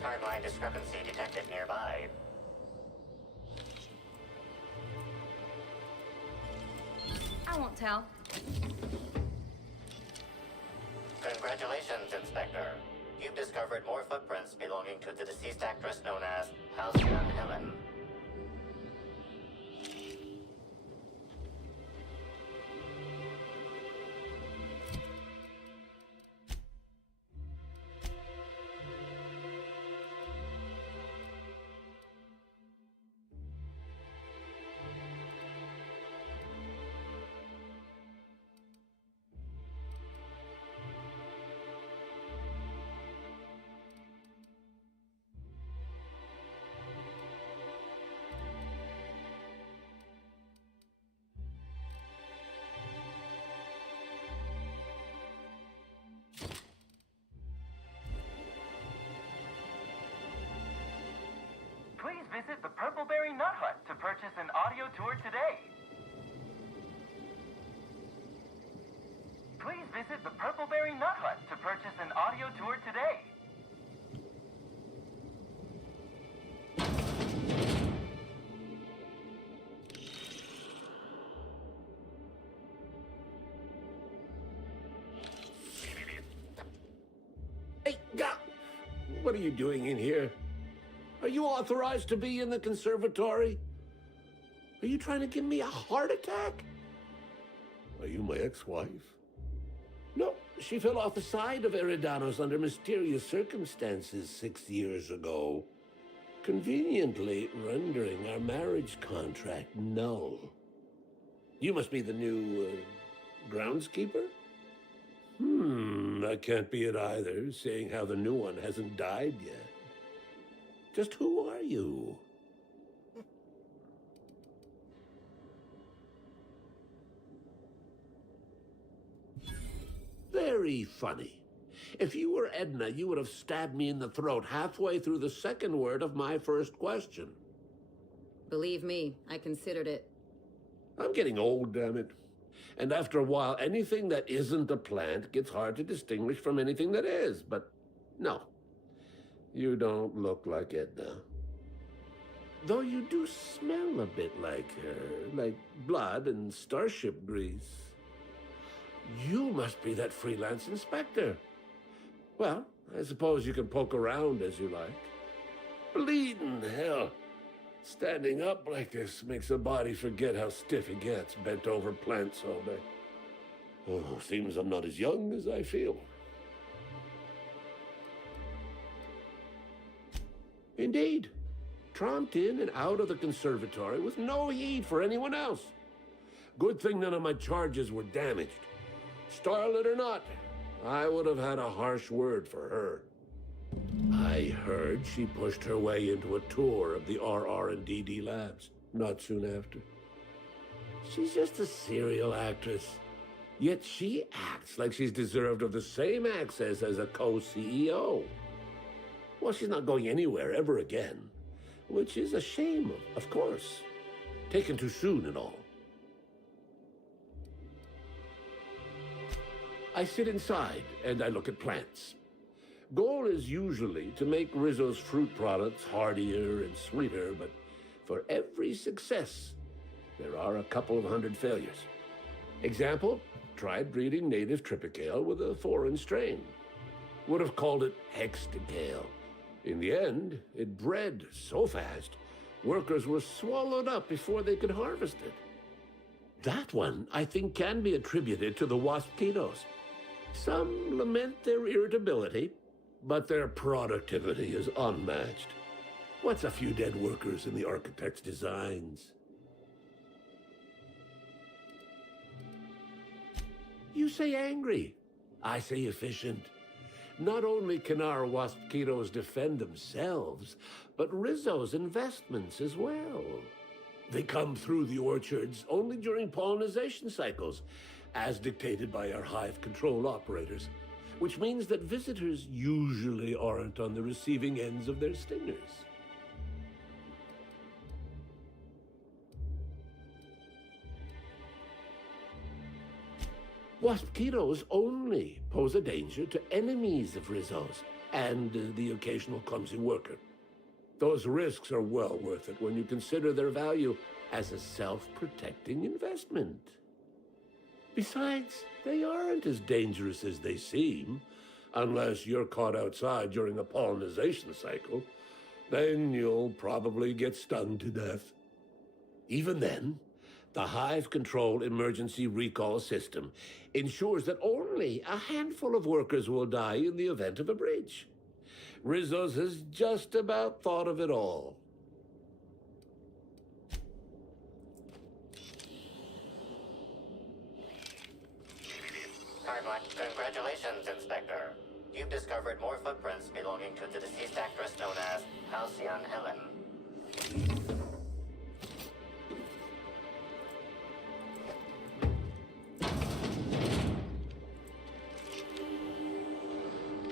Timeline discrepancy detected nearby. I won't tell. Congratulations, Inspector. You've discovered more footprints belonging to the deceased actress known as Halcyon Helen. Please visit the Purpleberry Nut Hut to purchase an audio tour today. Please visit the Purpleberry Nut Hut to purchase an audio tour today. What are you doing in here? Are you authorized to be in the conservatory? Are you trying to give me a heart attack? Are you my ex-wife? No, she fell off the side of ERIDANOS under mysterious circumstances 6 years ago, conveniently rendering our marriage contract null. You must be the new, groundskeeper? That can't be it either, seeing how the new one hasn't died yet. Just who are you? Very funny. If you were Edna, you would have stabbed me in the throat halfway through the second word of my first question. Believe me, I considered it. I'm getting old, damn it. And after a while, anything that isn't a plant gets hard to distinguish from anything that is. But no, you don't look like Edna. Though you do smell a bit like her, like blood and starship grease. You must be that freelance inspector. Well, I suppose you can poke around as you like. Bleeding hell. Standing up like this makes a body forget how stiff it gets, bent over plants all day. Oh, seems I'm not as young as I feel. Indeed. Tromped in and out of the conservatory with no heed for anyone else. Good thing none of my charges were damaged. Starlet or not, I would have had a harsh word for her. I heard she pushed her way into a tour of the RR&DD labs not soon after. She's just a serial actress. Yet she acts like she's deserved of the same access as a co-CEO. Well, she's not going anywhere ever again, which is a shame, of course. Taken too soon and all. I sit inside and I look at plants. Goal is usually to make Rizzo's fruit products hardier and sweeter, but for every success, there are a couple of hundred failures. Example, tried breeding native Tripicale with a foreign strain. Would have called it Hexticale. In the end, it bred so fast, workers were swallowed up before they could harvest it. That one, I think, can be attributed to the waspitos. Some lament their irritability, but their productivity is unmatched. What's a few dead workers in the architect's designs? You say angry. I say efficient. Not only can our waspitos defend themselves, but Rizzo's investments as well. They come through the orchards only during pollination cycles, as dictated by our hive control operators, which means that visitors usually aren't on the receiving ends of their stingers. Waspitos only pose a danger to enemies of Rizzo's and the occasional clumsy worker. Those risks are well worth it when you consider their value as a self-protecting investment. Besides, they aren't as dangerous as they seem, unless you're caught outside during a pollination cycle. Then you'll probably get stung to death. Even then, the Hive Control Emergency Recall System ensures that only a handful of workers will die in the event of a breach. Rizzo's has just about thought of it all. Congratulations, Inspector. You've discovered more footprints belonging to the deceased actress known as HALCYON HELEN.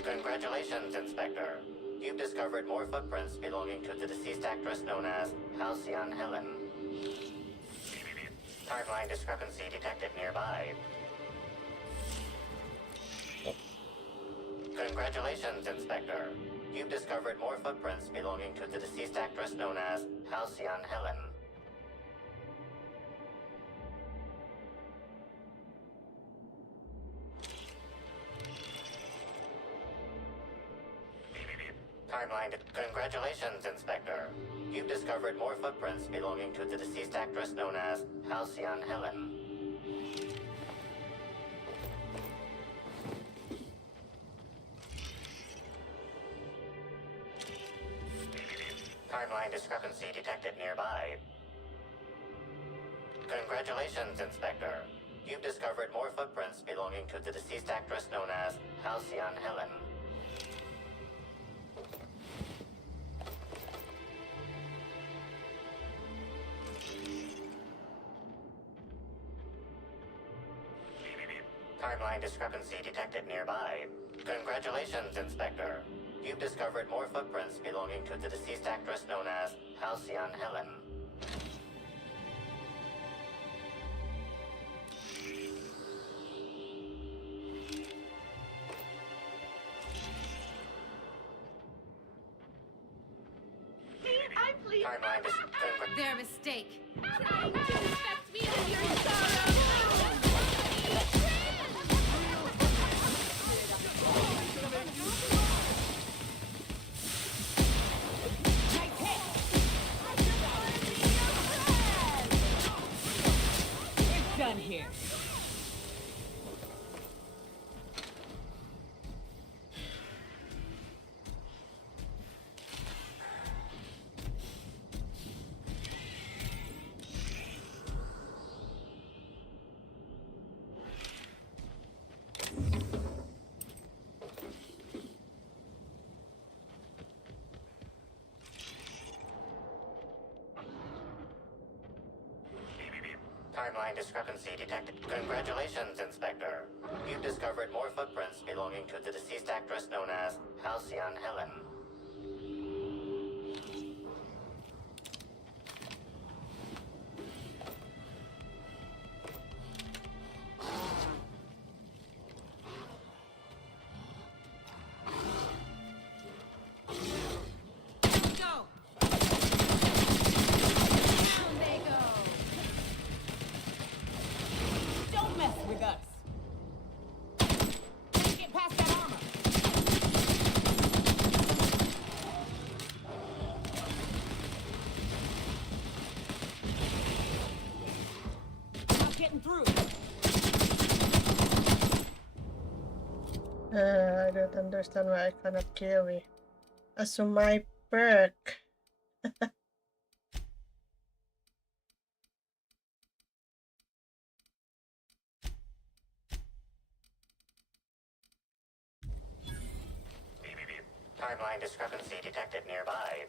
Congratulations, Inspector. You've discovered more footprints belonging to the deceased actress known as HALCYON HELEN. Timeline discrepancy detected nearby. Congratulations, Inspector. You've discovered more footprints belonging to the deceased actress known as HALCYON HELEN. Timeline. Congratulations, Inspector. You've discovered more footprints belonging to the deceased actress known as HALCYON HELEN. Timeline discrepancy detected nearby. Congratulations, Inspector. You've discovered more footprints belonging to the deceased actress known as HALCYON HELEN. Timeline discrepancy detected nearby. Congratulations, Inspector. You've discovered more footprints belonging to the deceased actress known as HALCYON HELEN. Timeline is Their mistake. Expect me to hear sorrow. We're done here. Timeline discrepancy detected. Congratulations, Inspector. You've discovered more footprints belonging to the deceased actress known as HALCYON HELEN. Go. Down they go. Don't mess with us. Can't get past that armor. Not getting through. I don't understand why I cannot carry. So my perk. Timeline discrepancy detected nearby.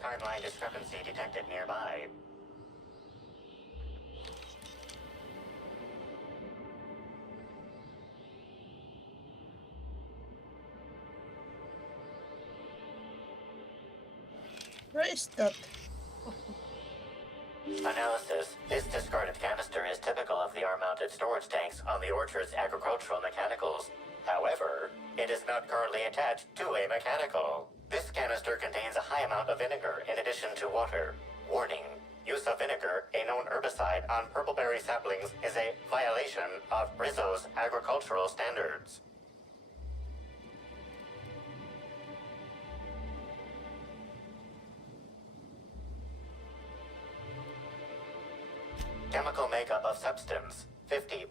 Timeline discrepancy detected nearby. Where is that? Analysis. This discarded canister is typical of the R-mounted storage tanks on the orchard's agricultural mechanicals. However, it is not currently attached to a mechanical. This canister contains a high amount of vinegar in addition to water. Warning. Use of vinegar, a known herbicide, on purpleberry saplings is a violation of RIZZO's agricultural standards. Chemical makeup of substance, 50%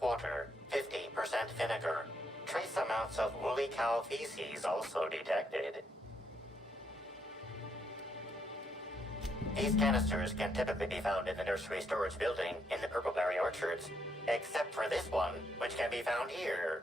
water, 50% vinegar. Trace amounts of woolly cow feces also detected. These canisters can typically be found in the nursery storage building in the Purpleberry orchards, except for this one, which can be found here.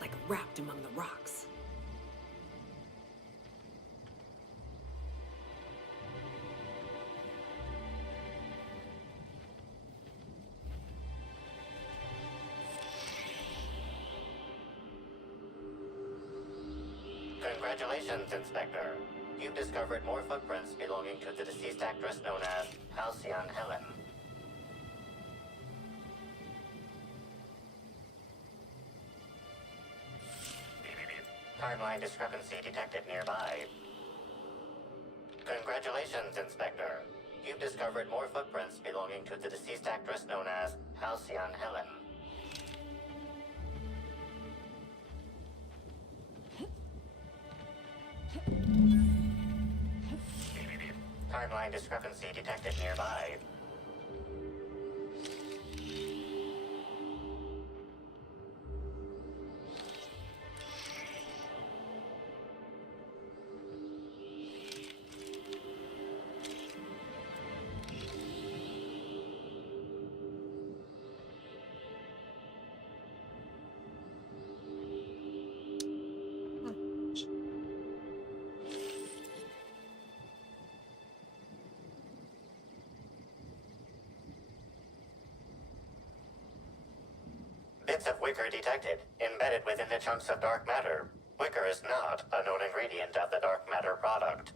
Like wrapped among the rocks. Congratulations, Inspector. You've discovered more footprints belonging to the deceased actress known as HALCYON HELEN. Timeline discrepancy detected nearby. Congratulations, Inspector. You've discovered more footprints belonging to the deceased actress known as HALCYON HELEN. Timeline discrepancy detected nearby. Bits of wicker detected, embedded within the chunks of dark matter. Wicker is not a known ingredient of the dark matter product.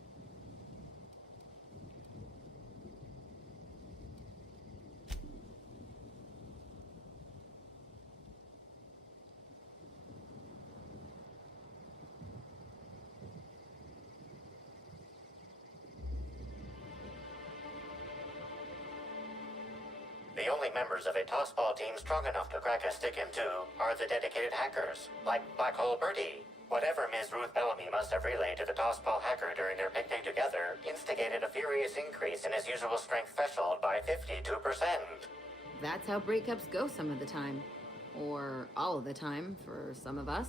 The only members of a tossball team strong enough to crack a stick in two are the dedicated hackers, like Black Hole Birdie. Whatever Ms. Ruth Bellamy must have relayed to the tossball hacker during their picnic together instigated a furious increase in his usual strength threshold by 52%. That's how breakups go some of the time. Or all of the time, for some of us.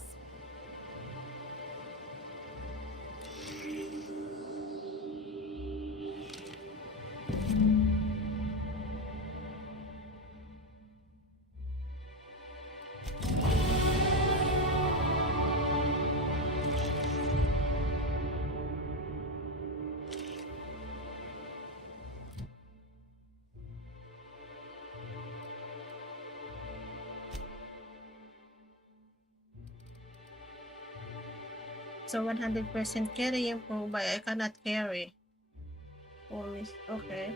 So 100% carry improved by I cannot carry. Oh, miss. Okay.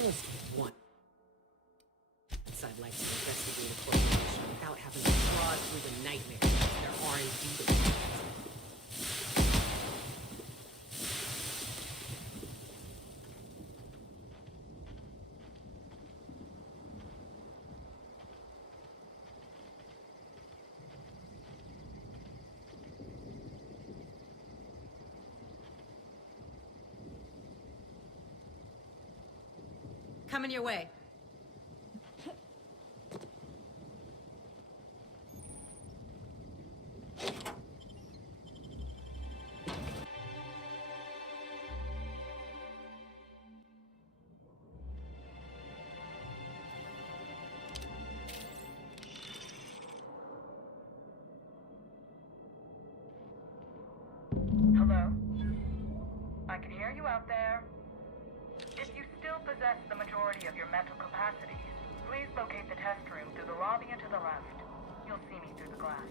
Just one. I'd like to investigate a corporation without having to prod through the nightmare of their R&D department. Coming your way. Hello? I can hear you out there. If you still possess the majority of your mental capacities, please locate the test room through the lobby and to the left. You'll see me through the glass.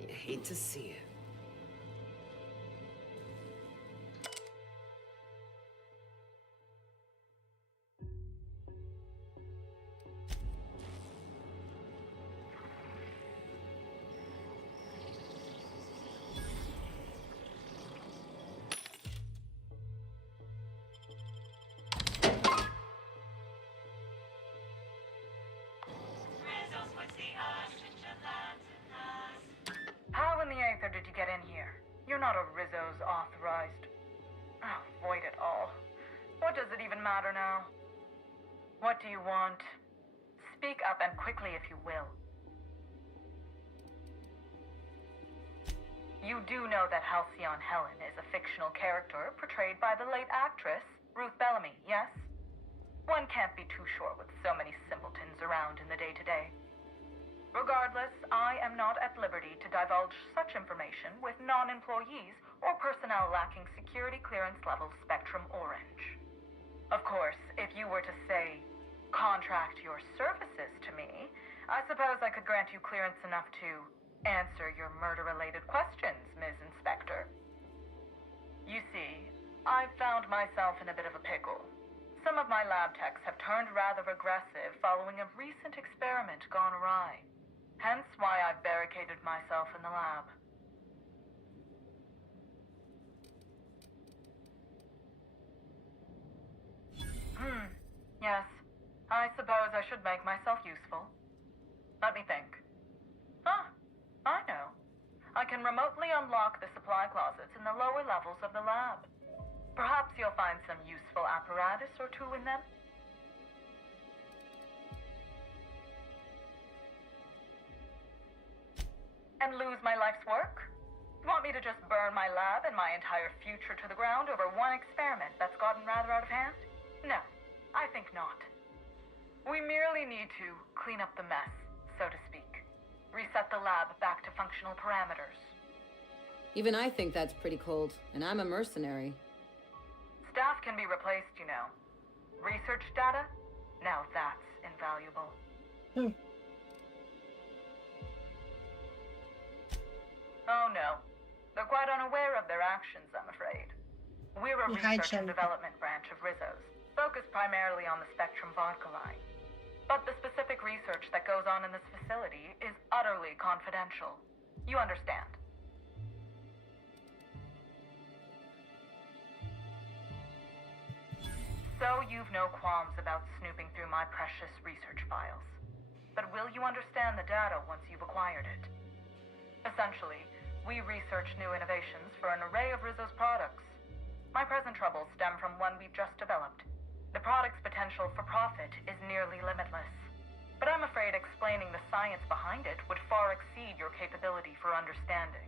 You hate to see it. How in the Aether did you get in here? You're not a Rizzo's authorized. Oh, void it all. What does it even matter now? What do you want? Speak up and quickly if you will. You do know that Halcyon Helen is a fictional character portrayed by the late actress Ruth Bellamy, yes? One can't be too sure with so many simpletons around in the day-to-day. Regardless, I am not at liberty to divulge such information with non-employees or personnel lacking security clearance level Spectrum Orange. Of course, if you were to say, contract your services to me, I suppose I could grant you clearance enough to answer your murder-related questions, Ms. Inspector. You see, I've found myself in a bit of a pickle. Some of my lab techs have turned rather aggressive following a recent experiment gone awry. Hence why I've barricaded myself in the lab. Yes. I suppose I should make myself useful. Let me think. Ah, I know. I can remotely unlock the supply closets in the lower levels of the lab. Perhaps you'll find some useful apparatus or two in them. And lose my life's work? Want me to just burn my lab and my entire future to the ground over one experiment that's gotten rather out of hand? No, I think not. We merely need to clean up the mess, so to speak. Reset the lab back to functional parameters. Even I think that's pretty cold, and I'm a mercenary. Staff can be replaced, you know. Research data? Now that's invaluable. Oh no. They're quite unaware of their actions, I'm afraid. We're a research and development branch of RIZZO's, focused primarily on the Spectrum vodka line. But the specific research that goes on in this facility is utterly confidential. You understand? So you've no qualms about snooping through my precious research files. But will you understand the data once you've acquired it? Essentially, we research new innovations for an array of Rizzo's products. My present troubles stem from one we've just developed. The product's potential for profit is nearly limitless. But I'm afraid explaining the science behind it would far exceed your capability for understanding.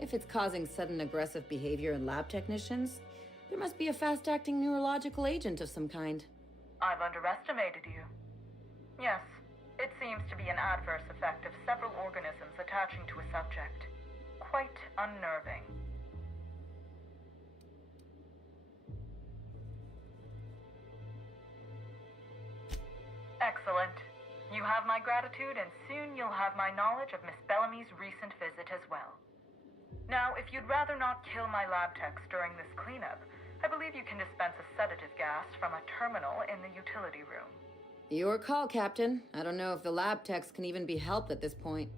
If it's causing sudden aggressive behavior in lab technicians, there must be a fast-acting neurological agent of some kind. I've underestimated you. Yes, it seems to be an adverse effect of several organisms attaching to a subject. Quite unnerving. Excellent. You have my gratitude, and soon you'll have my knowledge of Miss Bellamy's recent visit as well. Now, if you'd rather not kill my lab techs during this cleanup, I believe you can dispense a sedative gas from a terminal in the utility room. Your call, Captain. I don't know if the lab techs can even be helped at this point.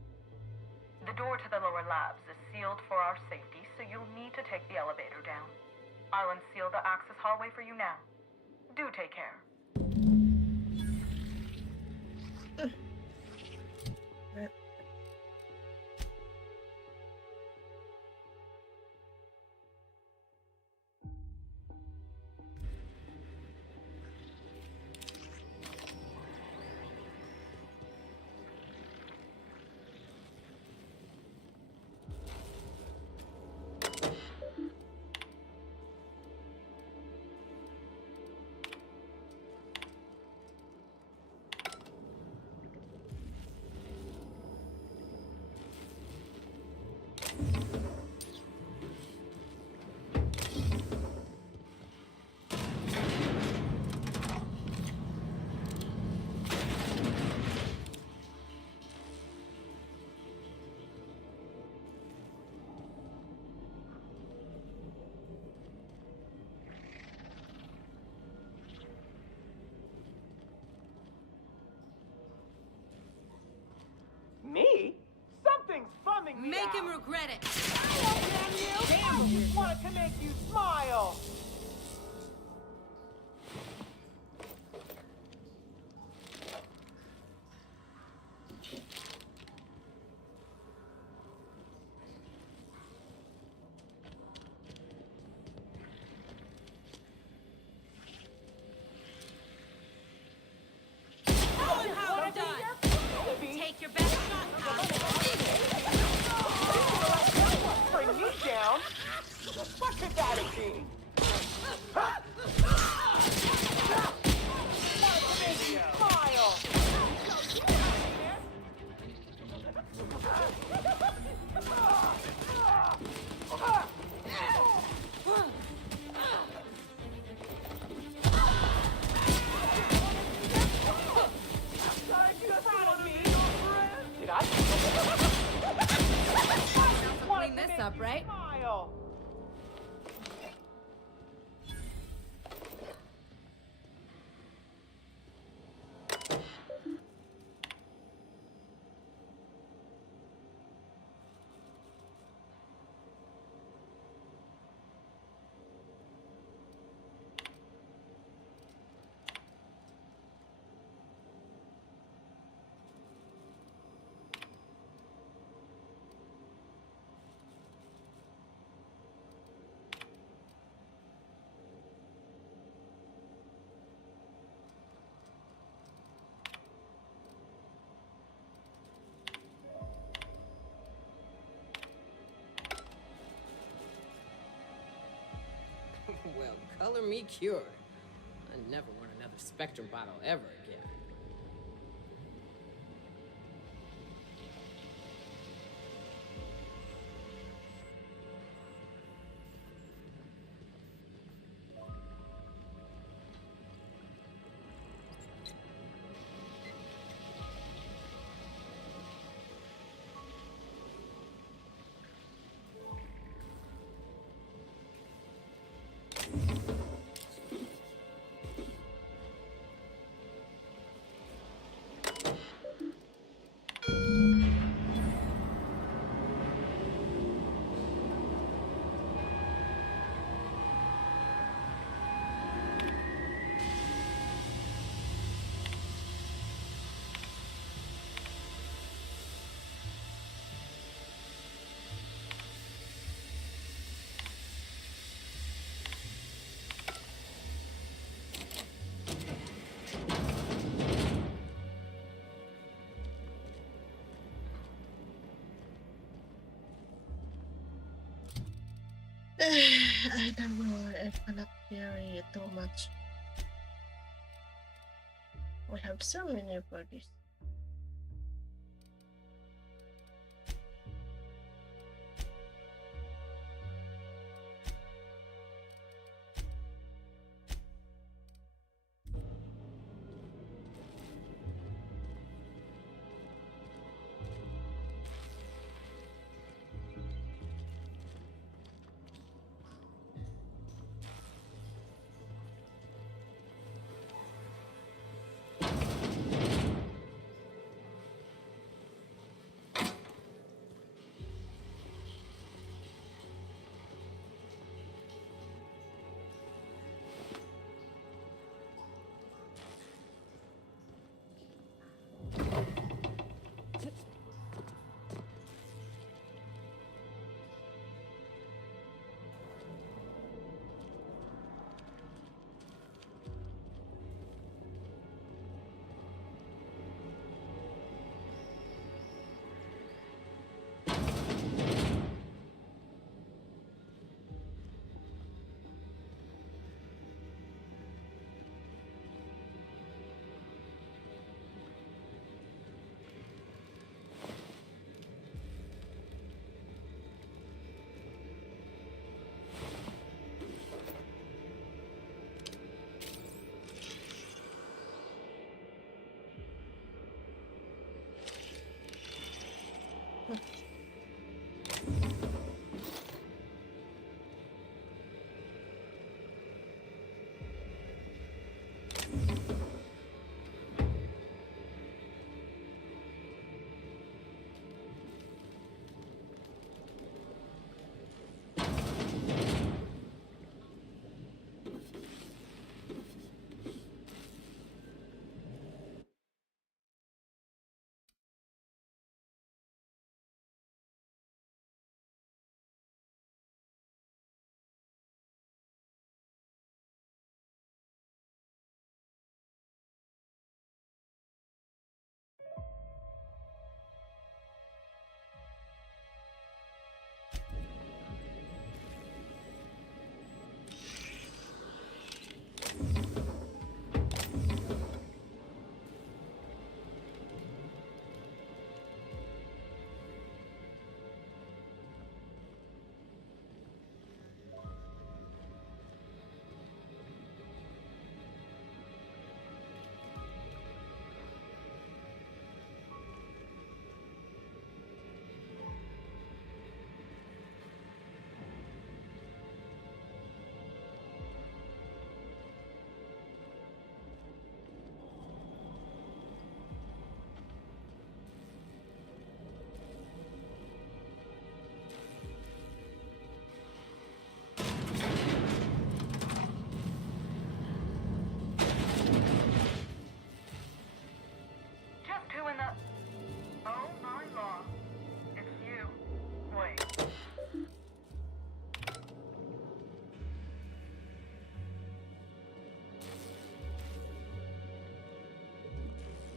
The door to the lower labs is sealed for our safety, so you'll need to take the elevator down. I'll unseal the access hallway for you now. Do take care. Me? Something's bumming me Make out. him regret it. I just wanted to make you smile. Take your best shot. Bring me down. What could that have been? Clean this up, right? Smile. Well, color me cured. I never want another Spectrum bottle ever again. I don't know. I cannot carry too much. We have so many bodies.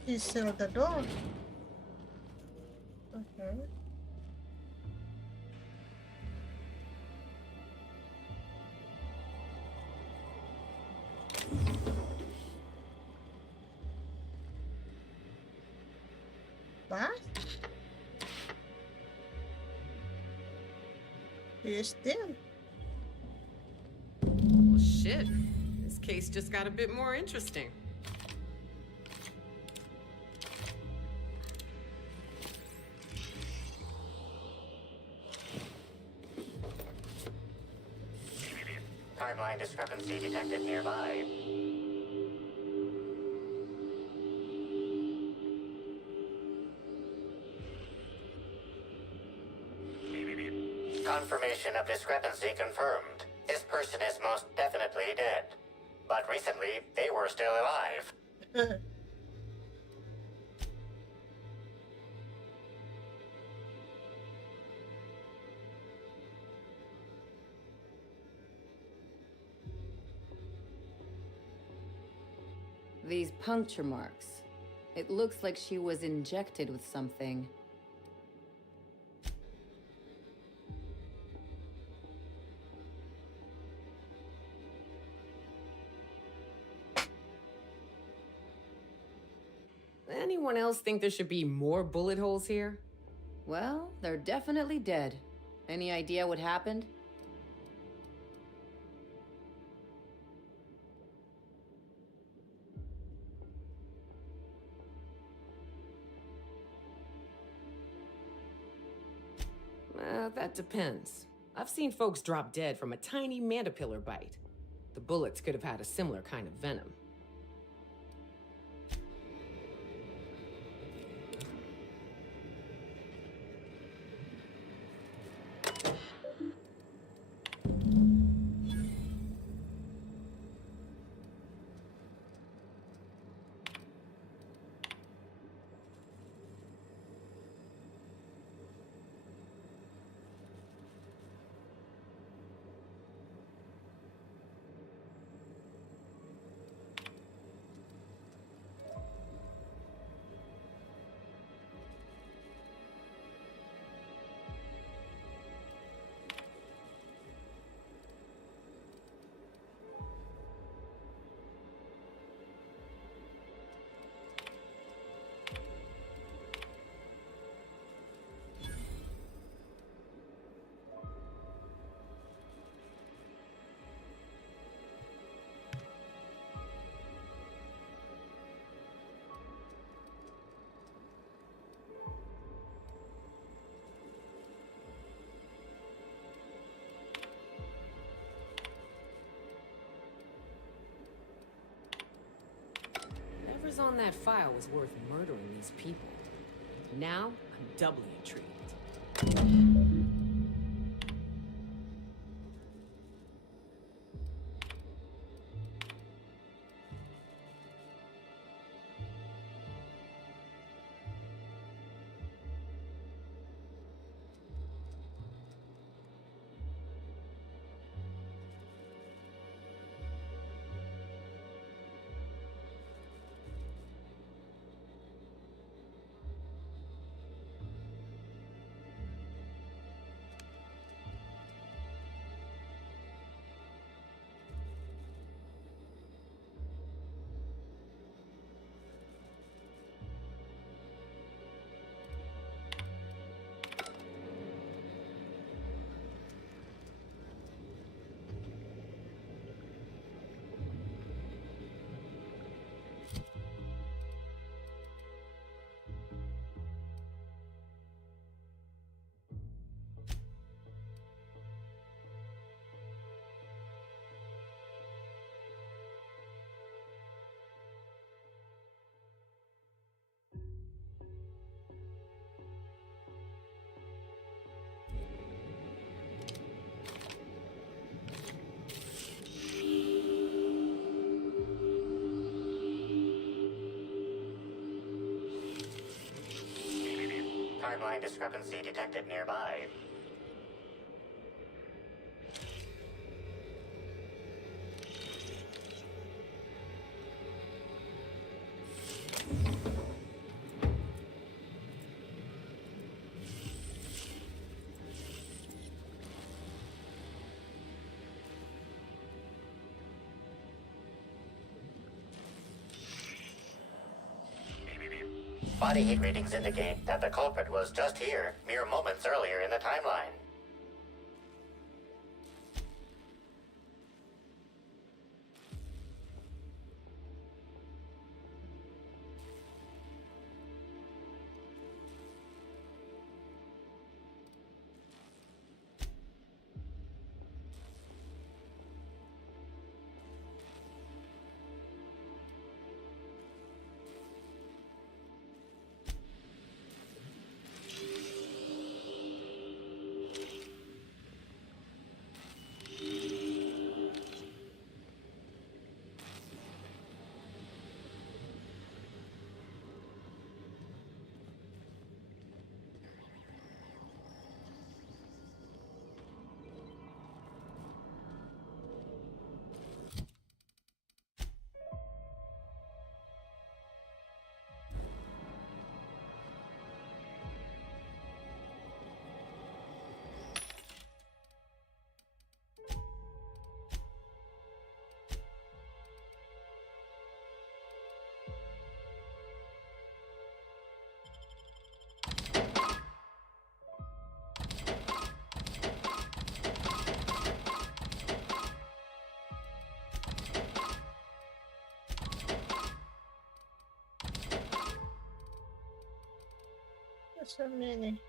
He sealed the door. Okay. What? He is still. Well, shit. This case just got a bit more interesting. Timeline discrepancy detected nearby. Confirmation of discrepancy confirmed. This person is most definitely dead. But recently, they were still alive. These puncture marks. It looks like she was injected with something. Anyone else think there should be more bullet holes here? Well, they're definitely dead. Any idea what happened? Well, that depends. I've seen folks drop dead from a tiny mandipillar bite. The bullets could have had a similar kind of venom. Whatever's on that file was worth murdering these people. Now, I'm doubly intrigued. Timeline discrepancy detected nearby. Body heat readings indicate that the culprit was just here, mere moments earlier in the timeline. That's so many.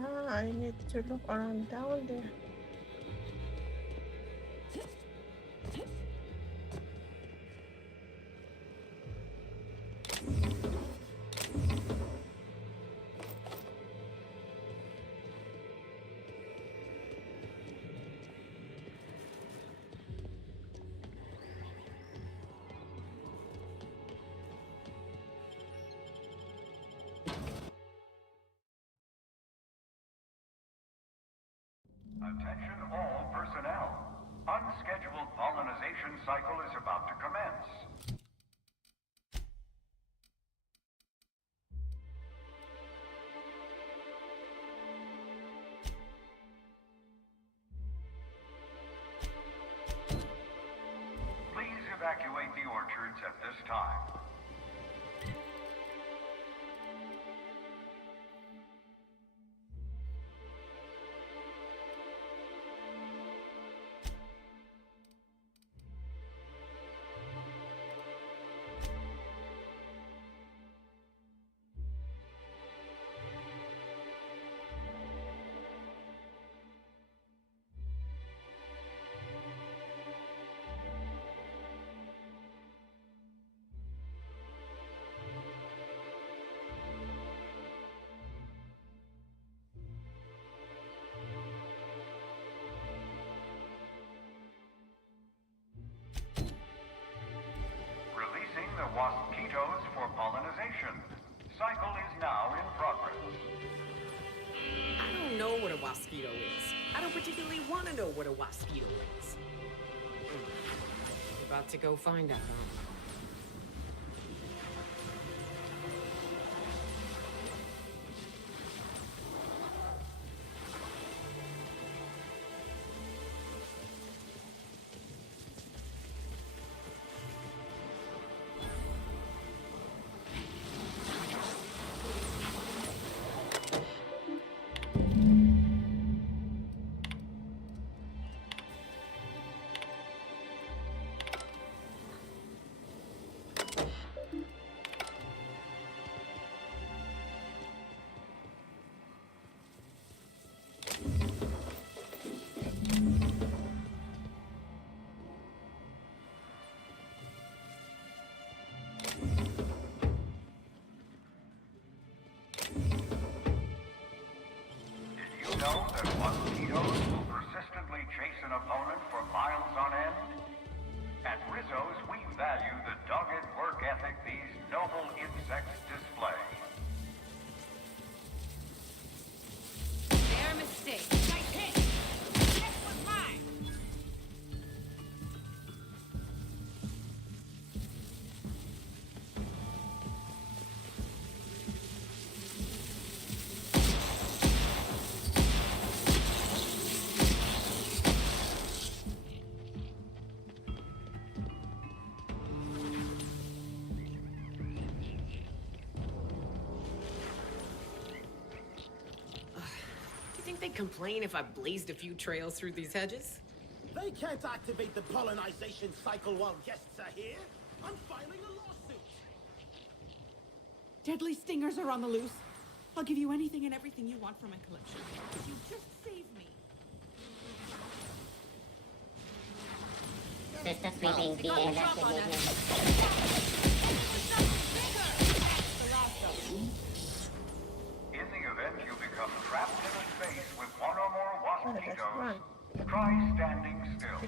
Ah, I need to look around down there. Attention all personnel. Unscheduled pollinization cycle is about to commence. Please evacuate the orchards at this time. Releasing the mosquitoes for pollinization. Cycle is now in progress. I don't know what a mosquito is. I don't particularly want to know what a mosquito is. About to go find out, huh? Know that mosquitoes will persistently chase an opponent for miles on end? At Rizzo's, we value the dogged work ethic these noble insects display. Their mistake. Nice hit. This was mine. They'd complain if I blazed a few trails through these hedges? They can't activate the pollinization cycle while guests are here. I'm filing a lawsuit. Deadly stingers are on the loose. I'll give you anything and everything you want from my collection. If you just save me. System sweeping being investigated. In the event you become trapped in a space with one or more waspitos, try standing still.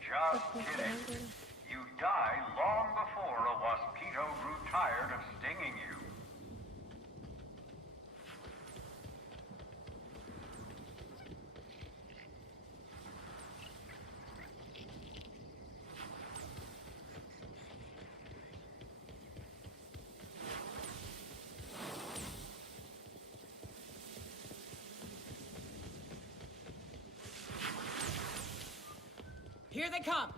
Just kidding. You die long before a waspito grew tired of stinging you. Here they come!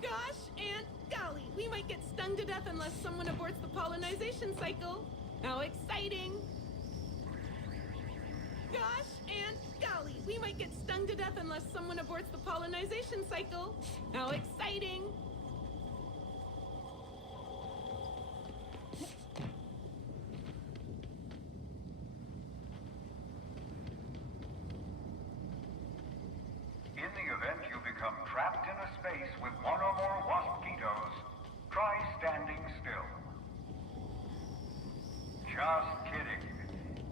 Gosh and golly, we might get stung to death unless someone aborts the pollinization cycle. How exciting! Gosh and golly, we might get stung to death unless someone aborts the pollinization cycle. How exciting! In the event you become trapped in a space with one or more waspitos, try standing still. Just kidding.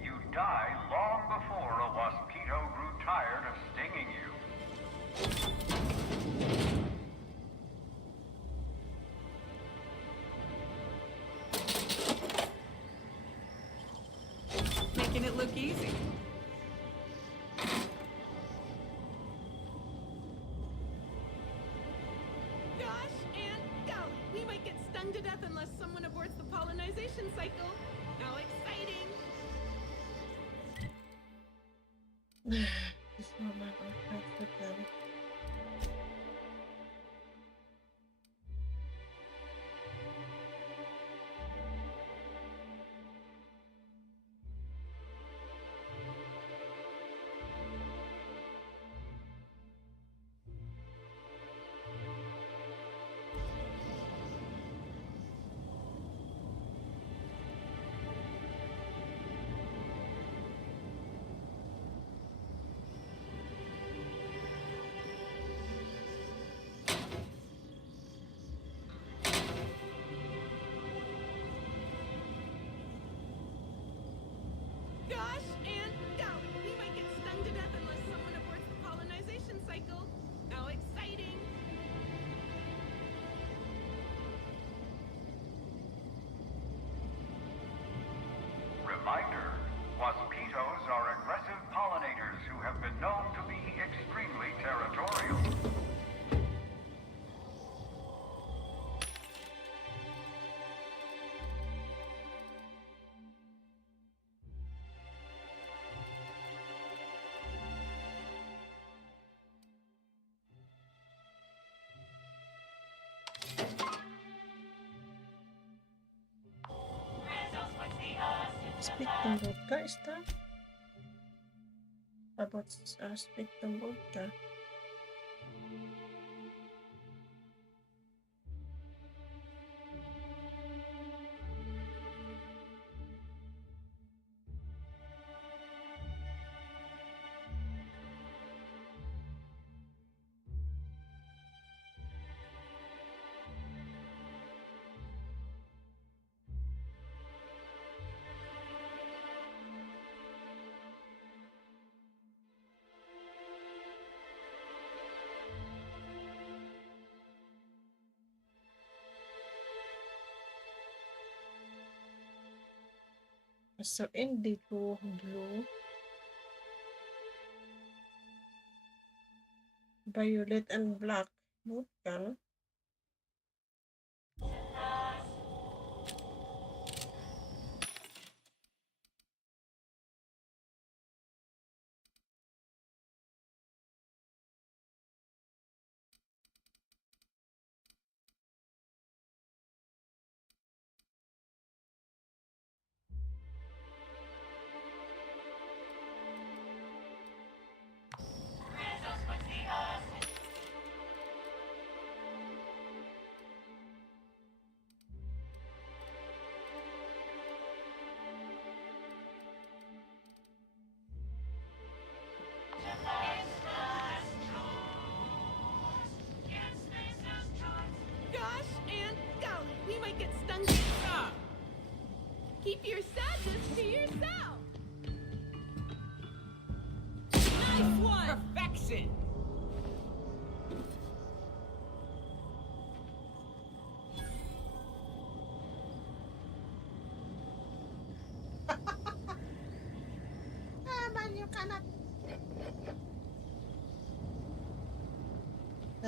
You die long before a waspito grew tired of stinging you. Making it look easy. Gosh and golly, we might get stung to death unless someone aborts the pollinization cycle. How exciting! This one I'm gonna press the button. Gosh and golly, we might get stung to death unless someone aborts the pollinization cycle. How exciting! Reminder, waspitos are aggressive pollinators who have been known to be extremely territorial. Speak ng vodka, está? About speak ng vodka. So indigo blue, violet and black vodka.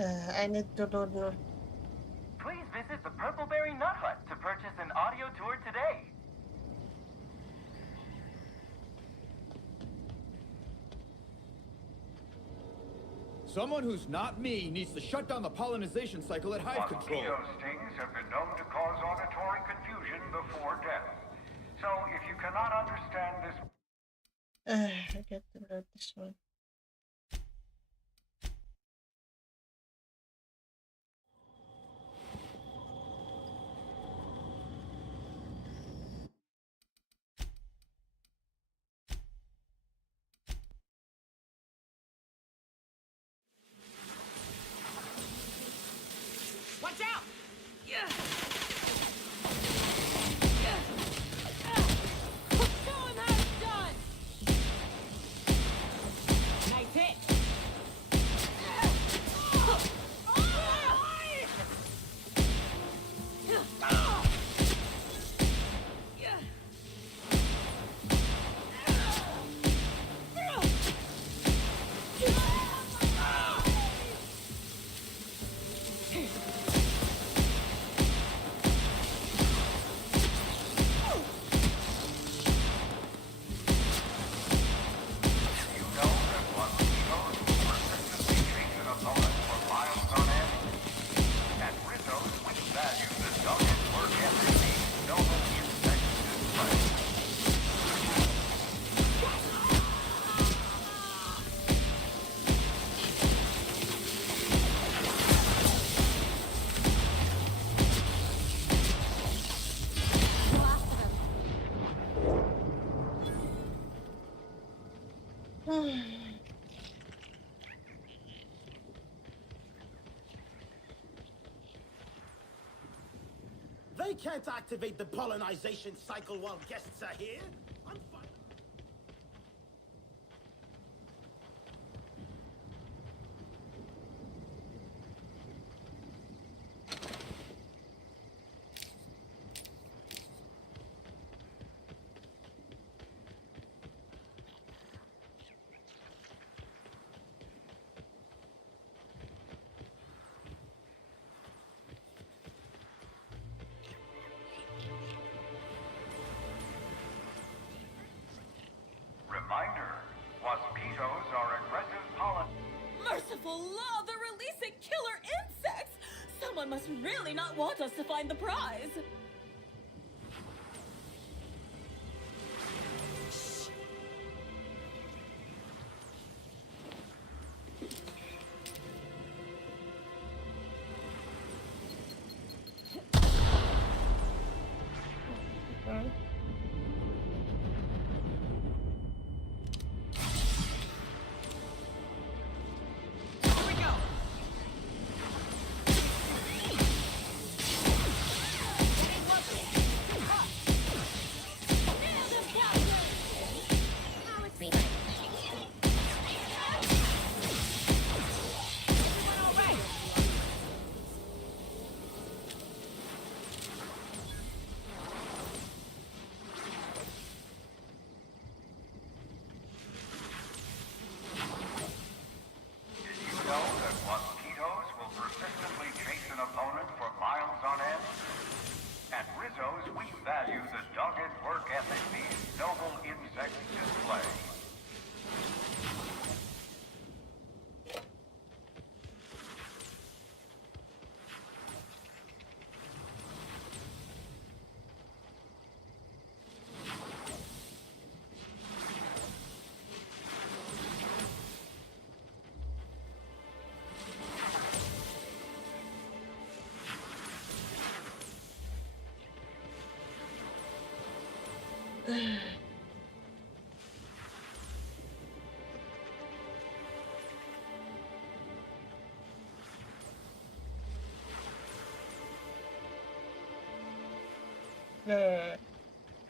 I need to load more. Please visit the Purpleberry Nut Hut to purchase an audio tour today. Someone who's not me needs to shut down the pollinization cycle at hive control. Mosquito stings have been known to cause auditory confusion before death. So if you cannot understand this... I get to load this one. Watch out! Yeah. Show him how it's done. Nice hit. They can't activate the pollinization cycle while guests are here. I'm fine. Reminder, mosquitoes are aggressive pollen... Merciful law, they're releasing killer insects! Someone must really not want us to find the prize. At Rizzo's, we value the dogged work ethic these noble insects display.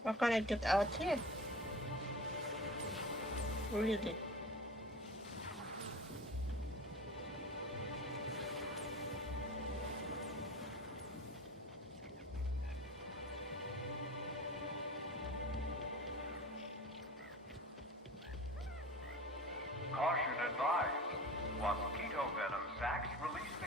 How can I get out here? Really? Caution advised. Mosquito venom sacs release the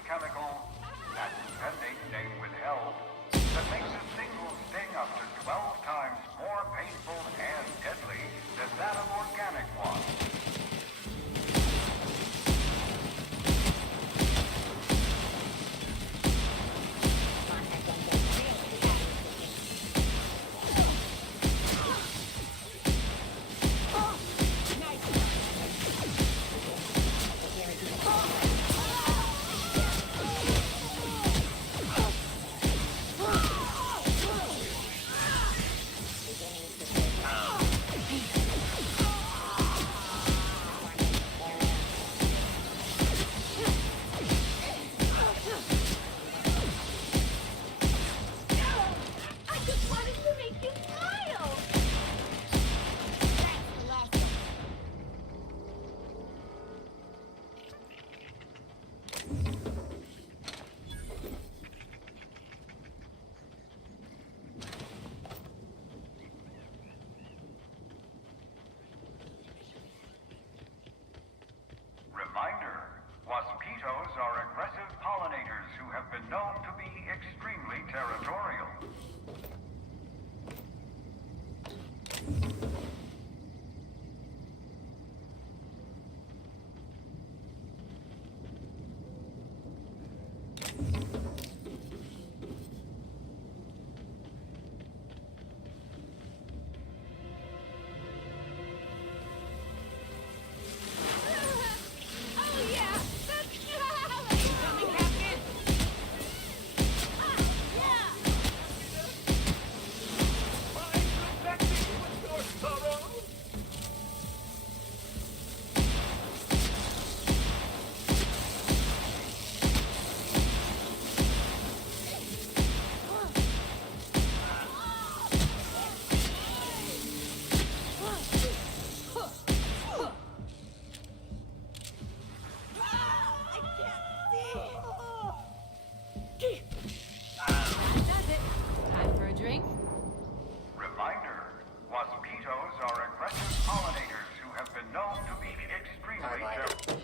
Mosquitoes are aggressive pollinators who have been known to be extremely careful.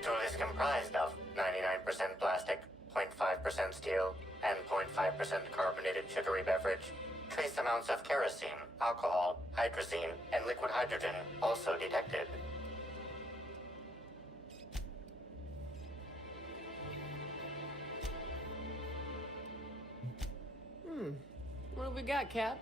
Tool is comprised of 99% plastic, 0.5% steel, and 0.5% carbonated sugary beverage. Trace amounts of kerosene, alcohol, hydrazine, and liquid hydrogen also detected. What have we got, Cap?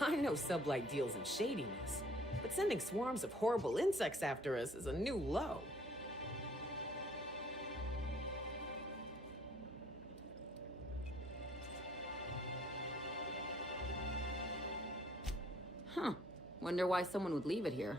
I know sublight deals in shadiness, but sending swarms of horrible insects after us is a new low. Huh. Wonder why someone would leave it here.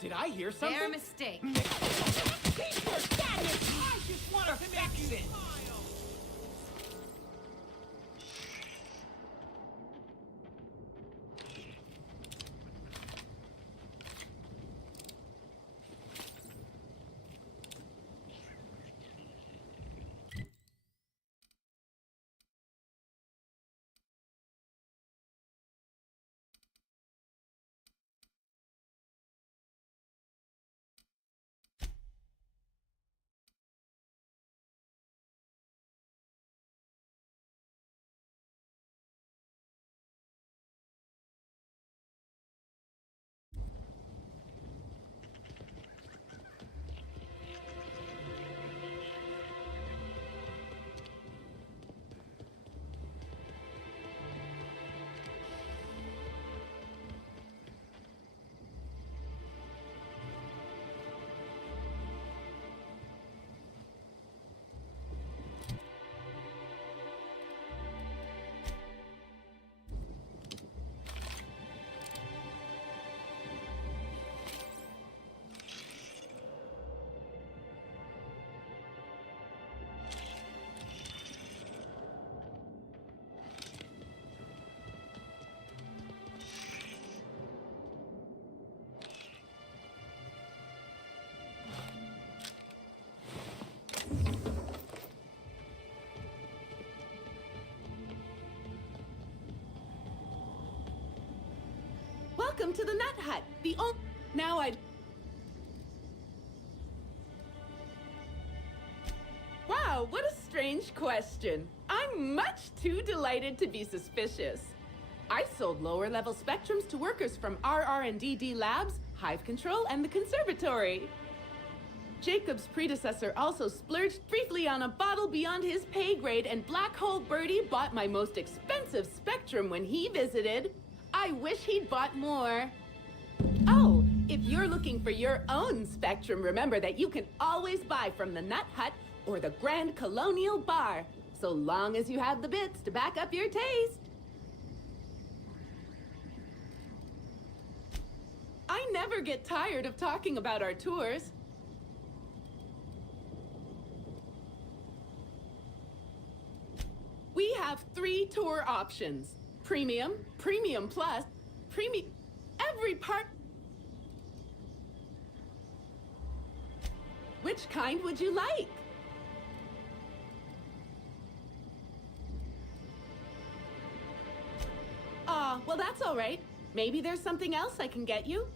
Did I hear something? Their mistake. I just wanted to make you smile. Welcome to the Nut Hut. Now I'd... Wow, what a strange question. I'm much too delighted to be suspicious. I sold lower-level spectrums to workers from RR&DD Labs, Hive Control, and the Conservatory. Jacob's predecessor also splurged briefly on a bottle beyond his pay grade, and Black Hole Birdie bought my most expensive Spectrum when he visited. I wish he'd bought more. Oh, if you're looking for your own Spectrum, remember that you can always buy from the Nut Hut or the Grand Colonial Bar, so long as you have the bits to back up your taste. I never get tired of talking about our tours. We have 3 tour options: Premium, Premium Plus, Premium... every part... Which kind would you like? Aw, well that's all right. Maybe there's something else I can get you.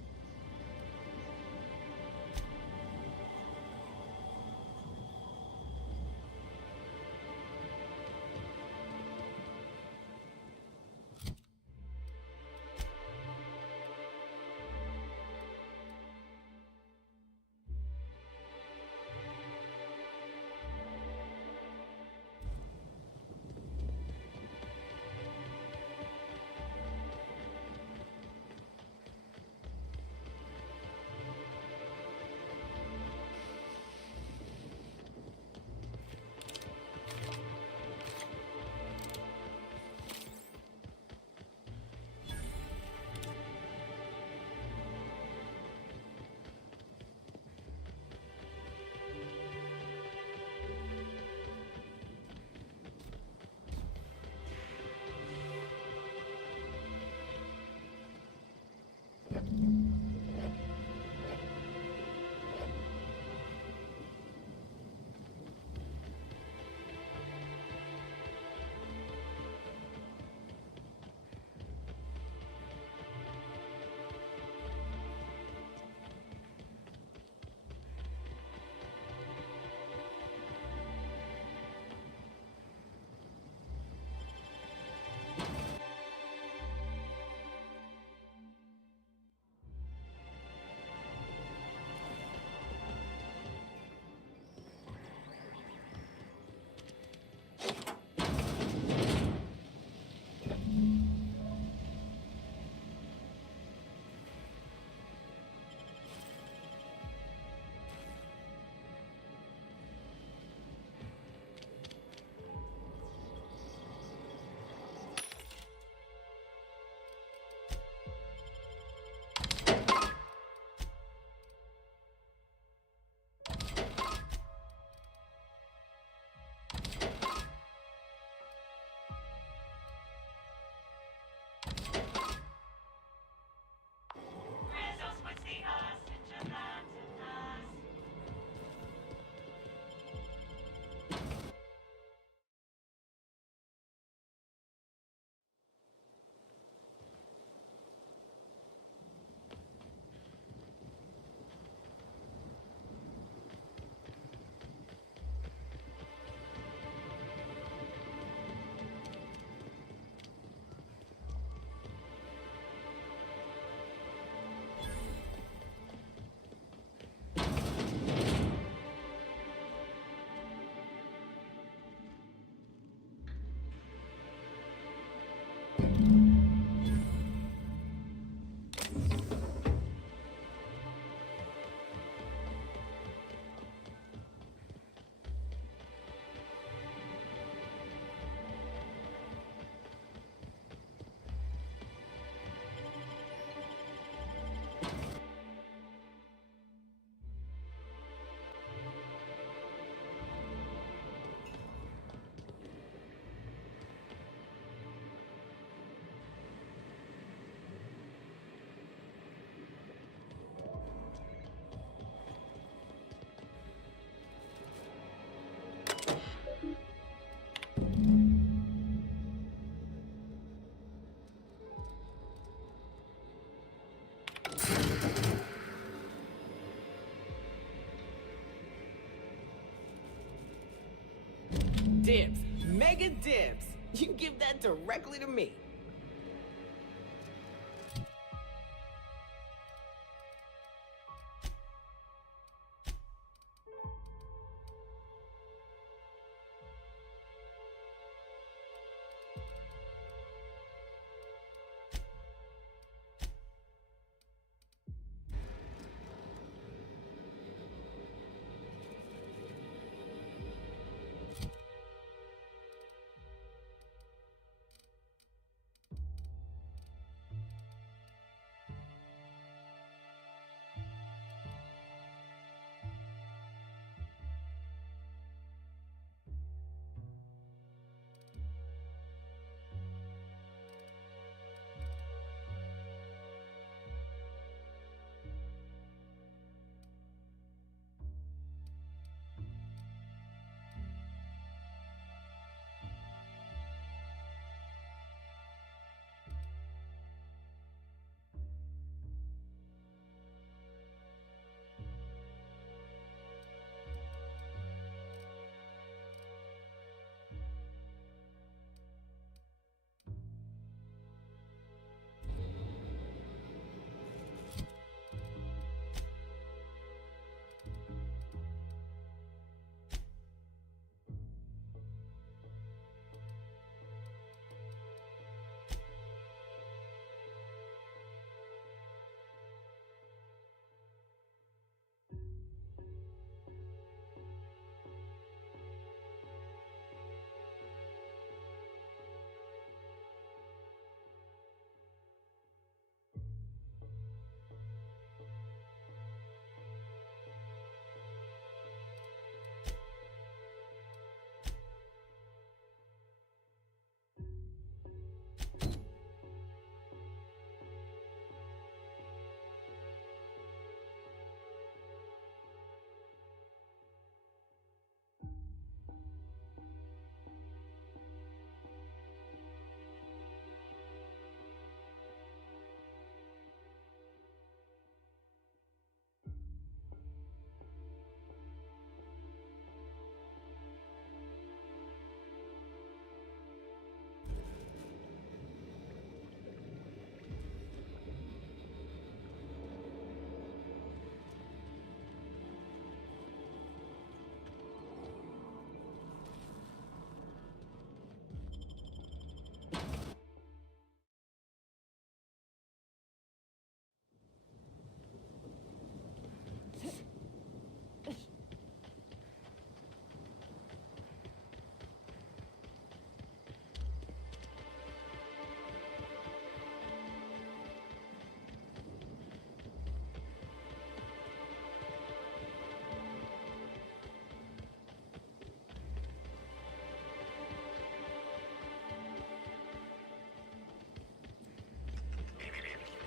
Dibs. Mega dibs. You can give that directly to me.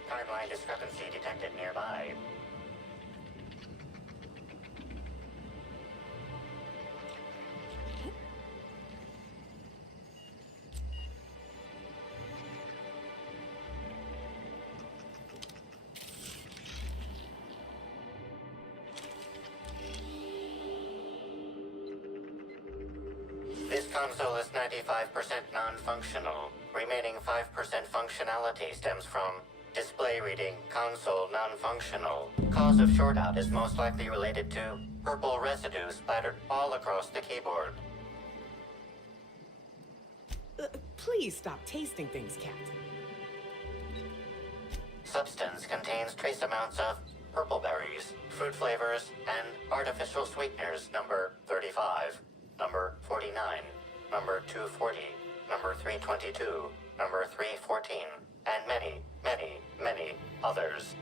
Timeline discrepancy detected nearby. This console is 95% non-functional. Remaining 5% functionality stems from display reading console non-functional. Cause of shortout is most likely related to purple residue splattered all across the keyboard. Please stop tasting things, Captain. Substance contains trace amounts of purple berries, fruit flavors, and artificial sweeteners number 35, number 49, number 240, number 322, number 314, and many, many, many others.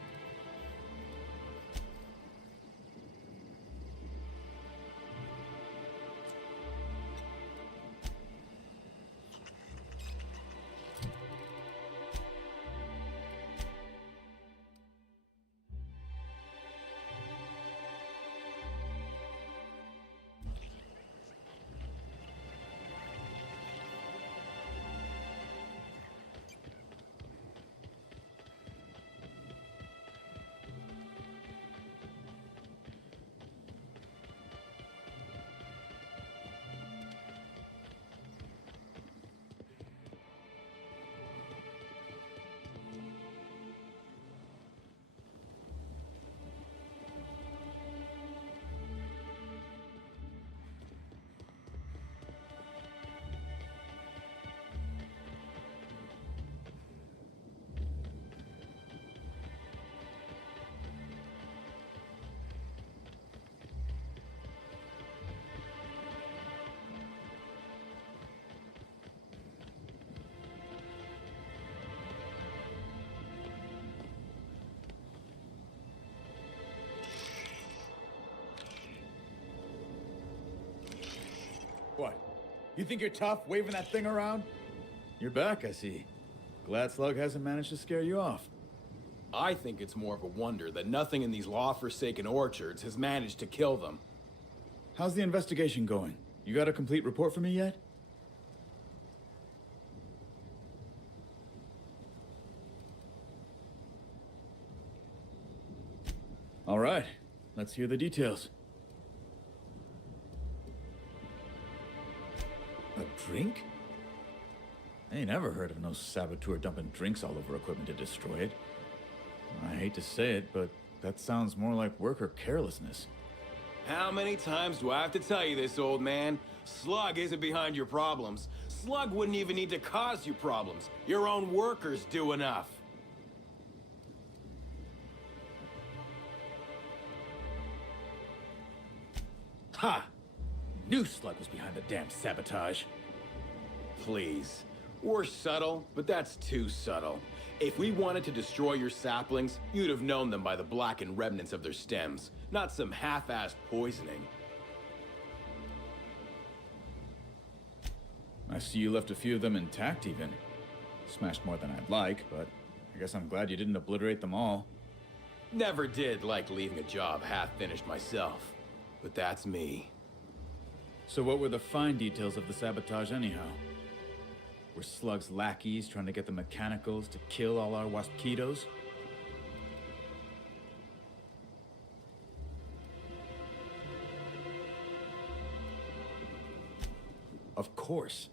What? You think you're tough, waving that thing around? You're back, I see. Glad Slug hasn't managed to scare you off. I think it's more of a wonder that nothing in these law-forsaken orchards has managed to kill them. How's the investigation going? You got a complete report for me yet? All right, let's hear the details. A drink? I ain't ever heard of no saboteur dumping drinks all over equipment to destroy it. I hate to say it, but that sounds more like worker carelessness. How many times do I have to tell you this, old man? Slug isn't behind your problems. Slug wouldn't even need to cause you problems. Your own workers do enough. Ha! Knew Slug was behind the damn sabotage. Please. We're subtle, but that's too subtle. If we wanted to destroy your saplings, you'd have known them by the blackened remnants of their stems, not some half-assed poisoning. I see you left a few of them intact even. Smashed more than I'd like, but I guess I'm glad you didn't obliterate them all. Never did like leaving a job half-finished myself, but that's me. So what were the fine details of the sabotage anyhow? Were Slug's lackeys trying to get the mechanicals to kill all our waspitos? Of course.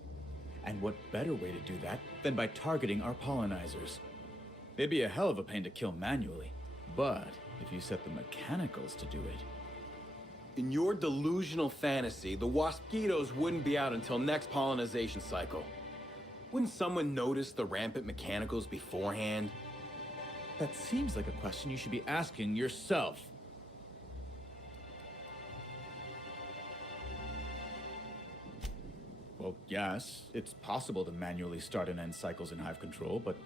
And what better way to do that than by targeting our pollinizers? They'd be a hell of a pain to kill manually, but if you set the mechanicals to do it... In your delusional fantasy, the waspitos wouldn't be out until next pollinization cycle. Wouldn't someone notice the rampant mechanicals beforehand? That seems like a question you should be asking yourself. Well, yes, it's possible to manually start and end cycles in Hive Control, but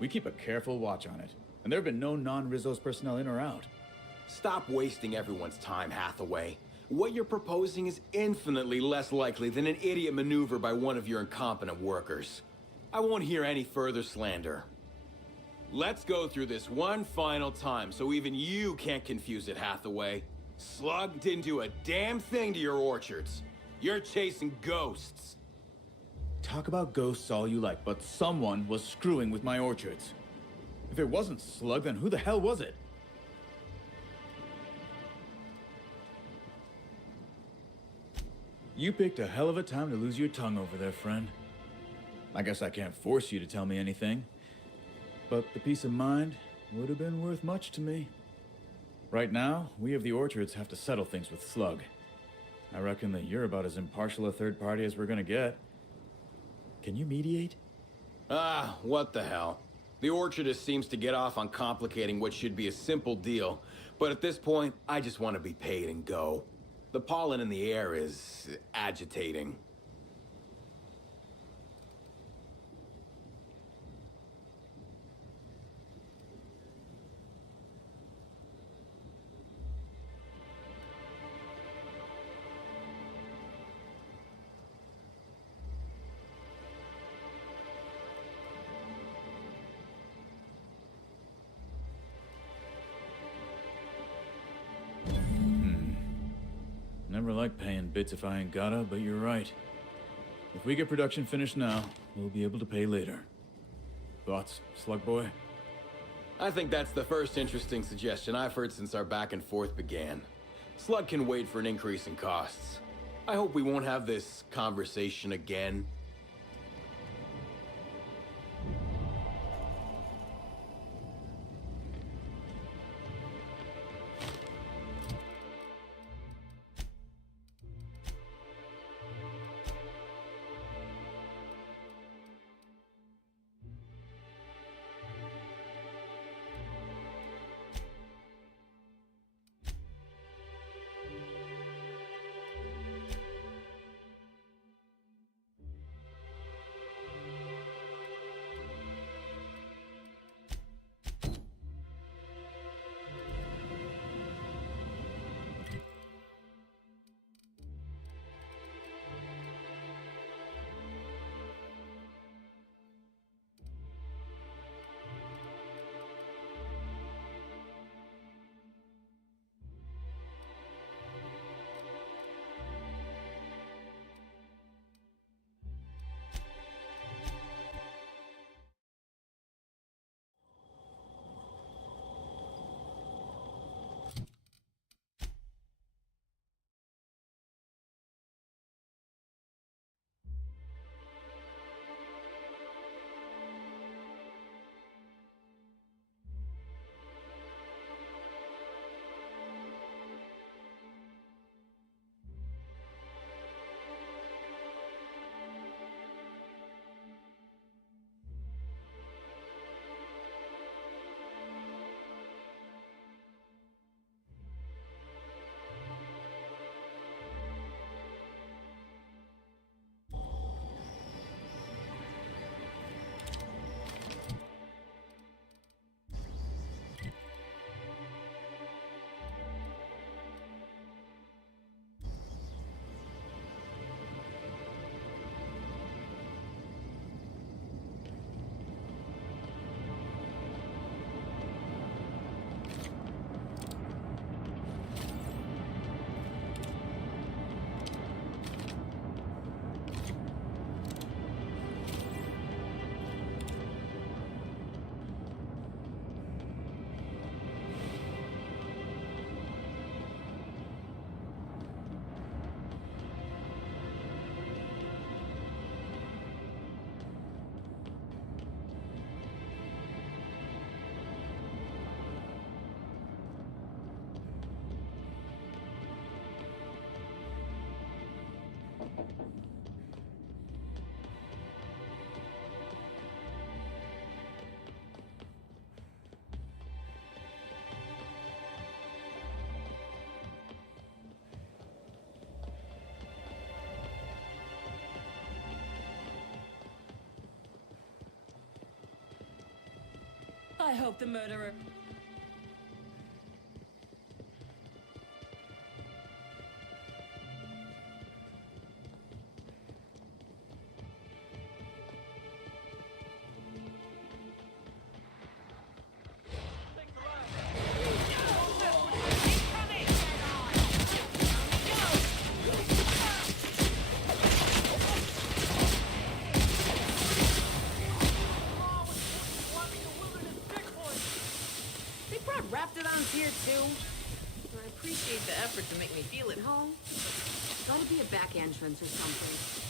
we keep a careful watch on it. And there have been no non-RIZZO's personnel in or out. Stop wasting everyone's time, Hathaway. What you're proposing is infinitely less likely than an idiot maneuver by one of your incompetent workers. I won't hear any further slander. Let's go through this one final time so even you can't confuse it, Hathaway. Slug didn't do a damn thing to your orchards. You're chasing ghosts. Talk about ghosts all you like, but someone was screwing with my orchards. If it wasn't Slug, then who the hell was it? You picked a hell of a time to lose your tongue over there, friend. I guess I can't force you to tell me anything, but the peace of mind would have been worth much to me. Right now, we of the orchards have to settle things with Slug. I reckon that you're about as impartial a third party as we're gonna get. Can you mediate? Ah, what the hell. The orchardist seems to get off on complicating what should be a simple deal, but at this point, I just want to be paid and go. The pollen in the air is agitating. Never like paying bits if I ain't gotta, but you're right. If we get production finished now, we'll be able to pay later. Thoughts, Slug Boy? I think that's the first interesting suggestion I've heard since our back and forth began. Slug can wait for an increase in costs. I hope we won't have this conversation again. I hope the murderer... too. I appreciate the effort to make me feel at home. Gotta be a back entrance or something.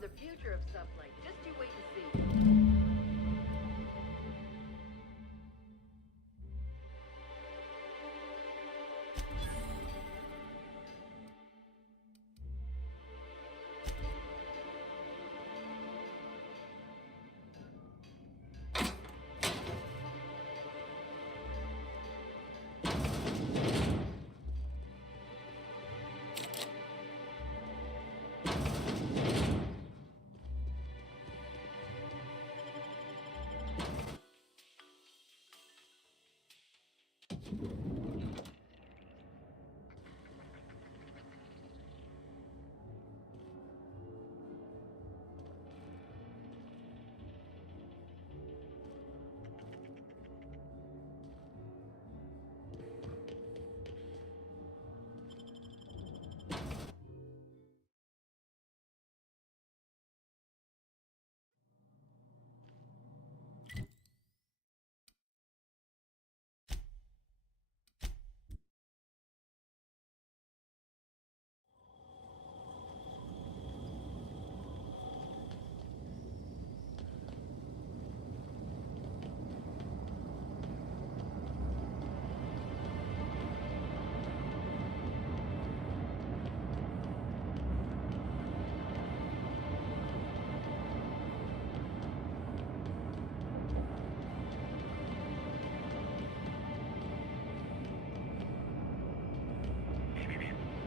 The future of stuff like just you wait and see.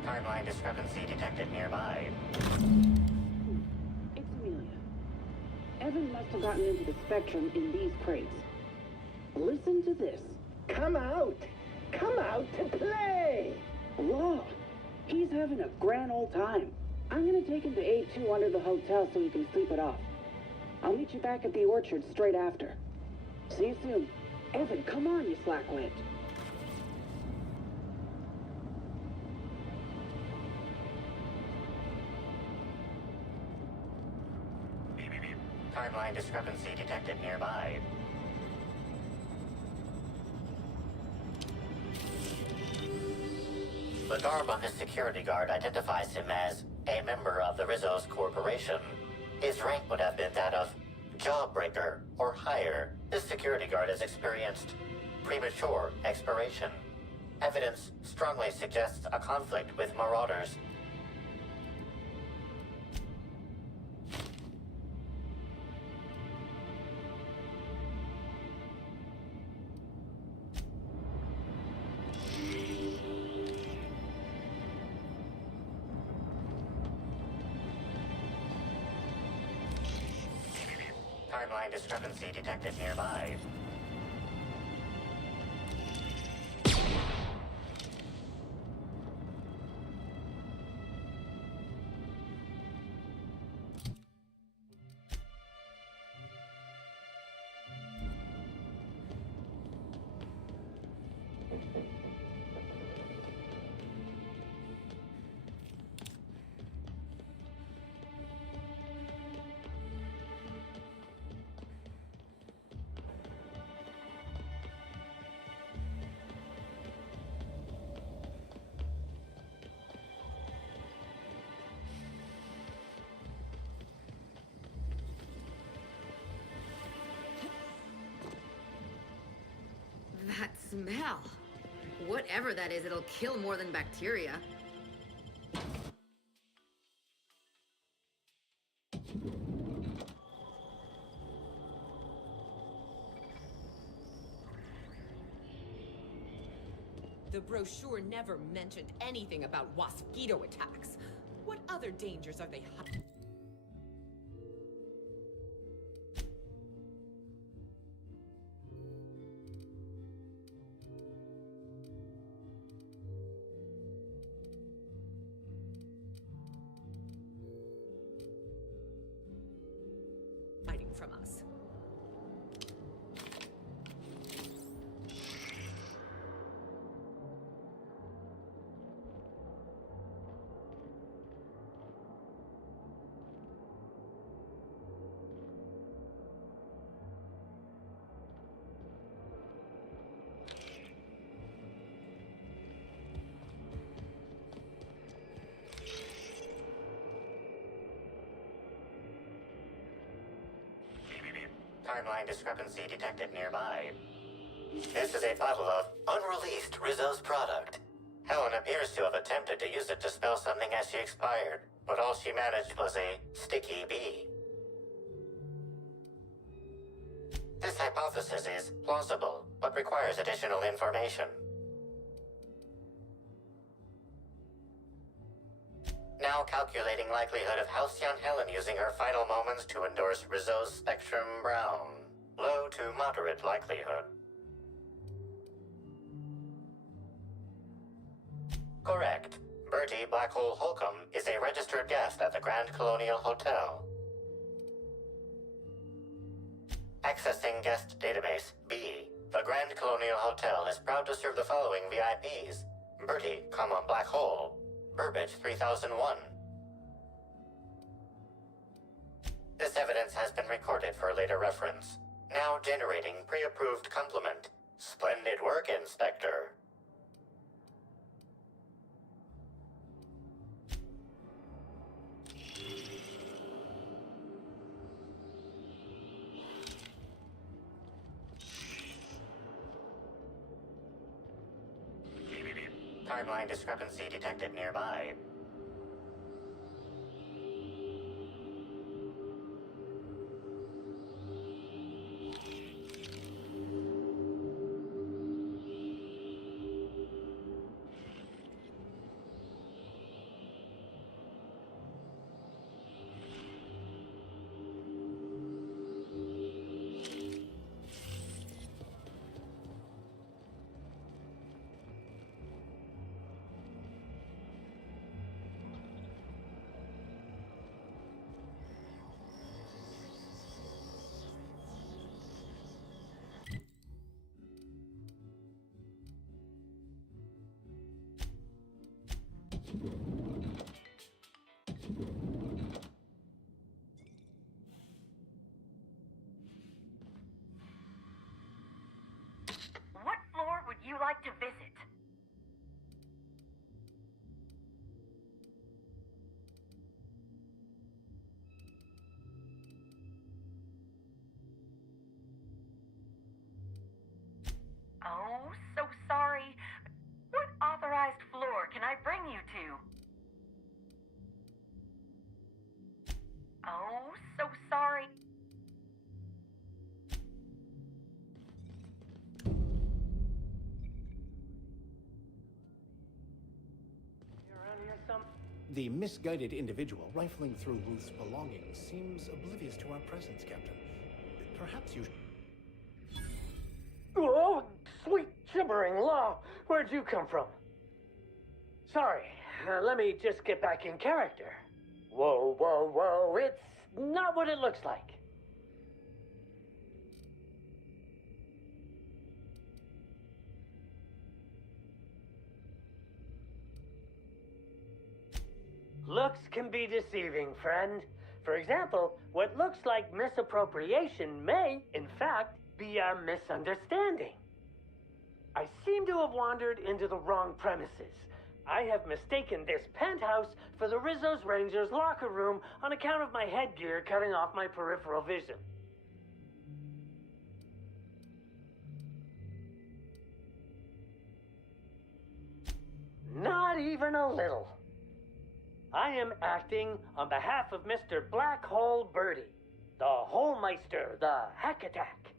Timeline discrepancy detected nearby. It's Amelia. Evan must have gotten into the spectrum in these crates. Listen to this. Come out! Come out to play! Law, he's having a grand old time. I'm gonna take him to A2 under the hotel so he can sleep it off. I'll meet you back at the orchard straight after. See you soon. Evan, come on, you slackwit. Timeline discrepancy detected nearby. The Darbuckus security guard identifies him as a member of the Rizzo's corporation. His rank would have been that of jawbreaker or higher. This security guard has experienced premature expiration. Evidence strongly suggests a conflict with marauders. Timeline discrepancy detected nearby. smell. Whatever that is, it'll kill more than bacteria. The brochure never mentioned anything about mosquito attacks. What other dangers are they hiding from us? Timeline discrepancy detected nearby. This is a bottle of unreleased Rizzo's product. Helen appears to have attempted to use it to spell something as she expired, but all she managed was a sticky bee. This hypothesis is plausible, but requires additional information. Now calculating likelihood of HALCYON Helen using her final moments to endorse Rizzo's Spectrum Brown. Low to moderate likelihood. Correct. Bertie Black Hole Holcomb is a registered guest at the Grand Colonial Hotel. Accessing guest database. B. The Grand Colonial Hotel is proud to serve the following VIPs. Bertie, Black Hole. Burbage 3001. This evidence has been recorded for later reference. Now generating pre-approved compliment. Splendid work, Inspector. Timeline discrepancy detected nearby. What floor would you like to visit? Oh, so sorry. What authorized floor can I bring you to? Oh, so sorry. The misguided individual rifling through Ruth's belongings seems oblivious to our presence, Captain. Perhaps you... Oh, sweet gibbering law! Where'd you come from? Sorry, let me just get back in character. Whoa, whoa, whoa, it's not what it looks like. Looks can be deceiving, friend. For example, what looks like misappropriation may, in fact, be a misunderstanding. I seem to have wandered into the wrong premises. I have mistaken this penthouse for the Rizzo's Rangers locker room on account of my headgear cutting off my peripheral vision. Not even a little. I am acting on behalf of Mr. Black Hole Birdie, the Holmeister, the Hack Attack.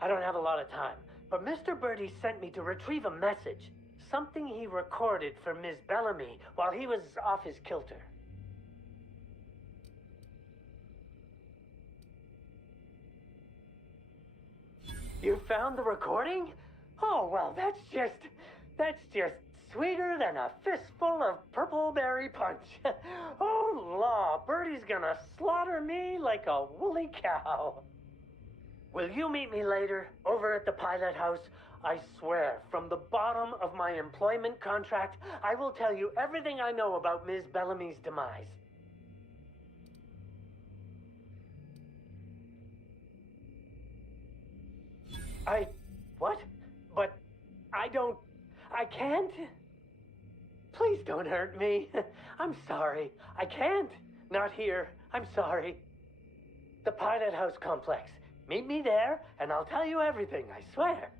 I don't have a lot of time, but Mr. Birdie sent me to retrieve a message. Something he recorded for Ms. Bellamy while he was off his kilter. You found the recording? Oh, well, that's just sweeter than a fistful of purpleberry punch. Oh, law, Birdie's gonna slaughter me like a woolly cow. Will you meet me later, over at the pilot house? I swear, from the bottom of my employment contract, I will tell you everything I know about Ms. Bellamy's demise. What? But I can't? Please don't hurt me. I'm sorry. I can't. Not here. I'm sorry. The Pilot House Complex. Meet me there, and I'll tell you everything, I swear.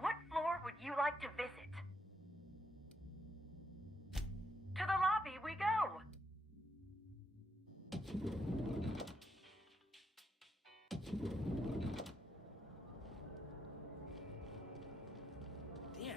What floor would you like to visit? To the lobby we go! Damn.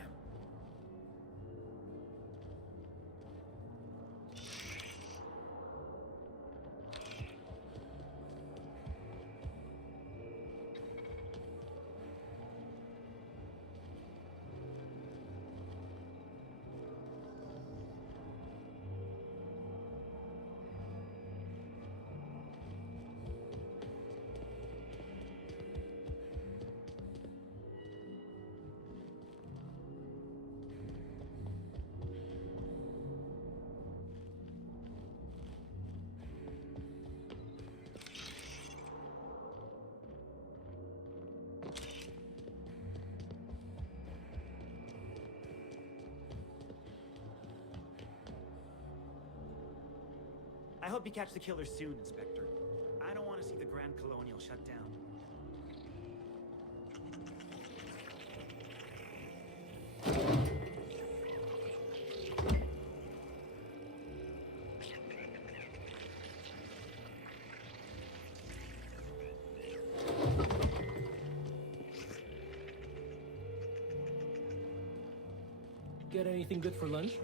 I hope you catch the killer soon, Inspector. I don't want to see the Grand Colonial shut down. Get anything good for lunch?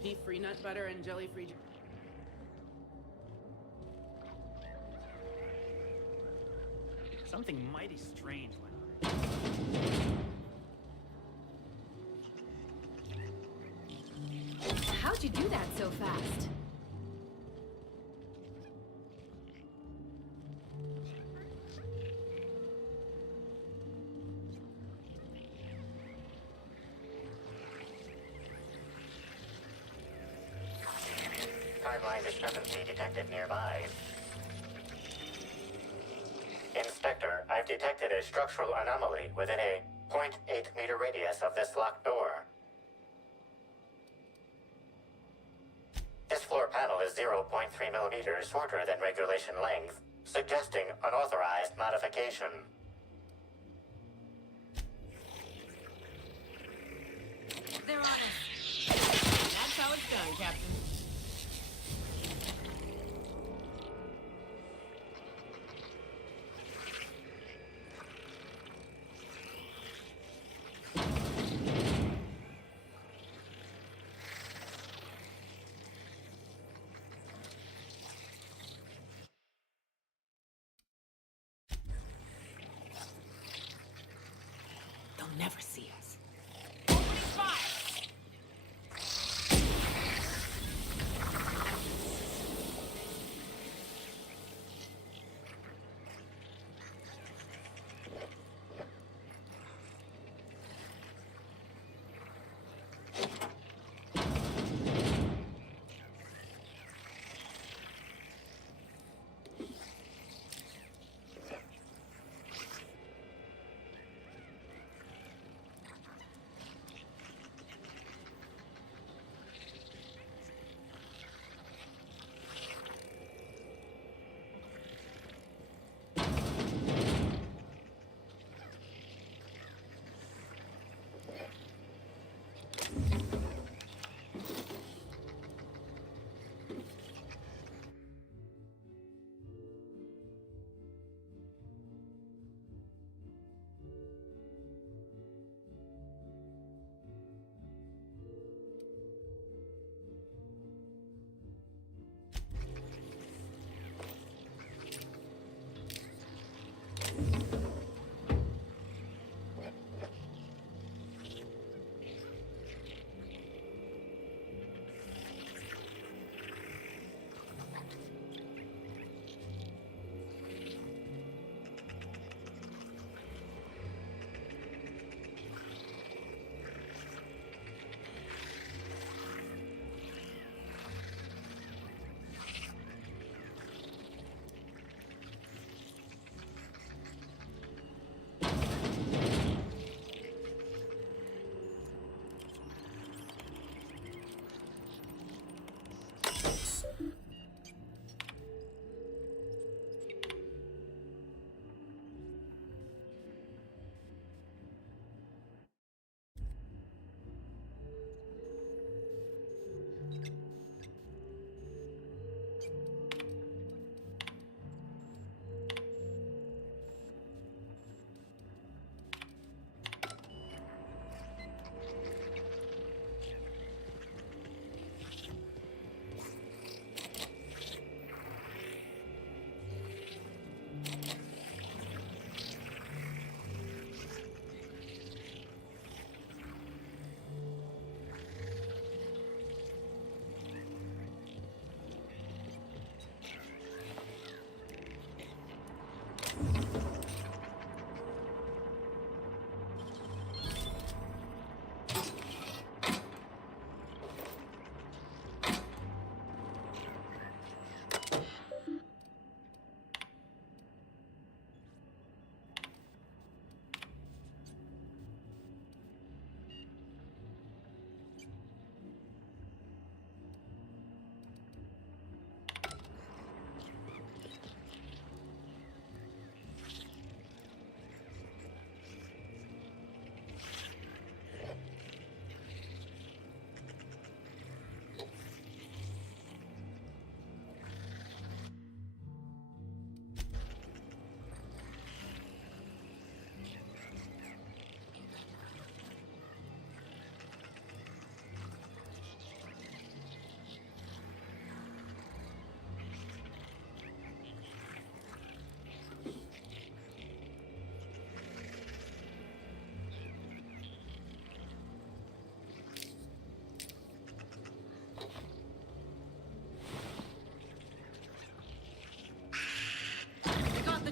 Beef-free nut butter and jelly-free... Something mighty strange went on. How'd you do that so fast? Timeline discrepancy detected nearby. Inspector, I've detected a structural anomaly within a 0.8 meter radius of this locked door. This floor panel is 0.3 millimeters shorter than regulation length, suggesting unauthorized modification. They're on us. That's how it's done, Captain. never see us.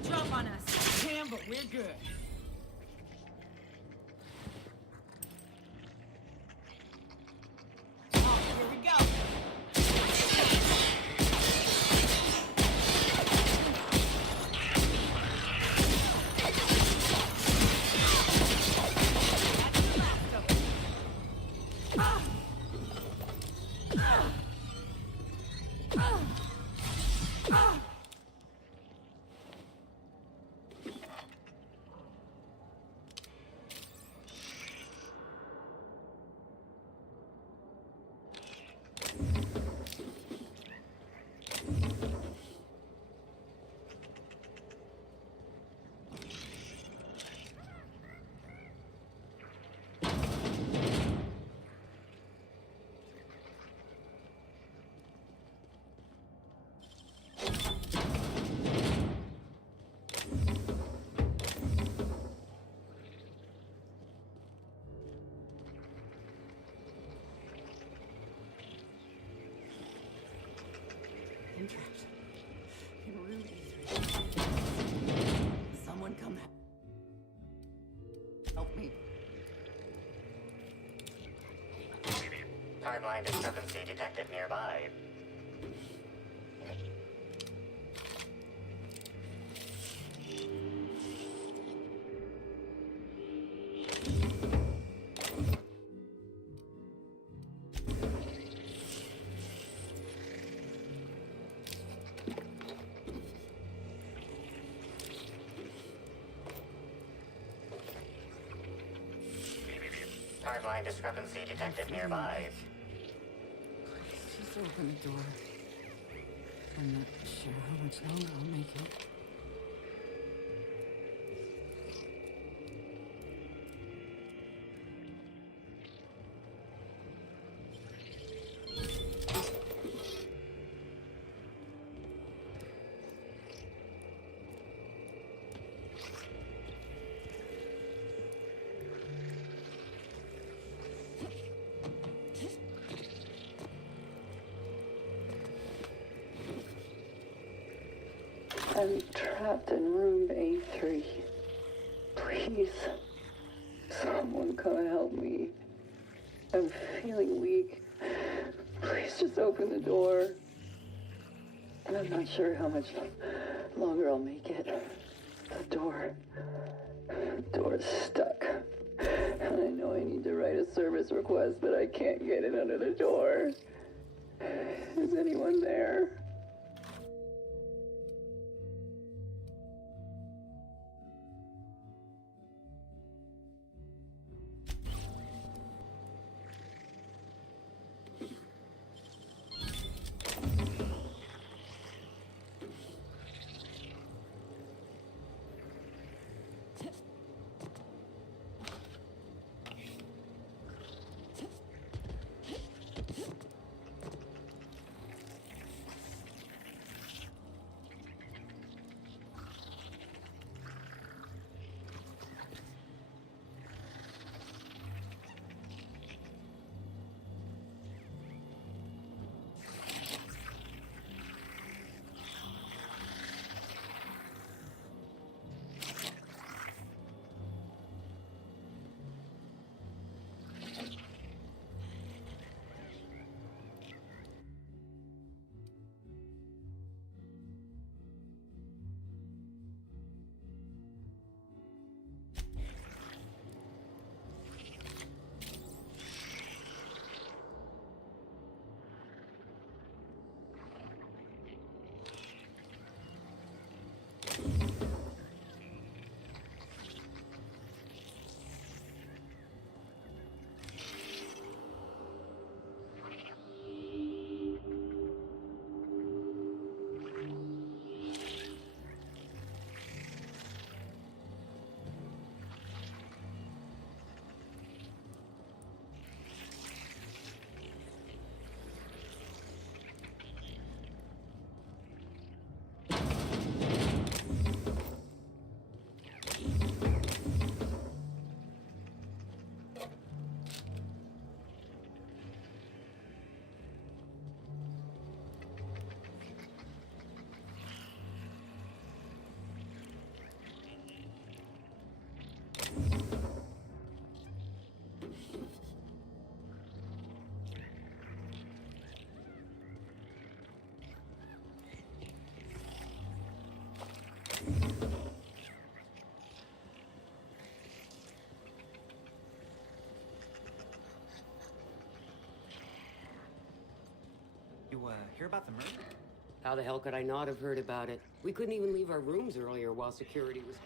the jump on us. Damn, but we're good. Oh, here we go. I'm trapped. In room E3. Someone come help me. Timeline discrepancy detected nearby. Timeline discrepancy detected nearby. Just open the door. I'm not sure how much longer I'll make it. I'm trapped in room A3. Please, someone come help me. I'm feeling weak. Please just open the door. And I'm not sure how much longer I'll make it. The door's stuck. And I know I need to write a service request, but I can't get it under the door. Is anyone there? You, hear about the murder? How the hell could I not have heard about it? We couldn't even leave our rooms earlier while security was...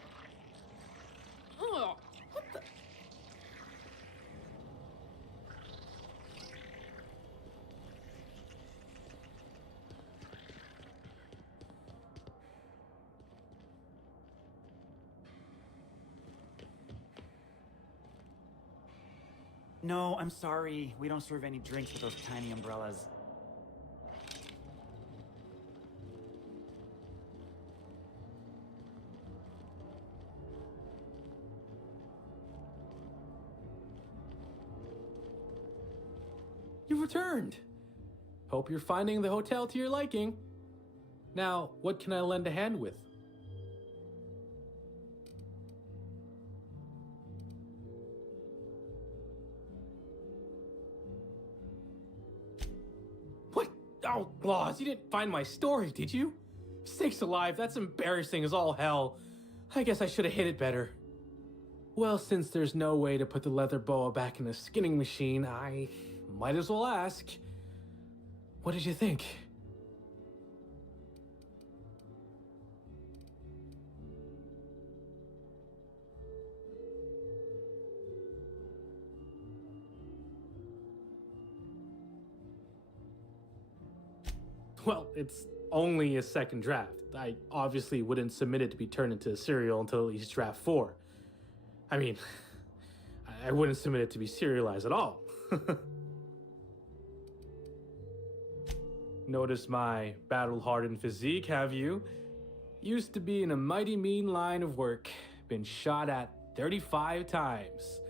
Oh, what the... No, I'm sorry. We don't serve any drinks with those tiny umbrellas. You've returned. Hope you're finding the hotel to your liking. Now, what can I lend a hand with? What? Oh, Laws, you didn't find my story, did you? Sakes alive, that's embarrassing as all hell. I guess I should have hid it better. Well, since there's no way to put the leather boa back in the skinning machine, I might as well ask. What did you think? Well, it's only a second draft. I obviously wouldn't submit it to be turned into a serial until at least draft 4. I mean, I wouldn't submit it to be serialized at all. Notice my battle-hardened physique, have you? Used to be in a mighty mean line of work. Been shot at 35 times.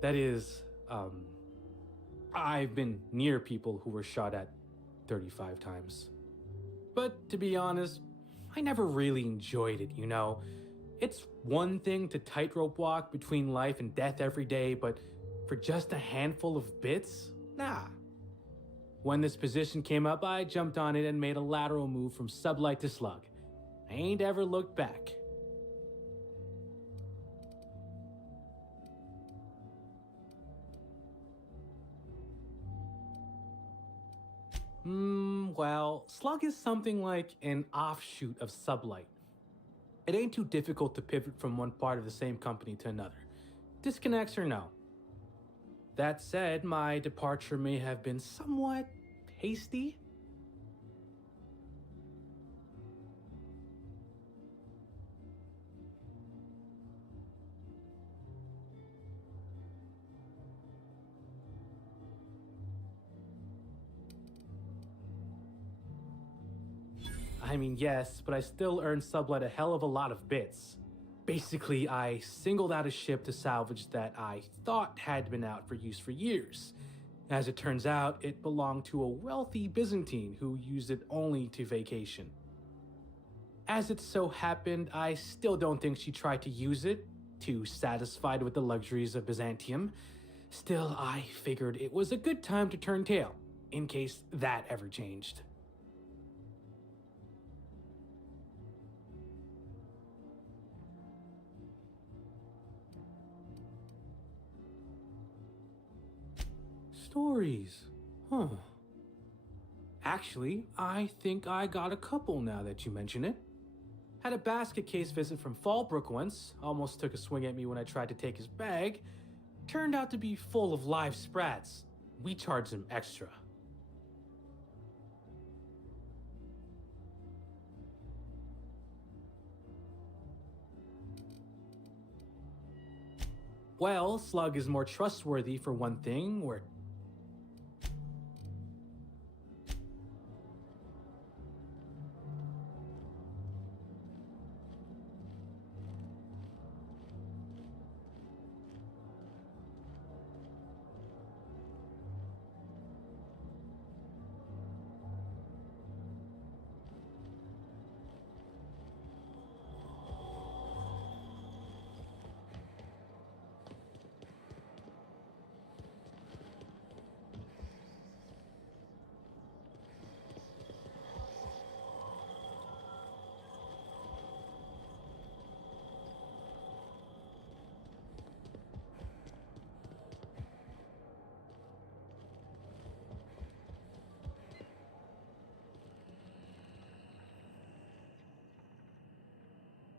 That is, I've been near people who were shot at 35 times. But to be honest, I never really enjoyed it, you know? It's one thing to tightrope walk between life and death every day, but for just a handful of bits? Nah. When this position came up, I jumped on it and made a lateral move from sublight to slug. I ain't ever looked back. Well, slug is something like an offshoot of sublight. It ain't too difficult to pivot from one part of the same company to another. Disconnects or no. That said, my departure may have been somewhat hasty. I mean, yes, but I still earned sublight a hell of a lot of bits. Basically, I singled out a ship to salvage that I thought had been out for use for years. As it turns out, it belonged to a wealthy Byzantine who used it only to vacation. As it so happened, I still don't think she tried to use it, too satisfied with the luxuries of Byzantium. Still, I figured it was a good time to turn tail, in case that ever changed. Stories. Huh. Actually, I think I got a couple now that you mention it. Had a basket case visit from Fallbrook once. Almost took a swing at me when I tried to take his bag. Turned out to be full of live sprats. We charged him extra. Well, Slug is more trustworthy for one thing, where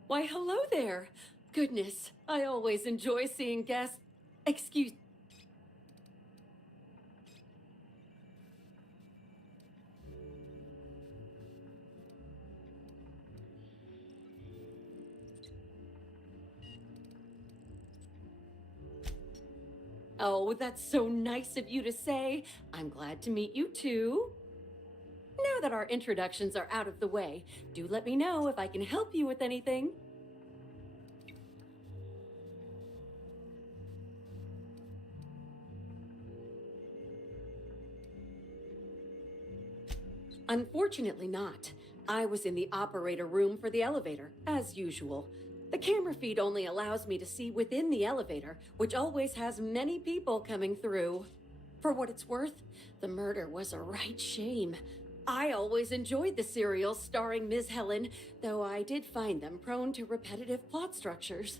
Why, hello there. Goodness, I always enjoy seeing guests. Excuse... Oh, that's so nice of you to say. I'm glad to meet you too. Now that our introductions are out of the way, do let me know if I can help you with anything. Unfortunately not. I was in the operator room for the elevator, as usual. The camera feed only allows me to see within the elevator, which always has many people coming through. For what it's worth, the murder was a right shame. I always enjoyed the serials starring Ms. Helen, though I did find them prone to repetitive plot structures.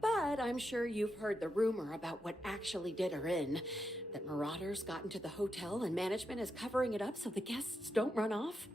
But I'm sure you've heard the rumor about what actually did her in. That marauders got into the hotel and management is covering it up so the guests don't run off.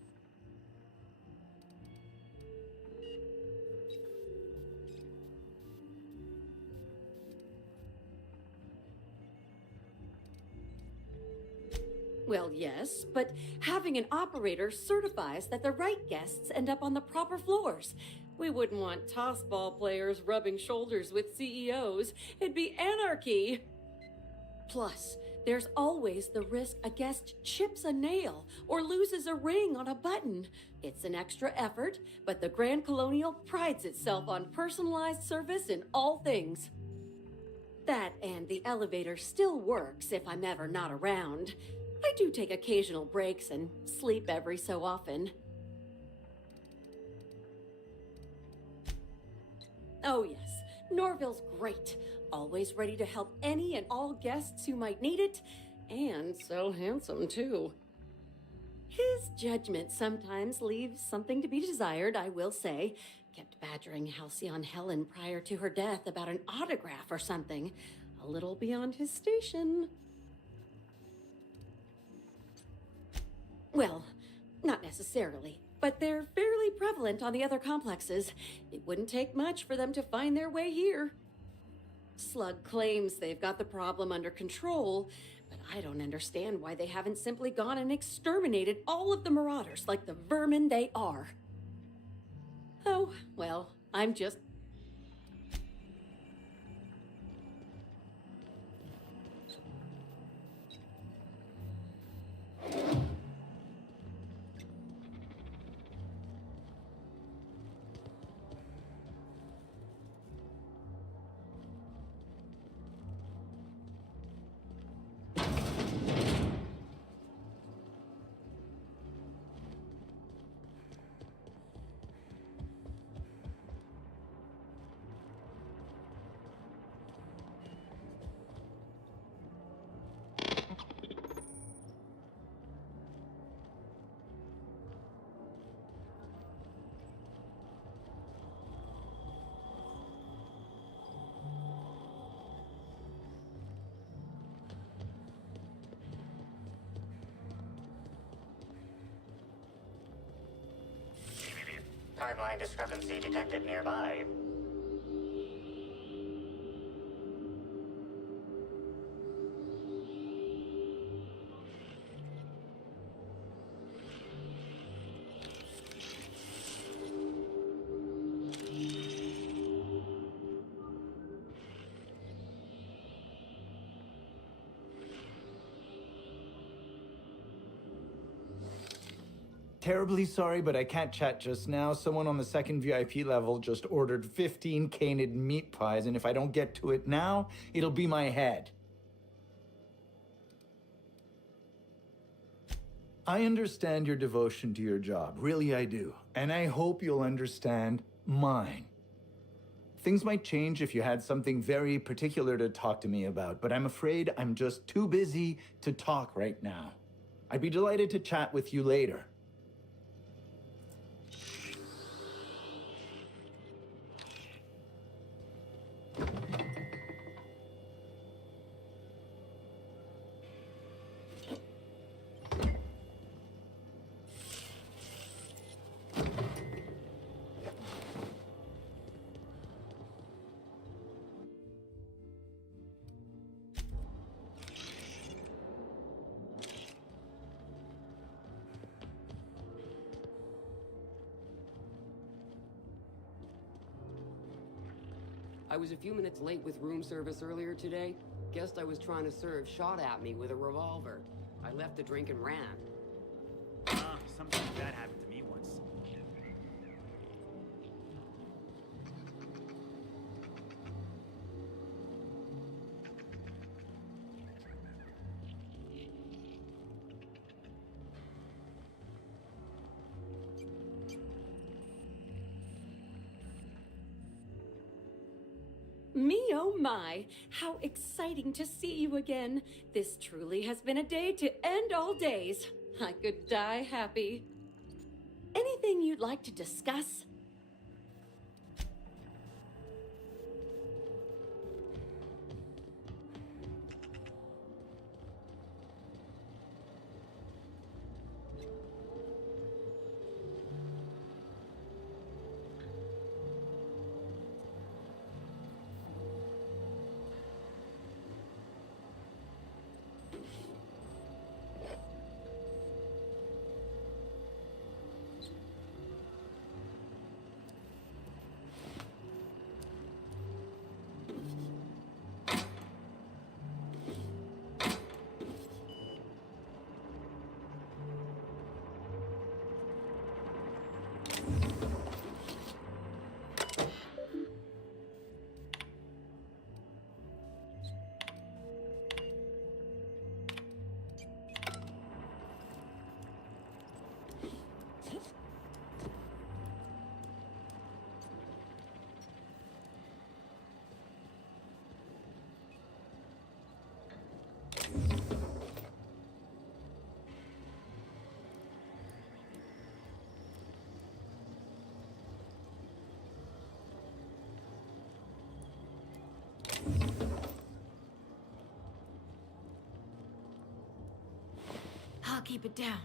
Well, yes, but having an operator certifies that the right guests end up on the proper floors. We wouldn't want tossball players rubbing shoulders with CEOs. It'd be anarchy. Plus, there's always the risk a guest chips a nail or loses a ring on a button. It's an extra effort, but the Grand Colonial prides itself on personalized service in all things. That and the elevator still works if I'm ever not around. I do take occasional breaks and sleep every so often. Oh yes, Norville's great. Always ready to help any and all guests who might need it. And so handsome, too. His judgment sometimes leaves something to be desired, I will say. Kept badgering Halcyon Helen prior to her death about an autograph or something. A little beyond his station. Well, not necessarily, but they're fairly prevalent on the other complexes. It wouldn't take much for them to find their way here. Slug claims they've got the problem under control, but I don't understand why they haven't simply gone and exterminated all of the marauders like the vermin they are. Oh, well, I'm just... Timeline discrepancy detected nearby. Terribly sorry, but I can't chat just now. Someone on the second VIP level just ordered 15 canid meat pies, and if I don't get to it now, it'll be my head. I understand your devotion to your job. Really, I do. And I hope you'll understand mine. Things might change if you had something very particular to talk to me about, but I'm afraid I'm just too busy to talk right now. I'd be delighted to chat with you later. I was a few minutes late with room service earlier today. Guest I was trying to serve shot at me with a revolver. I left the drink and ran. Something like that happened to me once. Me oh my, how exciting to see you again. This truly has been a day to end all days. I could die happy. Anything you'd like to discuss? I'll keep it down.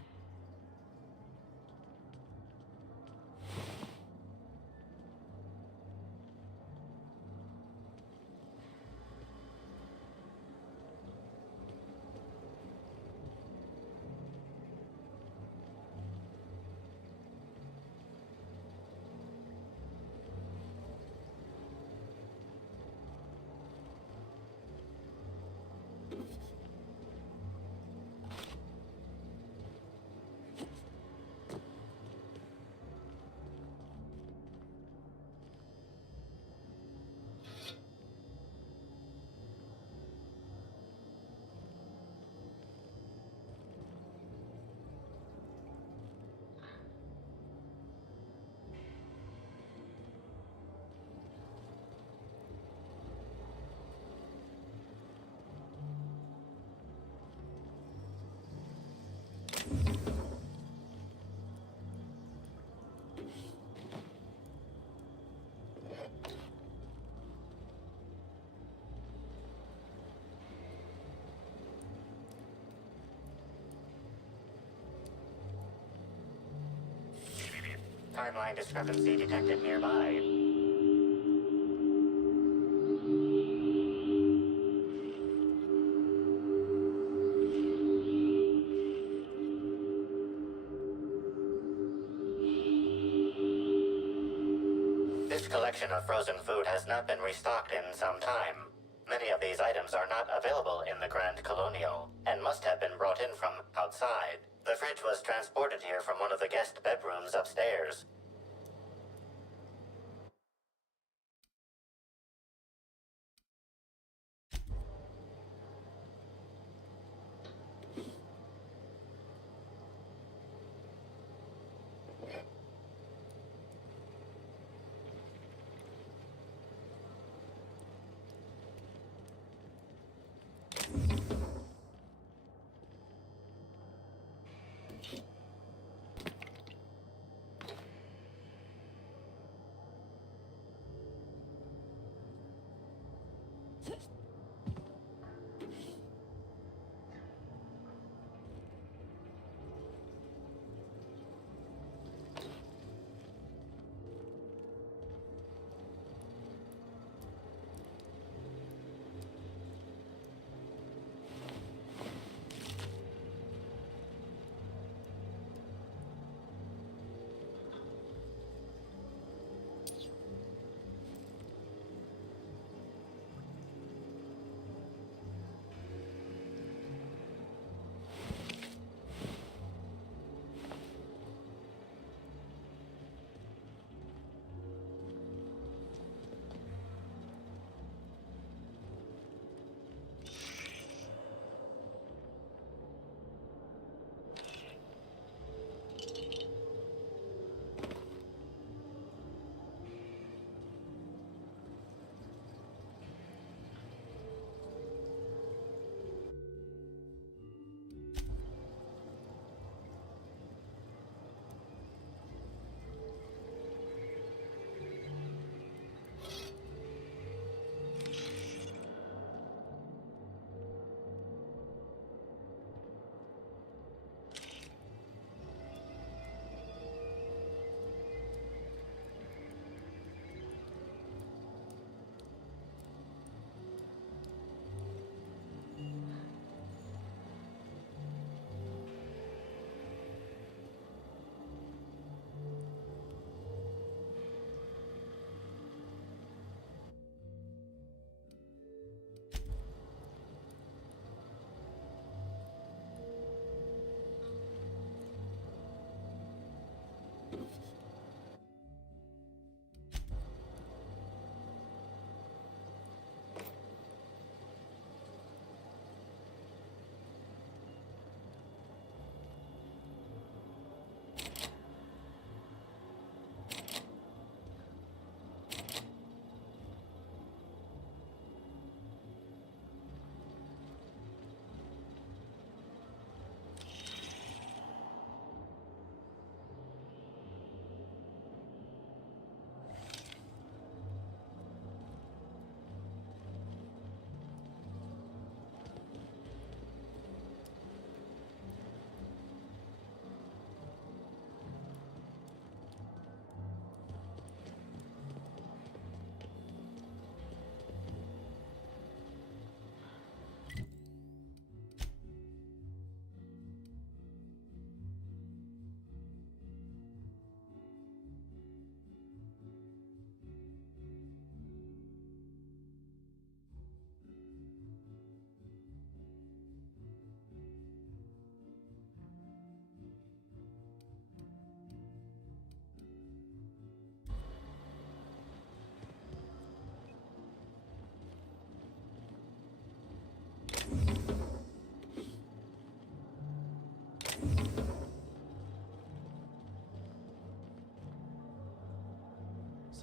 Timeline discrepancy detected nearby. This collection of frozen food has not been restocked in some time. Many of these items are not available in the Grand Colonial, and must have been brought in from outside. The fridge was transported here from one of the guest bedrooms upstairs.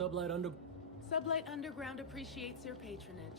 Sublight Sublight Underground appreciates your patronage.